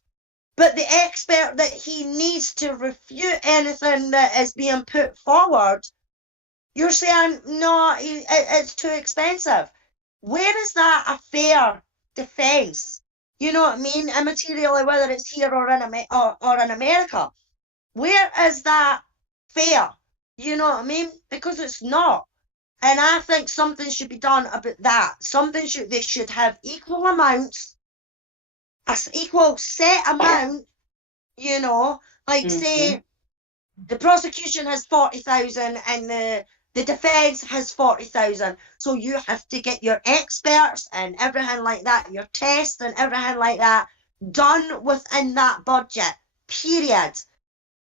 but the expert that he needs to refute anything that is being put forward, you're saying, no, it's too expensive. Where is that a fair defence? You know what I mean? Immaterially, whether it's here or in America. Where is that fair? You know what I mean? Because it's not. And I think something should be done about that. They should have equal amounts, equal set amount, you know, like say the prosecution has 40,000 and the defense has 40,000. So you have to get your experts and everything like that, your tests and everything like that done within that budget, period.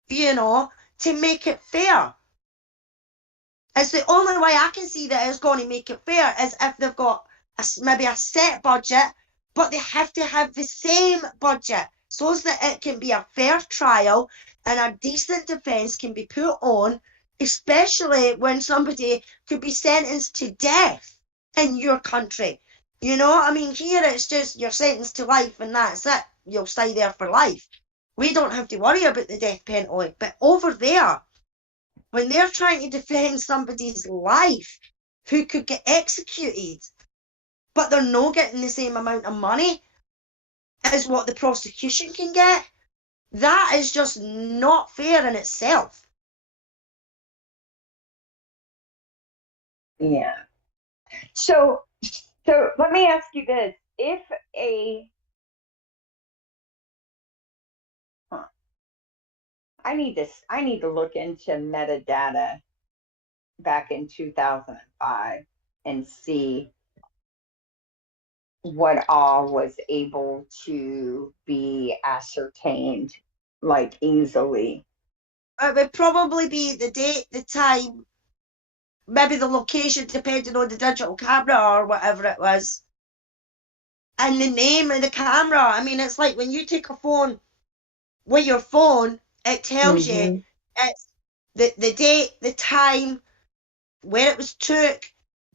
You know, to make it fair. It's the only way I can see that it's going to make it fair is if they've got maybe a set budget, but they have to have the same budget so that it can be a fair trial and a decent defence can be put on, especially when somebody could be sentenced to death in your country. You know, I mean, here it's just you're sentenced to life and that's it. You'll stay there for life. We don't have to worry about the death penalty. But over there, when they're trying to defend somebody's life who could get executed, but they're not getting the same amount of money as what the prosecution can get, that is just not fair in itself. Yeah. So let me ask you this. If I need to look into metadata back in 2005 and see what all was able to be ascertained like easily. It would probably be the date, the time, maybe the location, depending on the digital camera or whatever it was, and the name of the camera. I mean, it's like when you take a phone with your phone, it tells you it's the date, the time, where it was took,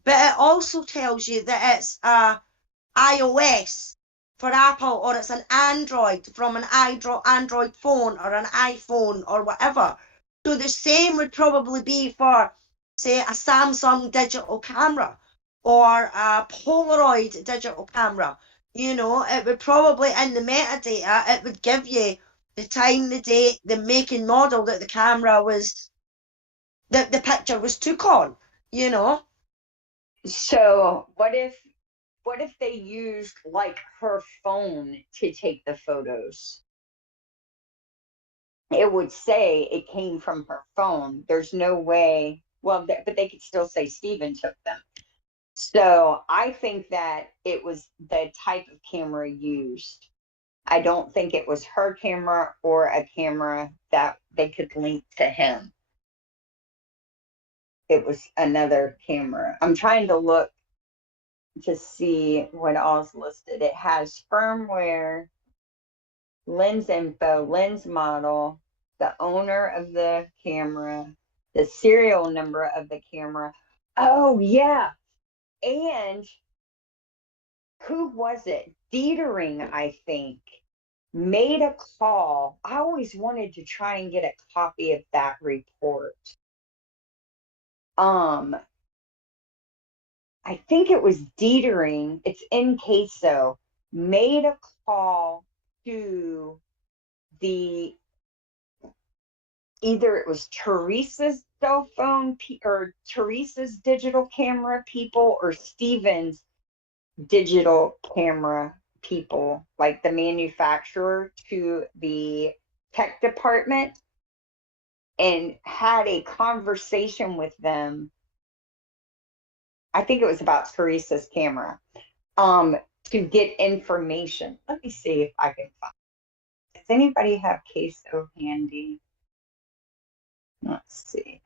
but it also tells you that it's iOS for Apple or it's an Android from an Android phone or an iPhone or whatever. So the same would probably be for, say, a Samsung digital camera or a Polaroid digital camera. You know, it would probably, in the metadata, it would give you the time, the date, the make and model that the camera was, that the picture was took on, you know. So what if they used like her phone to take the photos? It would say it came from her phone. There's no way, well, but they could still say Stephen took them. So I think that it was the type of camera used. I don't think it was her camera or a camera that they could link to him. It was another camera. I'm trying to look to see what all's listed. It has firmware, lens info, lens model, the owner of the camera, the serial number of the camera. Oh, yeah. And who was it? Dietering, I think, made a call. I always wanted to try and get a copy of that report. I think it was Dietering, it's in Queso, made a call to either it was Teresa's cell phone or Teresa's digital camera people or Steven's digital camera people, like the manufacturer, to the tech department and had a conversation with them. I think it was about Teresa's camera, to get information. Let me see if I can find it. Does anybody have Queso handy? Let's see.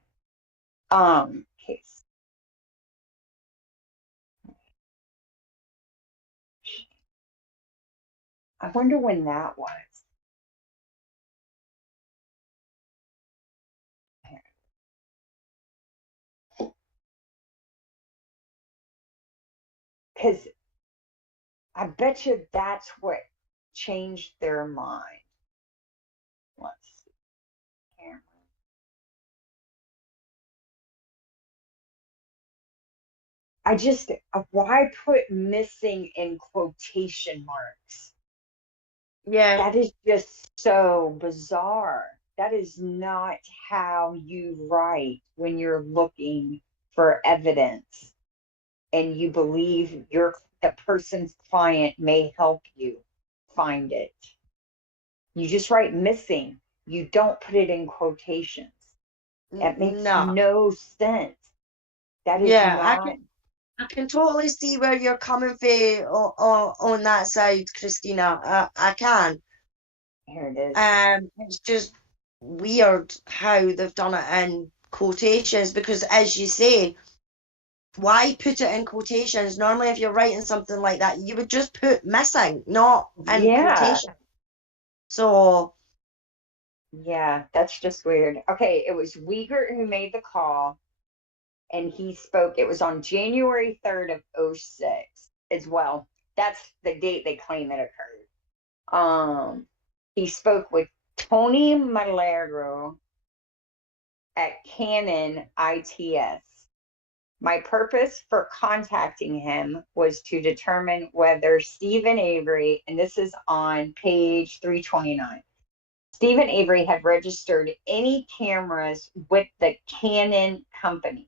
Case. I wonder when that was. Because I bet you that's what changed their mind. Let's see. Camera. Why put missing in quotation marks? Yeah. That is just so bizarre. That is not how you write when you're looking for evidence and you believe the person's client may help you find it. You just write missing. You don't put it in quotations. That makes no sense. That is not. I can totally see where you're coming from on that side, Christina. I can. Here it is. It's just weird how they've done it in quotations because, as you say, why put it in quotations? Normally, if you're writing something like that, you would just put missing, not in quotation. So, yeah, that's just weird. Okay, it was Wiegert who made the call, and he spoke. It was on January 3rd of 06 as well. That's the date they claim it occurred. He spoke with Tony Malero at Canon ITS. My purpose for contacting him was to determine whether Stephen Avery, and this is on page 329, Stephen Avery had registered any cameras with the Canon company.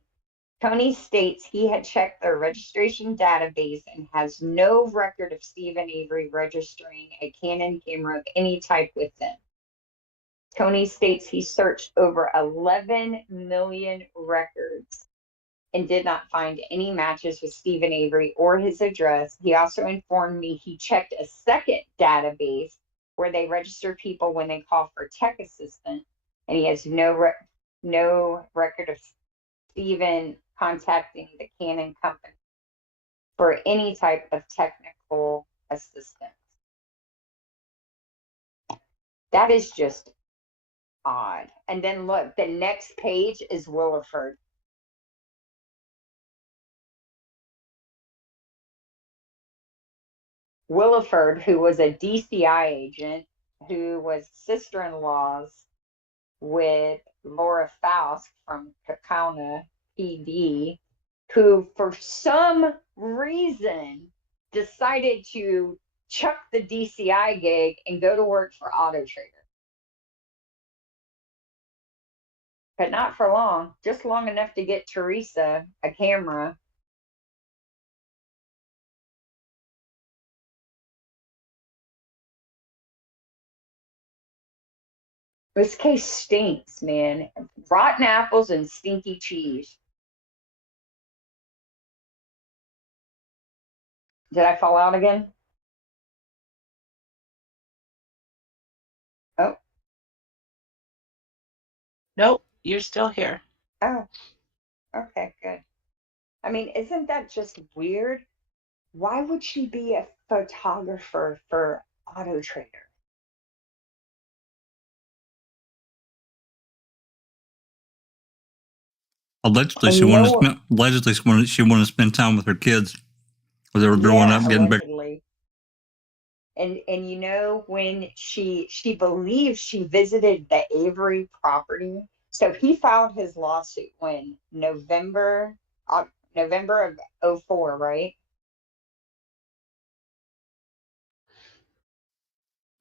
Tony states he had checked their registration database and has no record of Stephen Avery registering a Canon camera of any type with them. Tony states he searched over 11 million records and did not find any matches with Stephen Avery or his address. He also informed me he checked a second database where they register people when they call for tech assistant, and he has no record of Stephen contacting the Canon company for any type of technical assistance. That is just odd. And then look, the next page is Williford. Williford, who was a DCI agent, who was sister-in-laws with Laura Faust from Kakana PD, who for some reason decided to chuck the DCI gig and go to work for Auto Trader. But not for long, just long enough to get Teresa a camera. This case stinks, man. Rotten apples and stinky cheese. Did I fall out again? Oh. Nope, you're still here. Oh, okay, good. I mean, isn't that just weird? Why would she be a photographer for Auto Trader? Allegedly, she wanted to spend time with her kids as they were growing up, getting bigger. And you know, when she believes she visited the Avery property. So he filed his lawsuit when November of 04, right?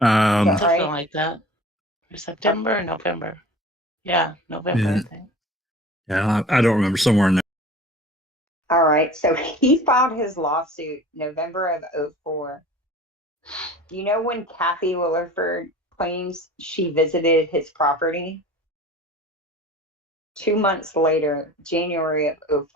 Something right? like that. Or September or November. Yeah, November, Yeah. I think. Yeah, I don't remember, somewhere in there. All right. So he filed his lawsuit November of 04. You know when Kathy Williford claims she visited his property? 2 months later, January of 05.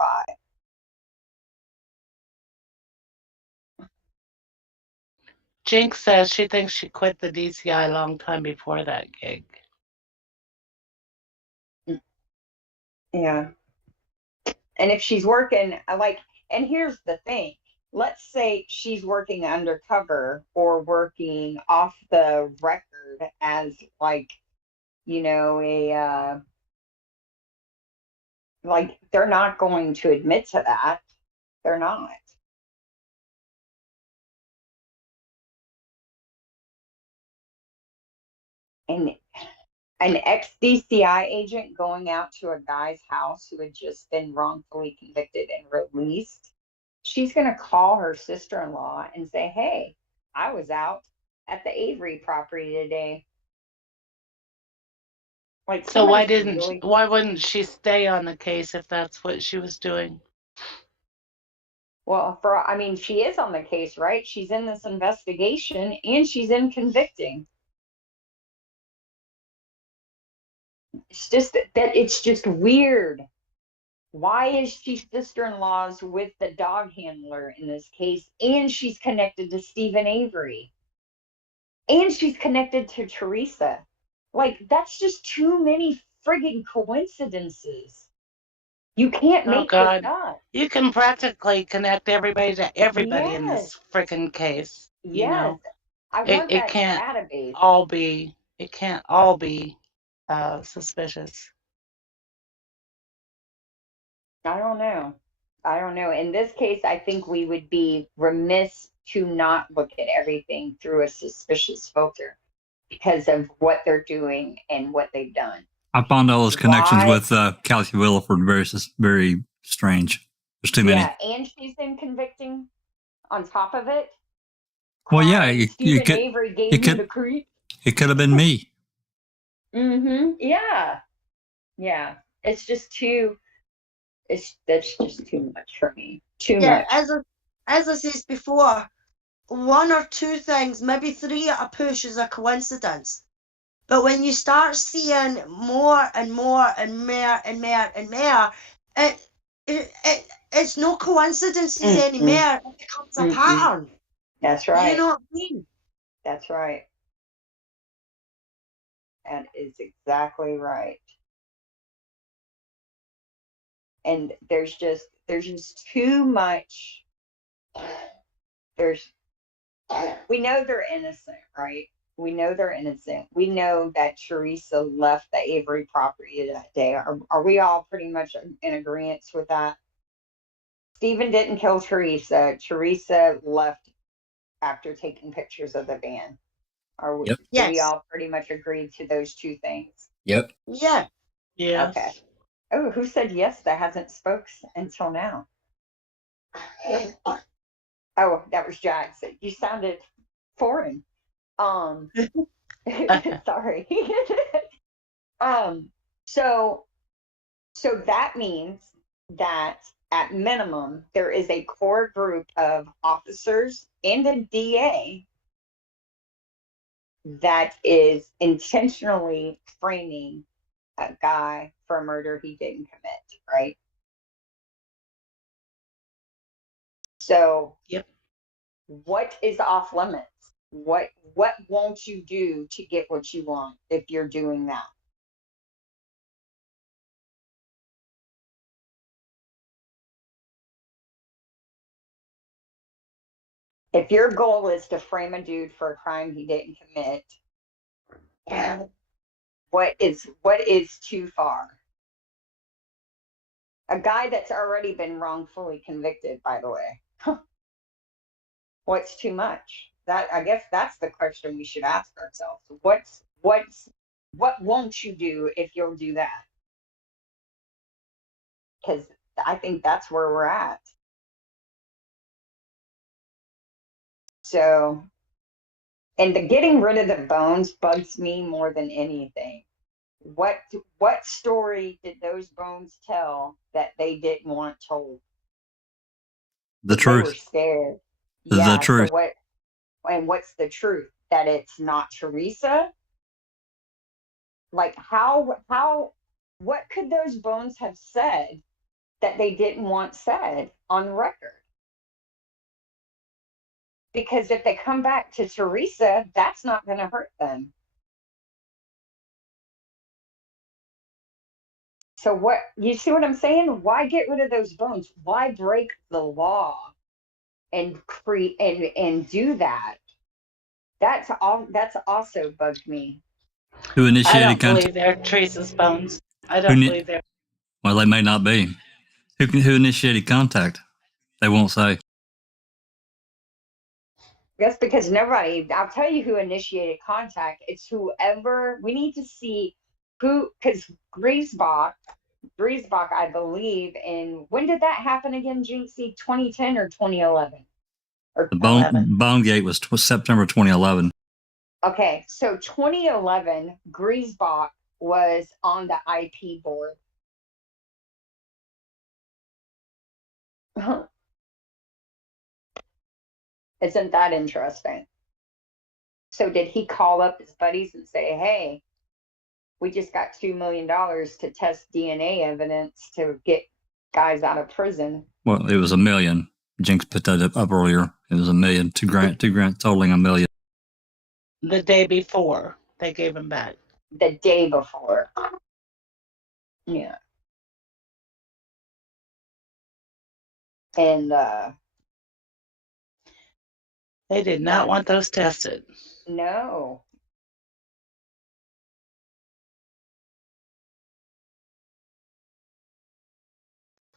Jinx says she thinks she quit the DCI a long time before that gig. Yeah. And if she's working, and here's the thing. Let's say she's working undercover or working off the record as they're not going to admit to that. They're not. And an ex-DCI agent going out to a guy's house who had just been wrongfully convicted and released, she's going to call her sister-in-law and say, hey, I was out at the Avery property today. Like, So why wouldn't she stay on the case if that's what she was doing? Well, I mean, she is on the case, right? She's in this investigation and she's in convicting. It's just it's just weird. Why is she sister-in-laws with the dog handler in this case? And she's connected to Stephen Avery. And she's connected to Teresa. Like, that's just too many friggin' coincidences. You can't make this up. You can practically connect everybody to everybody in Yes. this freaking case. You Yes. know, I want it that can't database. it can't all be suspicious. I don't know. In this case, I think we would be remiss to not look at everything through a suspicious filter because of what they're doing and what they've done. I found all those connections with Kathy Williford very strange. There's too many. Yeah, and she's been convicting on top of it. Well, yeah, you could. Avery gave you the creep. It could have been me. Mm-hmm. Yeah. Yeah. It's just too. That's just too much for me. Too much. As I said before, one or two things, maybe three at a push is a coincidence. But when you start seeing more and more and more and more and more, it's no coincidences anymore. It becomes a pattern. That's right. You know what I mean? That's right. That is exactly right. And there's just too much. We know they're innocent, right? We know they're innocent. We know that Teresa left the Avery property that day. Are we all pretty much in agreement with that? Stephen didn't kill Teresa. Teresa left after taking pictures of the van. Yep. Do we all pretty much agreed to those two things? Yep. Yeah. Yeah. Okay. Oh, who said yes that hasn't spoke until now? Oh, that was Jax. You sounded foreign. Sorry. So that means that at minimum there is a core group of officers and a DA that is intentionally framing a guy for a murder he didn't commit, right? So, yep. What is off limits? What won't you do to get what you want if you're doing that? If your goal is to frame a dude for a crime he didn't commit, what is too far? A guy that's already been wrongfully convicted, by the way. What's too much? I guess that's the question we should ask ourselves. What won't you do if you'll do that? Because I think that's where we're at. So, and the getting rid of the bones bugs me more than anything. What story did those bones tell that they didn't want told? The truth. They were scared. The truth. So what's the truth? That it's not Teresa? Like what could those bones have said that they didn't want said on record? Because if they come back to Teresa, that's not going to hurt them. So you see what I'm saying? Why get rid of those bones? Why break the law and do that? That's also bugged me. Who initiated I don't contact? believe they're Teresa's bones. I don't believe they're. Well, they may not be. Who initiated contact? They won't say. That's because nobody, I'll tell you who initiated contact. It's whoever, we need to see who, because Griesbach, I believe, when did that happen again, Jinxie? 2010 or 2011? Or The Bone Gate was September 2011. Okay, so 2011, Griesbach was on the IP board. Isn't that interesting? So did he call up his buddies and say, hey, we just got $2 million to test DNA evidence to get guys out of prison? Well, it was $1 million. Jinx put that up earlier. It was $1 million. Two grant totaling $1 million. The day before they gave him back. The day before. Yeah. And they did not want those tested. No.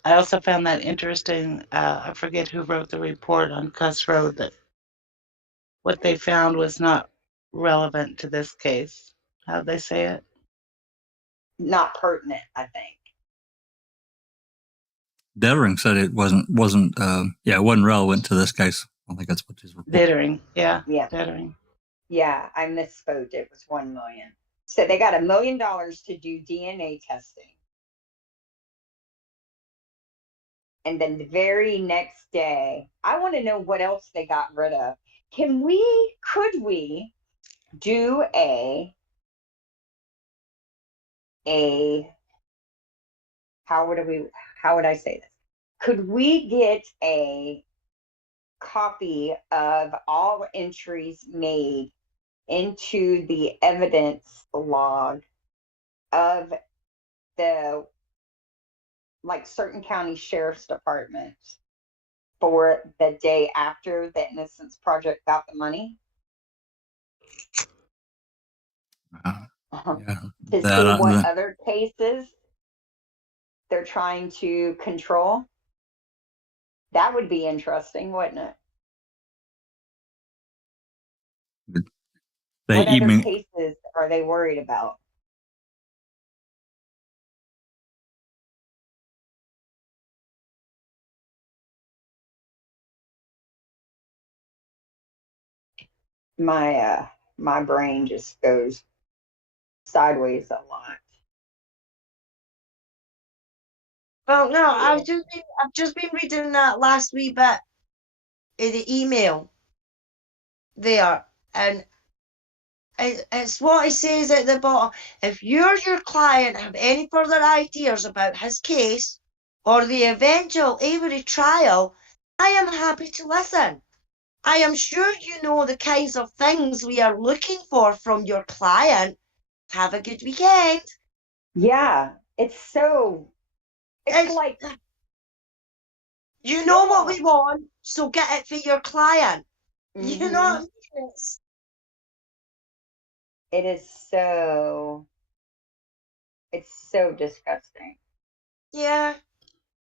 I also found that interesting. I forget who wrote the report on Cuss Road that what they found was not relevant to this case. How'd they say it? Not pertinent, I think. Dettering said it wasn't relevant to this case. I think that's what his report. Dettering, yeah. Dettering. Yeah, I misspoke. It was $1 million. So they got $1 million to do DNA testing. And then the very next day, I want to know what else they got rid of. Could we do how would I say this? Could we get a copy of all entries made into the evidence log of the certain county sheriff's departments for the day after the Innocence Project got the money? To see what other cases they're trying to control? That would be interesting, wouldn't it? What other cases are they worried about? My brain just goes sideways a lot. Well, no, I've just been reading that last wee bit of the email there, and it's what it says at the bottom. If you or your client have any further ideas about his case or the eventual Avery trial, I am happy to listen. I am sure you know the kinds of things we are looking for from your client. Have a good weekend. Yeah, it's like, you know what we want, so get it for your client. You know what I mean? It's so disgusting. Yeah.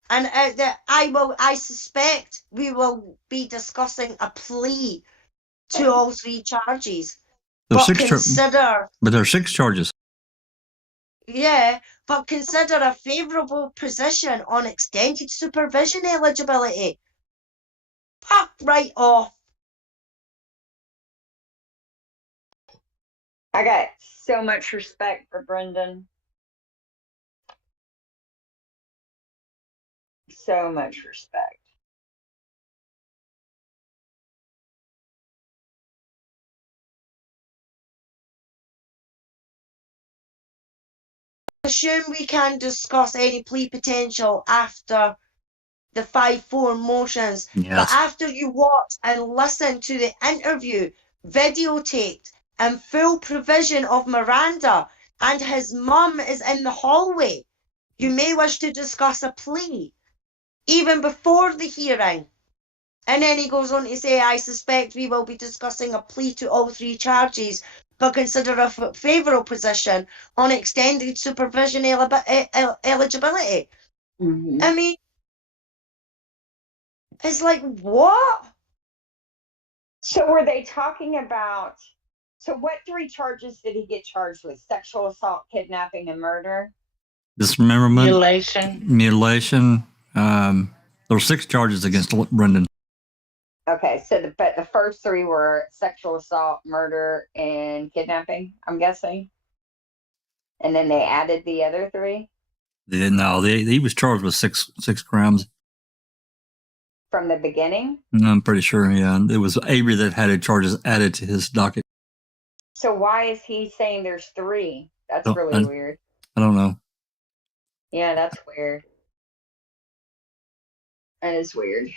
And I suspect we will be discussing a plea to all 3 charges. But there are 6 charges. Yeah, but consider a favourable position on extended supervision eligibility. Fuck right off. I got so much respect for Brendan. So much respect. Assume we can discuss any plea potential after the 5-4 motions. Yes. But after you watch and listen to the interview, videotaped and full provision of Miranda, and his mum is in the hallway, you may wish to discuss a plea, even before the hearing. And then he goes on to say, I suspect we will be discussing a plea to all 3 charges, but consider a favourable position on extended supervision eligibility. I mean, it's like, what? So were they talking about, so what 3 charges did he get charged with? Sexual assault, kidnapping, and murder? Dismemberment, Mutilation. There were 6 charges against Brendan. Okay, so but the first 3 were sexual assault, murder, and kidnapping, I'm guessing. And then they added the other 3? He was charged with six crimes. From the beginning? I'm pretty sure, yeah. It was Avery that had charges added to his docket. So why is he saying there's 3? That's really weird. I don't know. Yeah, that's weird. That is weird.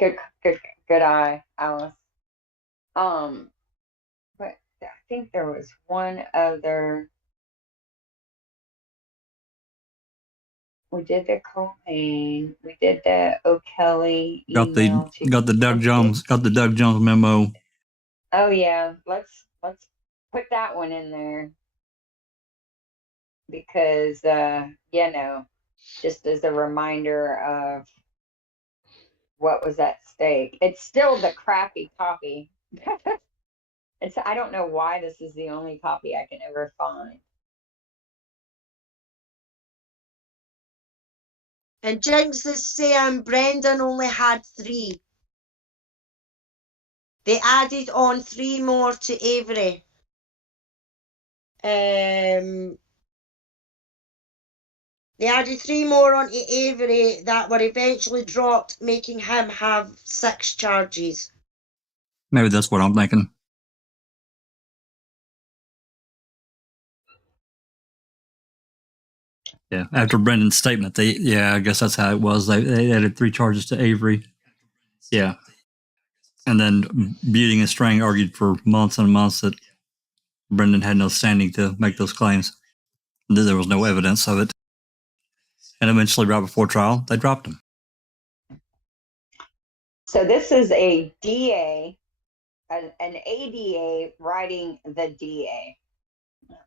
Good eye, Alice. But I think there was one other. We did the Cohen. We did the O'Kelly email. Got the Doug Jones memo. Oh yeah, let's put that one in there because just as a reminder of what was at stake. It's still the crappy copy. I don't know why this is the only copy I can ever find. And Jinx is saying Brendan only had 3. They added on 3 more to Avery. They added 3 more onto Avery that were eventually dropped, making him have 6 charges. Maybe that's what I'm thinking. Yeah, after Brendan's statement, I guess that's how it was. They added 3 charges to Avery. Yeah. And then Beating and Strang argued for months and months that Brendan had no standing to make those claims. There was no evidence of it. And eventually, right before trial, they dropped him. So this is a DA, an ADA writing the DA.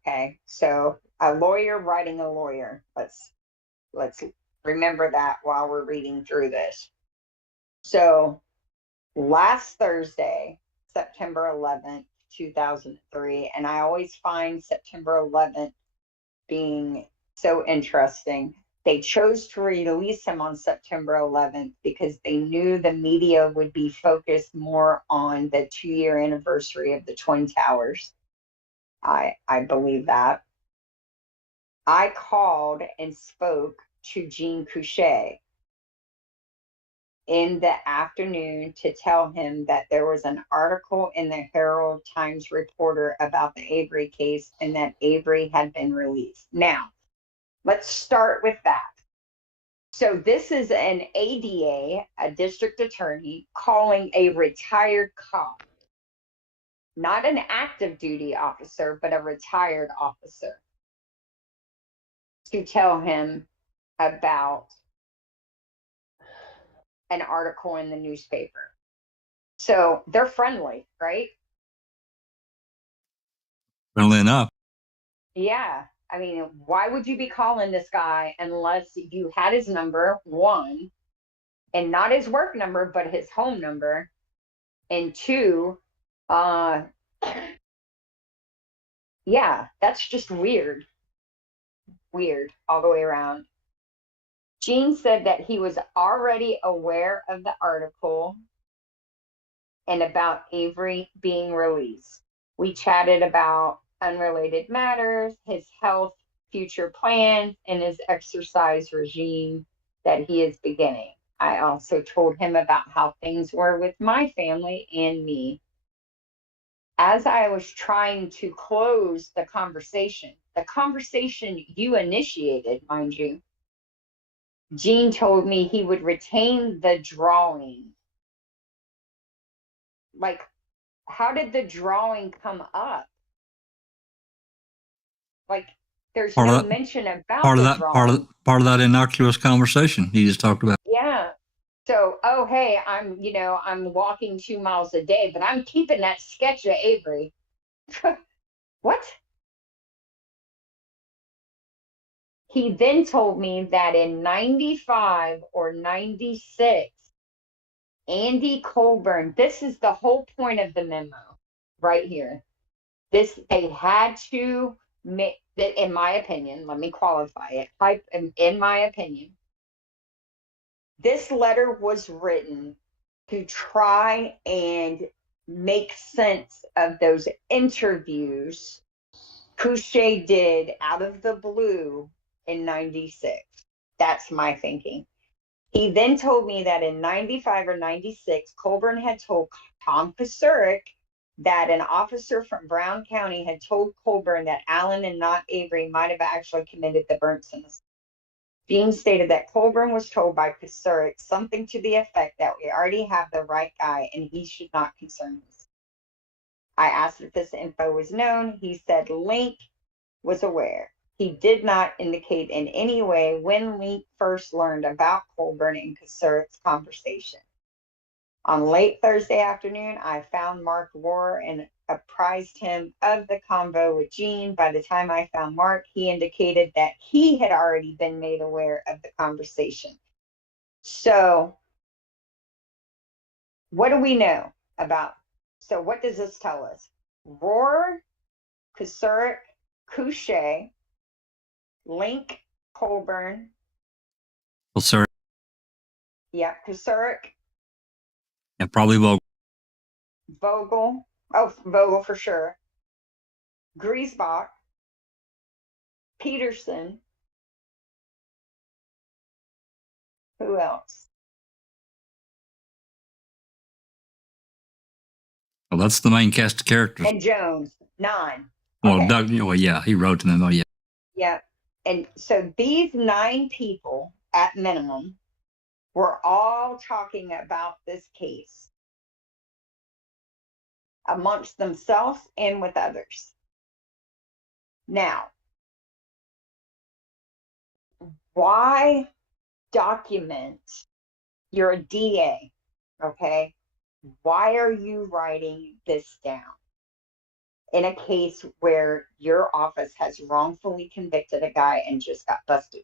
Okay, so a lawyer writing a lawyer. Let's remember that while we're reading through this. So last Thursday, September 11th, 2003, and I always find September 11th being so interesting. They chose to release him on September 11th because they knew the media would be focused more on the 2-year anniversary of the Twin Towers. I believe that. I called and spoke to Jean Couchet in the afternoon to tell him that there was an article in the Herald Times Reporter about the Avery case and that Avery had been released. Now, let's start with that. So this is an ADA, a district attorney, calling a retired cop, not an active duty officer, but a retired officer, to tell him about an article in the newspaper. So they're friendly, right? Friendly enough. Yeah. I mean, why would you be calling this guy unless you had his number, 1, and not his work number, but his home number, and 2, yeah, that's just weird. Weird all the way around. Gene said that he was already aware of the article and about Avery being released. We chatted about unrelated matters, his health, future plans, and his exercise regime that he is beginning. I also told him about how things were with my family and me. As I was trying to close the conversation you initiated, mind you, Gene told me he would retain the drawing. Like, how did the drawing come up? Like, there's no mention about the drawing. Part of that innocuous conversation he just talked about. Yeah. So, oh, hey, I'm walking 2 miles a day, but I'm keeping that sketch of Avery. What? He then told me that in 95 or 96, Andy Colburn. This is the whole point of the memo right here. They had to make that, in my opinion, let me qualify it. In my opinion, this letter was written to try and make sense of those interviews Couchet did out of the blue in 96. That's my thinking. He then told me that in 95 or 96, Colburn had told Tom Pasurik that an officer from Brown County had told Colburn that Allen and not Avery might have actually committed the Burnson. Dean stated that Colburn was told by Pasurik something to the effect that we already have the right guy and he should not concern us. I asked if this info was known. He said Link was aware. He did not indicate in any way when Link first learned about Colburn and Pasurek's conversation. On late Thursday afternoon, I found Mark Rohr and apprised him of the convo with Gene. By the time I found Mark, he indicated that he had already been made aware of the conversation. So, what do we know about? So, what does this tell us? Rohr, Pasurik, Couchet, Link, Colburn. Pasurik. Yeah, Pasurik. And probably Vogel. Vogel. Oh, Vogel for sure. Griesbach. Peterson. Who else? Well, that's the main cast of characters. And Jones. 9. Well, Okay. Doug, well, yeah, he wrote the memo, yeah. Yeah. And so these 9 people at minimum were all talking about this case amongst themselves and with others. Now, why document? You're a DA, okay? Why are you writing this down in a case where your office has wrongfully convicted a guy and just got busted?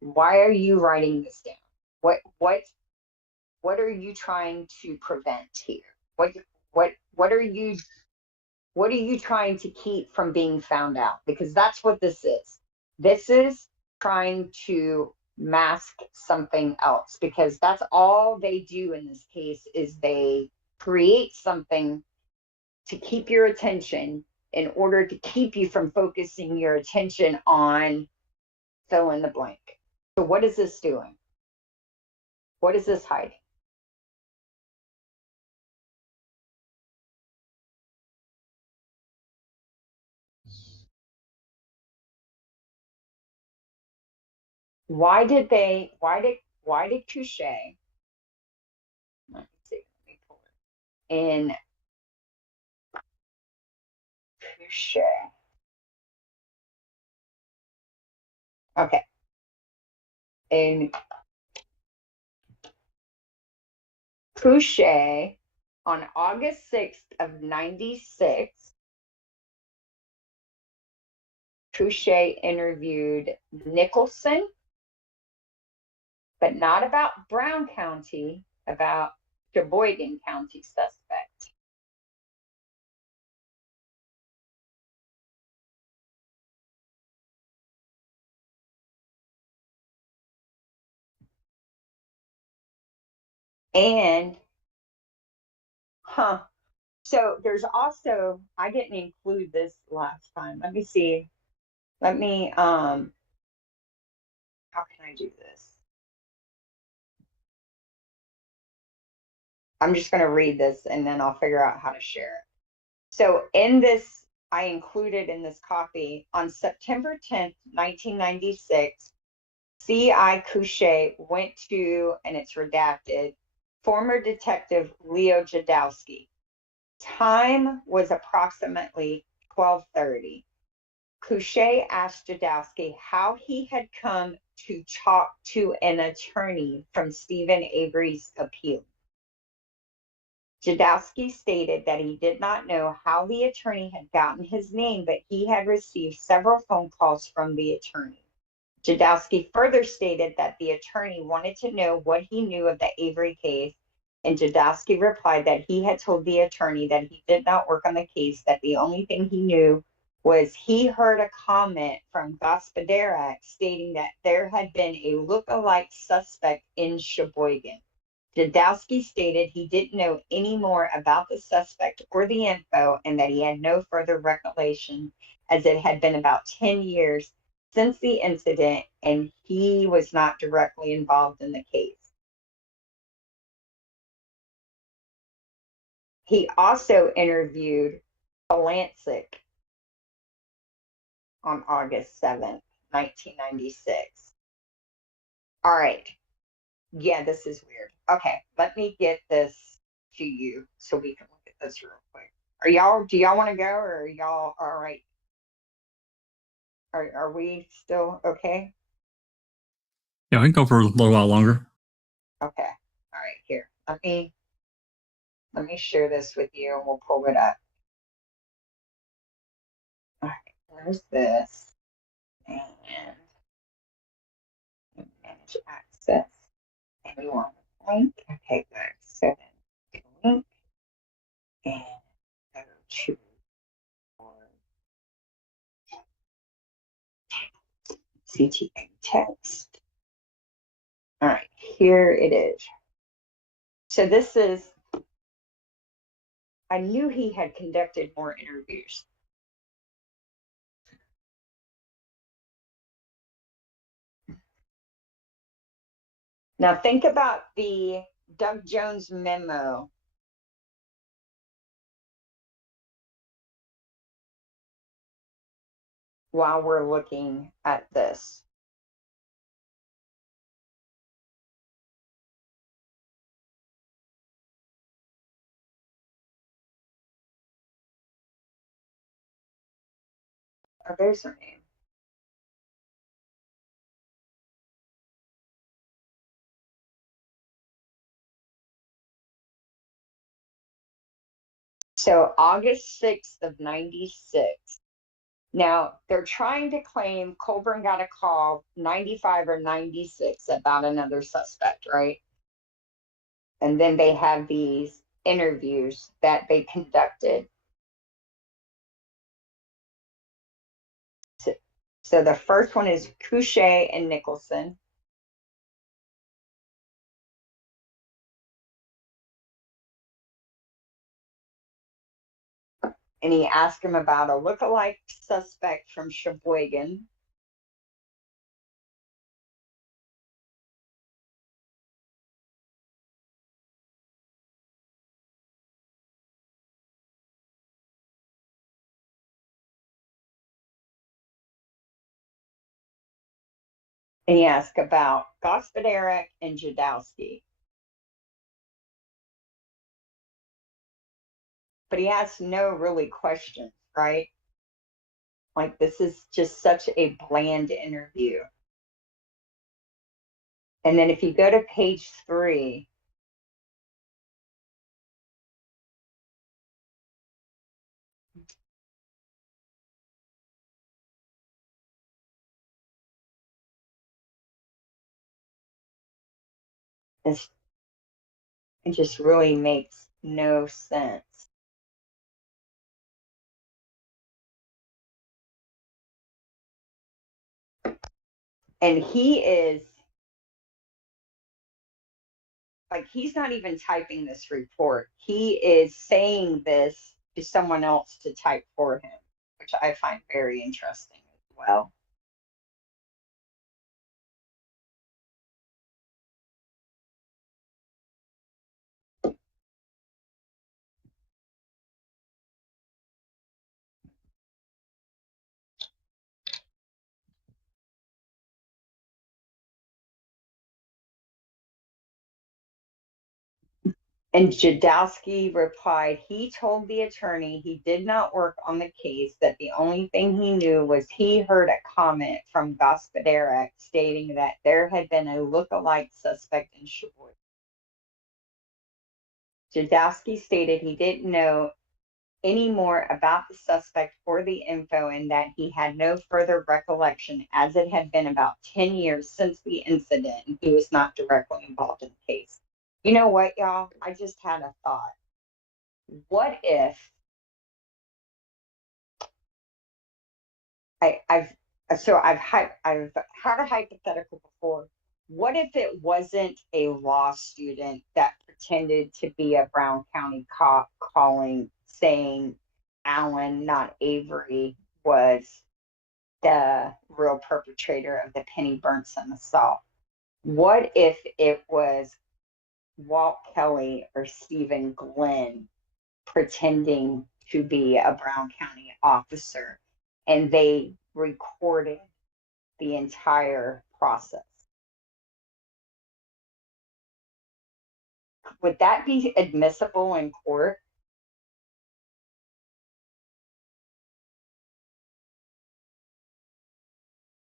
Why are you writing this down? What are you trying to prevent here? What are you trying to keep from being found out? Because that's what this is. This is trying to mask something else, because that's all they do in this case is they create something to keep your attention in order to keep you from focusing your attention on fill in the blank. So what is this doing? What is this hiding? Why did Couchet, let me pull it in Couchet. Okay. In Couchet on August 6th of 96, Couchet interviewed Nicholson, but not about Brown County, about Sheboygan County suspect. And, so there's also, I didn't include this last time. Let me see. Let me, how can I do this? I'm just going to read this and then I'll figure out how to share it. So in this, I included in this copy, on September 10th, 1996, C.I. Couchet went to, and it's redacted, former detective Leo Jadowski. Time was approximately 12:30. Couchet asked Jadowski how he had come to talk to an attorney from Stephen Avery's appeal. Jadowski stated that he did not know how the attorney had gotten his name, but he had received several phone calls from the attorney. Jadowski further stated that the attorney wanted to know what he knew of the Avery case And Jadowski replied that he had told the attorney that he did not work on the case, that the only thing he knew was he heard a comment from Gospodarak stating that there had been a look-alike suspect in Sheboygan. Jadowski stated he didn't know any more about the suspect or the info and that he had no further recollection, as it had been about 10 years since the incident and he was not directly involved in the case. He also interviewed Kachinsky on August 7th, 1996. All right. Yeah, this is weird. Okay, let me get this to you so we can look at this real quick. Do y'all want to go, or are y'all all right? Are we still okay? Yeah, we can go for a little while longer. Okay. All right, here. Let me share this with you and we'll pull it up. All right, there's this. And manage access. And we want the link. Okay, good. So then get a link and go to CTE text. All right, here it is. So this is, I knew he had conducted more interviews. Now think about the Doug Jones memo. While we're looking at this. Oh, there's her name. So August 6th of 96. Now they're trying to claim Colburn got a call 95 or 96 about another suspect, right? And then they have these interviews that they conducted. So the first one is Couchet and Nicholson. And he asked him about a look-alike suspect from Sheboygan. And he asked about Gospodarak and Jadowski. But he asked no really questions, right? Like, this is just such a bland interview. And then if you go to page 3, it just really makes no sense. And he is, like, he's not even typing this report. He is saying this to someone else to type for him, which I find very interesting as well. And Jadowski replied, he told the attorney he did not work on the case, that the only thing he knew was he heard a comment from Gospodarak stating that there had been a look-alike suspect in Sheboygan. Jadowski stated he didn't know any more about the suspect or the info and that he had no further recollection, as it had been about 10 years since the incident and he was not directly involved in the case. You know what, y'all? I just had a thought. What if I've had a hypothetical before. What if it wasn't a law student that pretended to be a Brown County cop calling, saying Allen, not Avery, was the real perpetrator of the Penny Burnson assault? What if it was Walt Kelly or Stephen Glenn pretending to be a Brown County officer and they recorded the entire process? Would that be admissible in court?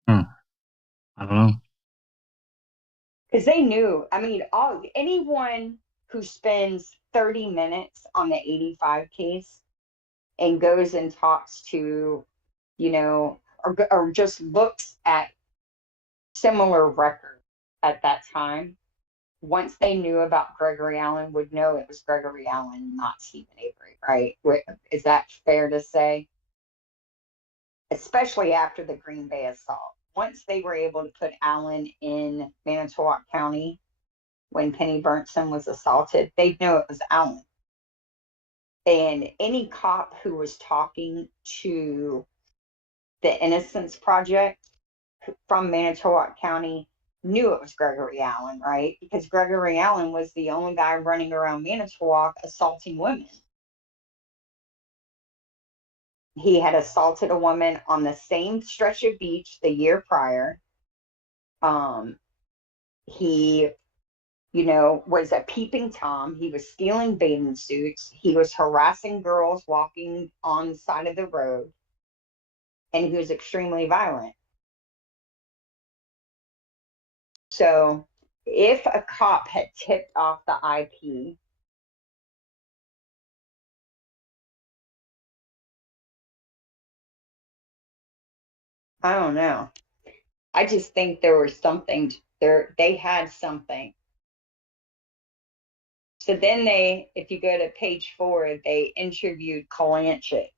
I don't know. Because they knew, I mean, anyone who spends 30 minutes on the 85 case and goes and talks to, or just looks at similar records at that time, once they knew about Gregory Allen, would know it was Gregory Allen, not Stephen Avery, right? Is that fair to say? Especially after the Green Bay assault. Once they were able to put Allen in Manitowoc County when Penny Burnson was assaulted, they'd know it was Allen. And any cop who was talking to the Innocence Project from Manitowoc County knew it was Gregory Allen, right? Because Gregory Allen was the only guy running around Manitowoc assaulting women. He had assaulted a woman on the same stretch of beach the year prior. He, was a peeping Tom. He was stealing bathing suits. He was harassing girls walking on the side of the road. And he was extremely violent. So if a cop had tipped off the IP, I don't know. I just think there was something there. They had something. So then if you go to page 4, they interviewed Kalanchik.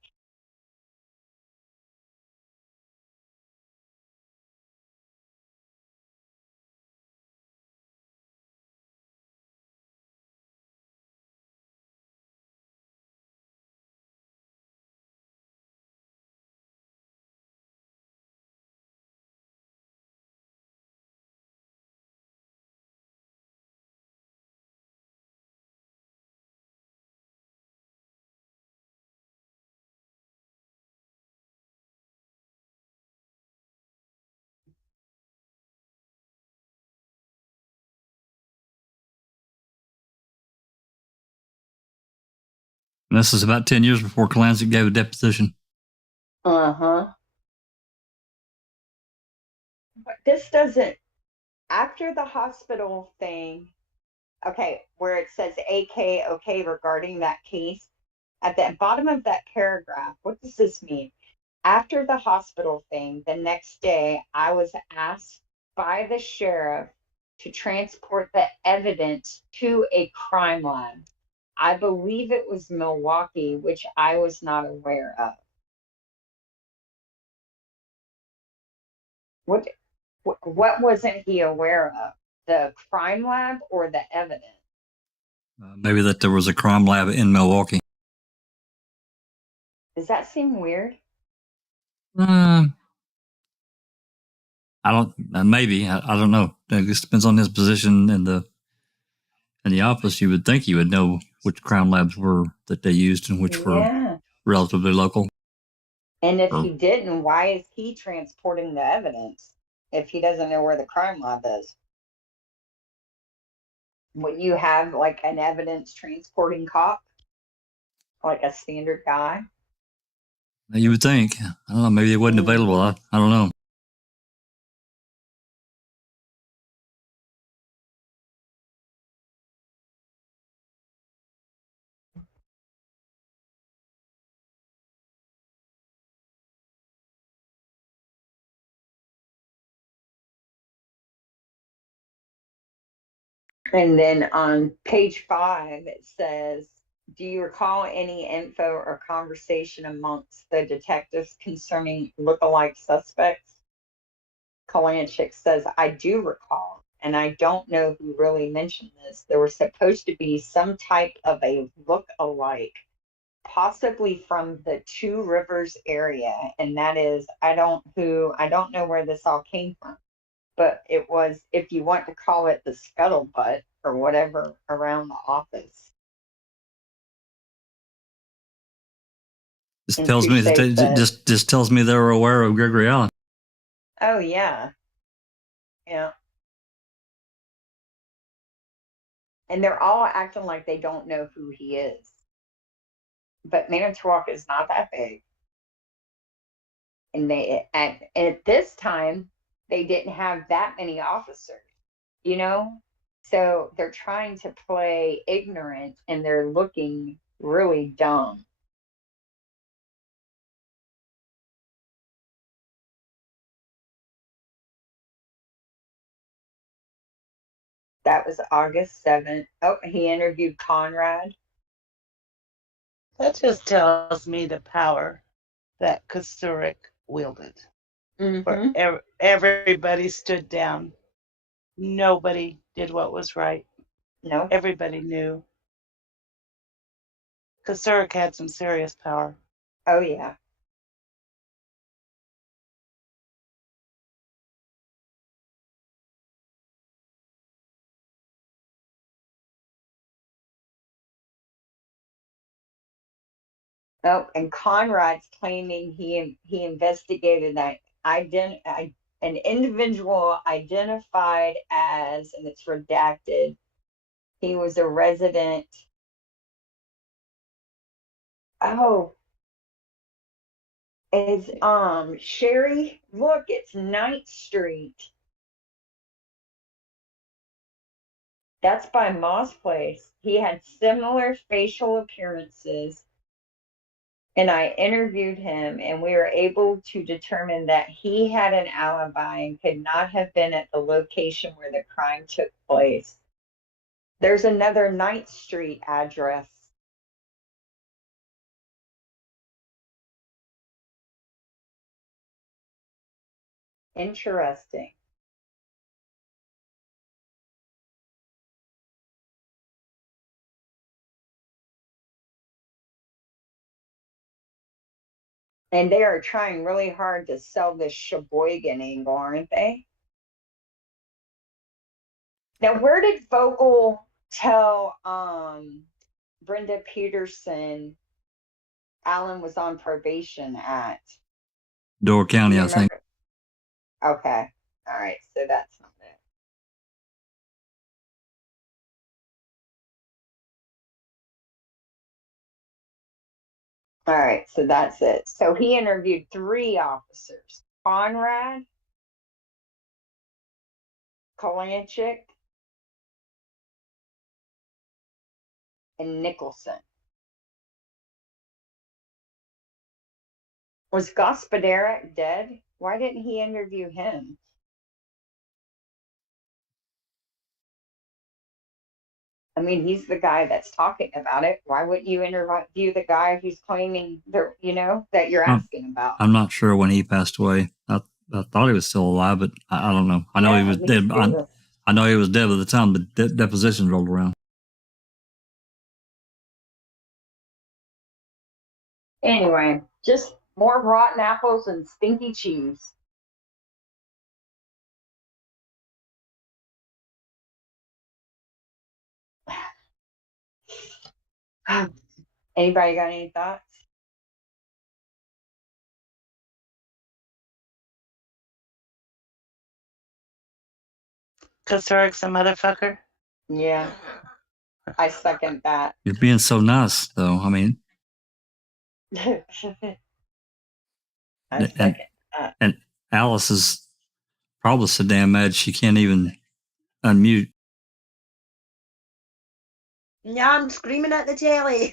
And this is about 10 years before Kalanchik gave a deposition. But this doesn't, after the hospital thing, okay, where it says AK okay regarding that case, at the bottom of that paragraph, what does this mean? After the hospital thing, the next day, I was asked by the sheriff to transport the evidence to a crime lab. I believe it was Milwaukee, which I was not aware of. What wasn't he aware of? The crime lab or the evidence? Maybe that there was a crime lab in Milwaukee. Does that seem weird? I don't. Maybe I don't know. It just depends on his position in the office. You would think he would know which crime labs were that they used and which were relatively local. And if he didn't, why is he transporting the evidence if he doesn't know where the crime lab is? Would you have like an evidence transporting cop? Like a standard guy? You would think. I don't know. Maybe it wasn't available. I don't know. And then on page 5, it says, do you recall any info or conversation amongst the detectives concerning lookalike suspects? Kalanchik says, I do recall, and I don't know who really mentioned this. There was supposed to be some type of a lookalike, possibly from the Two Rivers area. And that is, I don't know where this all came from, but it was, if you want to call it the scuttlebutt or whatever around the office. Just tells me that they, just tells me they were aware of Gregory Allen. Oh yeah, yeah. And they're all acting like they don't know who he is. But Manitowoc is not that big. And at this time, they didn't have that many officers, you know? So they're trying to play ignorant and they're looking really dumb. That was August 7th. Oh, he interviewed Conrad. That just tells me the power that Kosurik wielded. Mm-hmm. Everybody stood down. Nobody did what was right. No. Everybody knew. Kosurik had some serious power. Oh, yeah. Oh, and Conrad's claiming he investigated that an individual identified as, and it's redacted, he was a resident. Oh, it's Sherry. Look, it's 9th Street. That's by Moss Place. He had similar facial appearances. And I interviewed him, and we were able to determine that he had an alibi and could not have been at the location where the crime took place. There's another 9th Street address. Interesting. And they are trying really hard to sell this Sheboygan angle, aren't they? Now, where did Vogel tell Brenda Peterson Allen was on probation at? Door County, I think. Okay. All right. So that's not it. All right, so that's it. So he interviewed 3 officers: Conrad, Kalanchik, and Nicholson. Was Gospodarek dead? Why didn't he interview him? I mean, he's the guy that's talking about it. Why wouldn't you interview the guy who's claiming that, that you're asking about? I'm not sure when he passed away. I thought he was still alive, but I don't know. I know he was dead. I know he was dead by the time the depositions rolled around. Anyway, just more rotten apples and stinky cheese. Anybody got any thoughts? Kosurik's a motherfucker. Yeah, I second that. You're being so nice, though. I mean, I second that. And Alice is probably so damn mad she can't even unmute. Yeah, I'm screaming at the telly.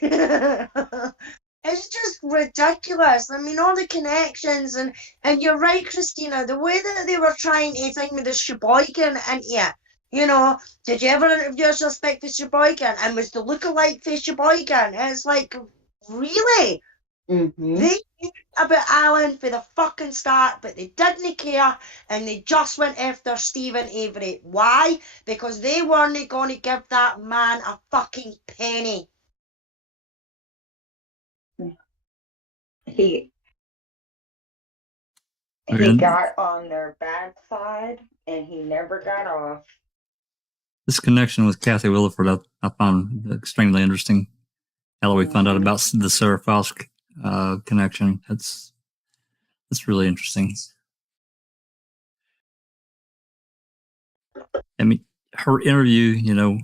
It's just ridiculous. I mean, all the connections, and you're right, Christina, the way that they were trying to think with the Sheboygan, and yeah, You know, did you ever interview a suspect for Sheboygan? And was the lookalike for Sheboygan? And it's like, really? Mm-hmm. They knew about Alan for the fucking start, but they didn't care, and they just went after Stephen Avery. Why? Because they weren't going to give that man a fucking penny. He Okay. got on their bad side, and he never got off. This connection with Kathy Williford, I found extremely interesting. How we found out about the Sarah Faust connection. That's really interesting. I mean, her interview, you know,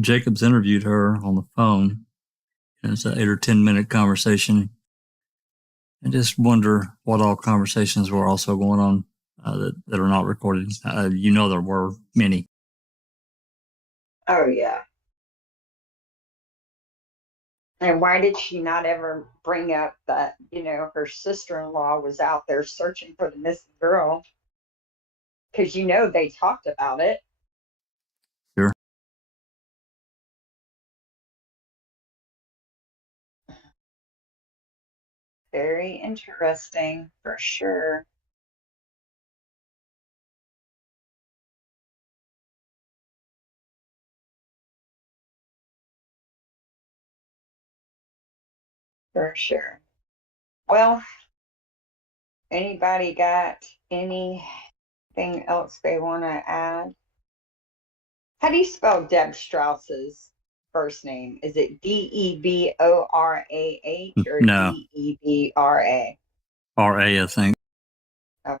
Jacobs interviewed her on the phone. And it's an 8 or 10 minute conversation. I just wonder what all conversations were also going on that are not recorded. You know, there were many. Oh, yeah. And why did she not ever bring up that, you know, her sister-in-law was out there searching for the missing girl? Because, you know, they talked about it. Sure. Very interesting, for sure. For sure. Well, anybody got anything else they want to add? How do you spell Deb Strauss's first name? Is it Deborah or No. Debra? RA, I think. Okay.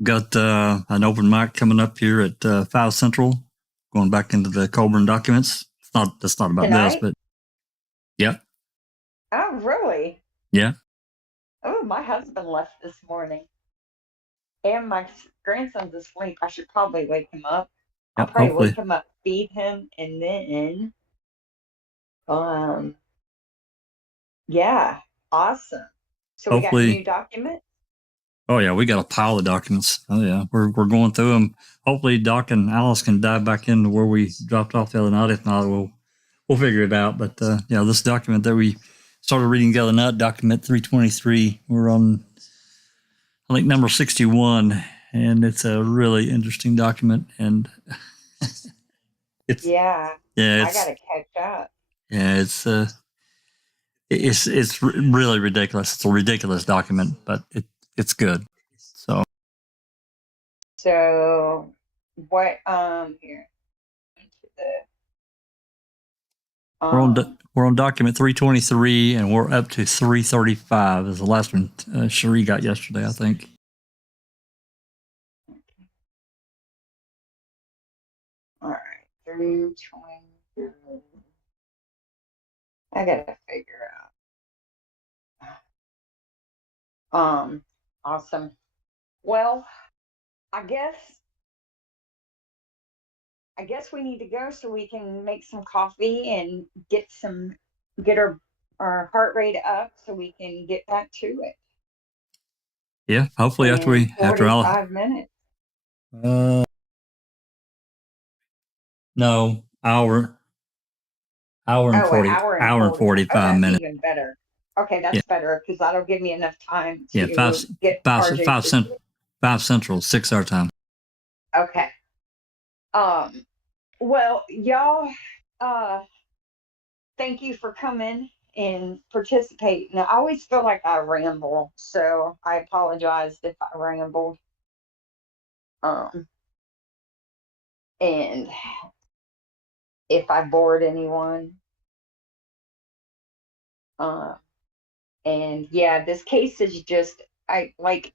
Got an open mic coming up here at 5 Central, going back into the Colburn documents. That's not about Tonight? this, but yeah. Oh, really? Yeah. Oh, my husband left this morning. And my grandson's asleep. I should probably wake him up. I'll Yep, probably hopefully. wake him up, feed him, and then yeah, awesome. So we got Hopefully. new documents? Oh yeah, we got a pile of documents. Oh yeah, we're going through them. Hopefully, Doc and Alice can dive back into where we dropped off the other night. If not, we'll figure it out. But yeah, this document that we started reading the other night, document 323, we're on, I think, number 61, and it's a really interesting document. And it's I gotta catch up. Yeah, it's really ridiculous. It's a ridiculous document, but it's good. So what here. We're on document 323, and we're up to 335 is the last one Cherie got yesterday, I think. All right, 323. I gotta figure out. Awesome. Well, I guess we need to go so we can make some coffee and get our heart rate up so we can get back to it. Yeah, hopefully after 45 minutes. No, hour and 45 minutes. Even better. Okay, that's better because that'll give me enough time to get 5 Central, 6 our time. Okay. Well, y'all, thank you for coming and participating. I always feel like I ramble, so I apologized if I rambled. And if I bored anyone. And yeah, this case is just, I like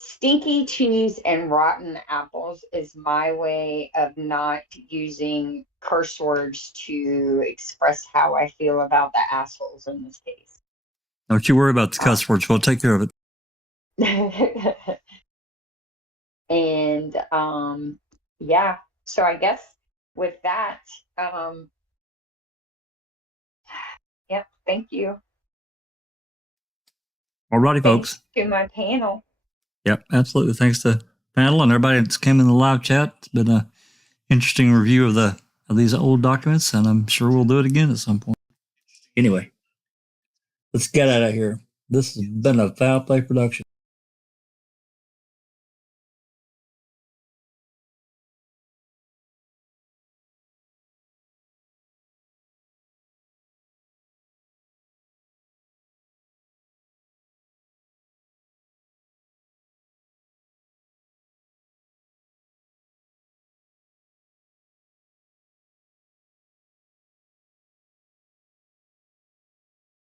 stinky cheese and rotten apples is my way of not using curse words to express how I feel about the assholes in this case. Don't you worry about the cuss words. We'll take care of it. And yeah, so I guess with that, yep, thank you. Alrighty, folks. To my panel. Yep, absolutely. Thanks to panel and everybody that's came in the live chat. It's been a interesting review of these old documents, and I'm sure we'll do it again at some point. Anyway, let's get out of here. This has been a Foul Play production.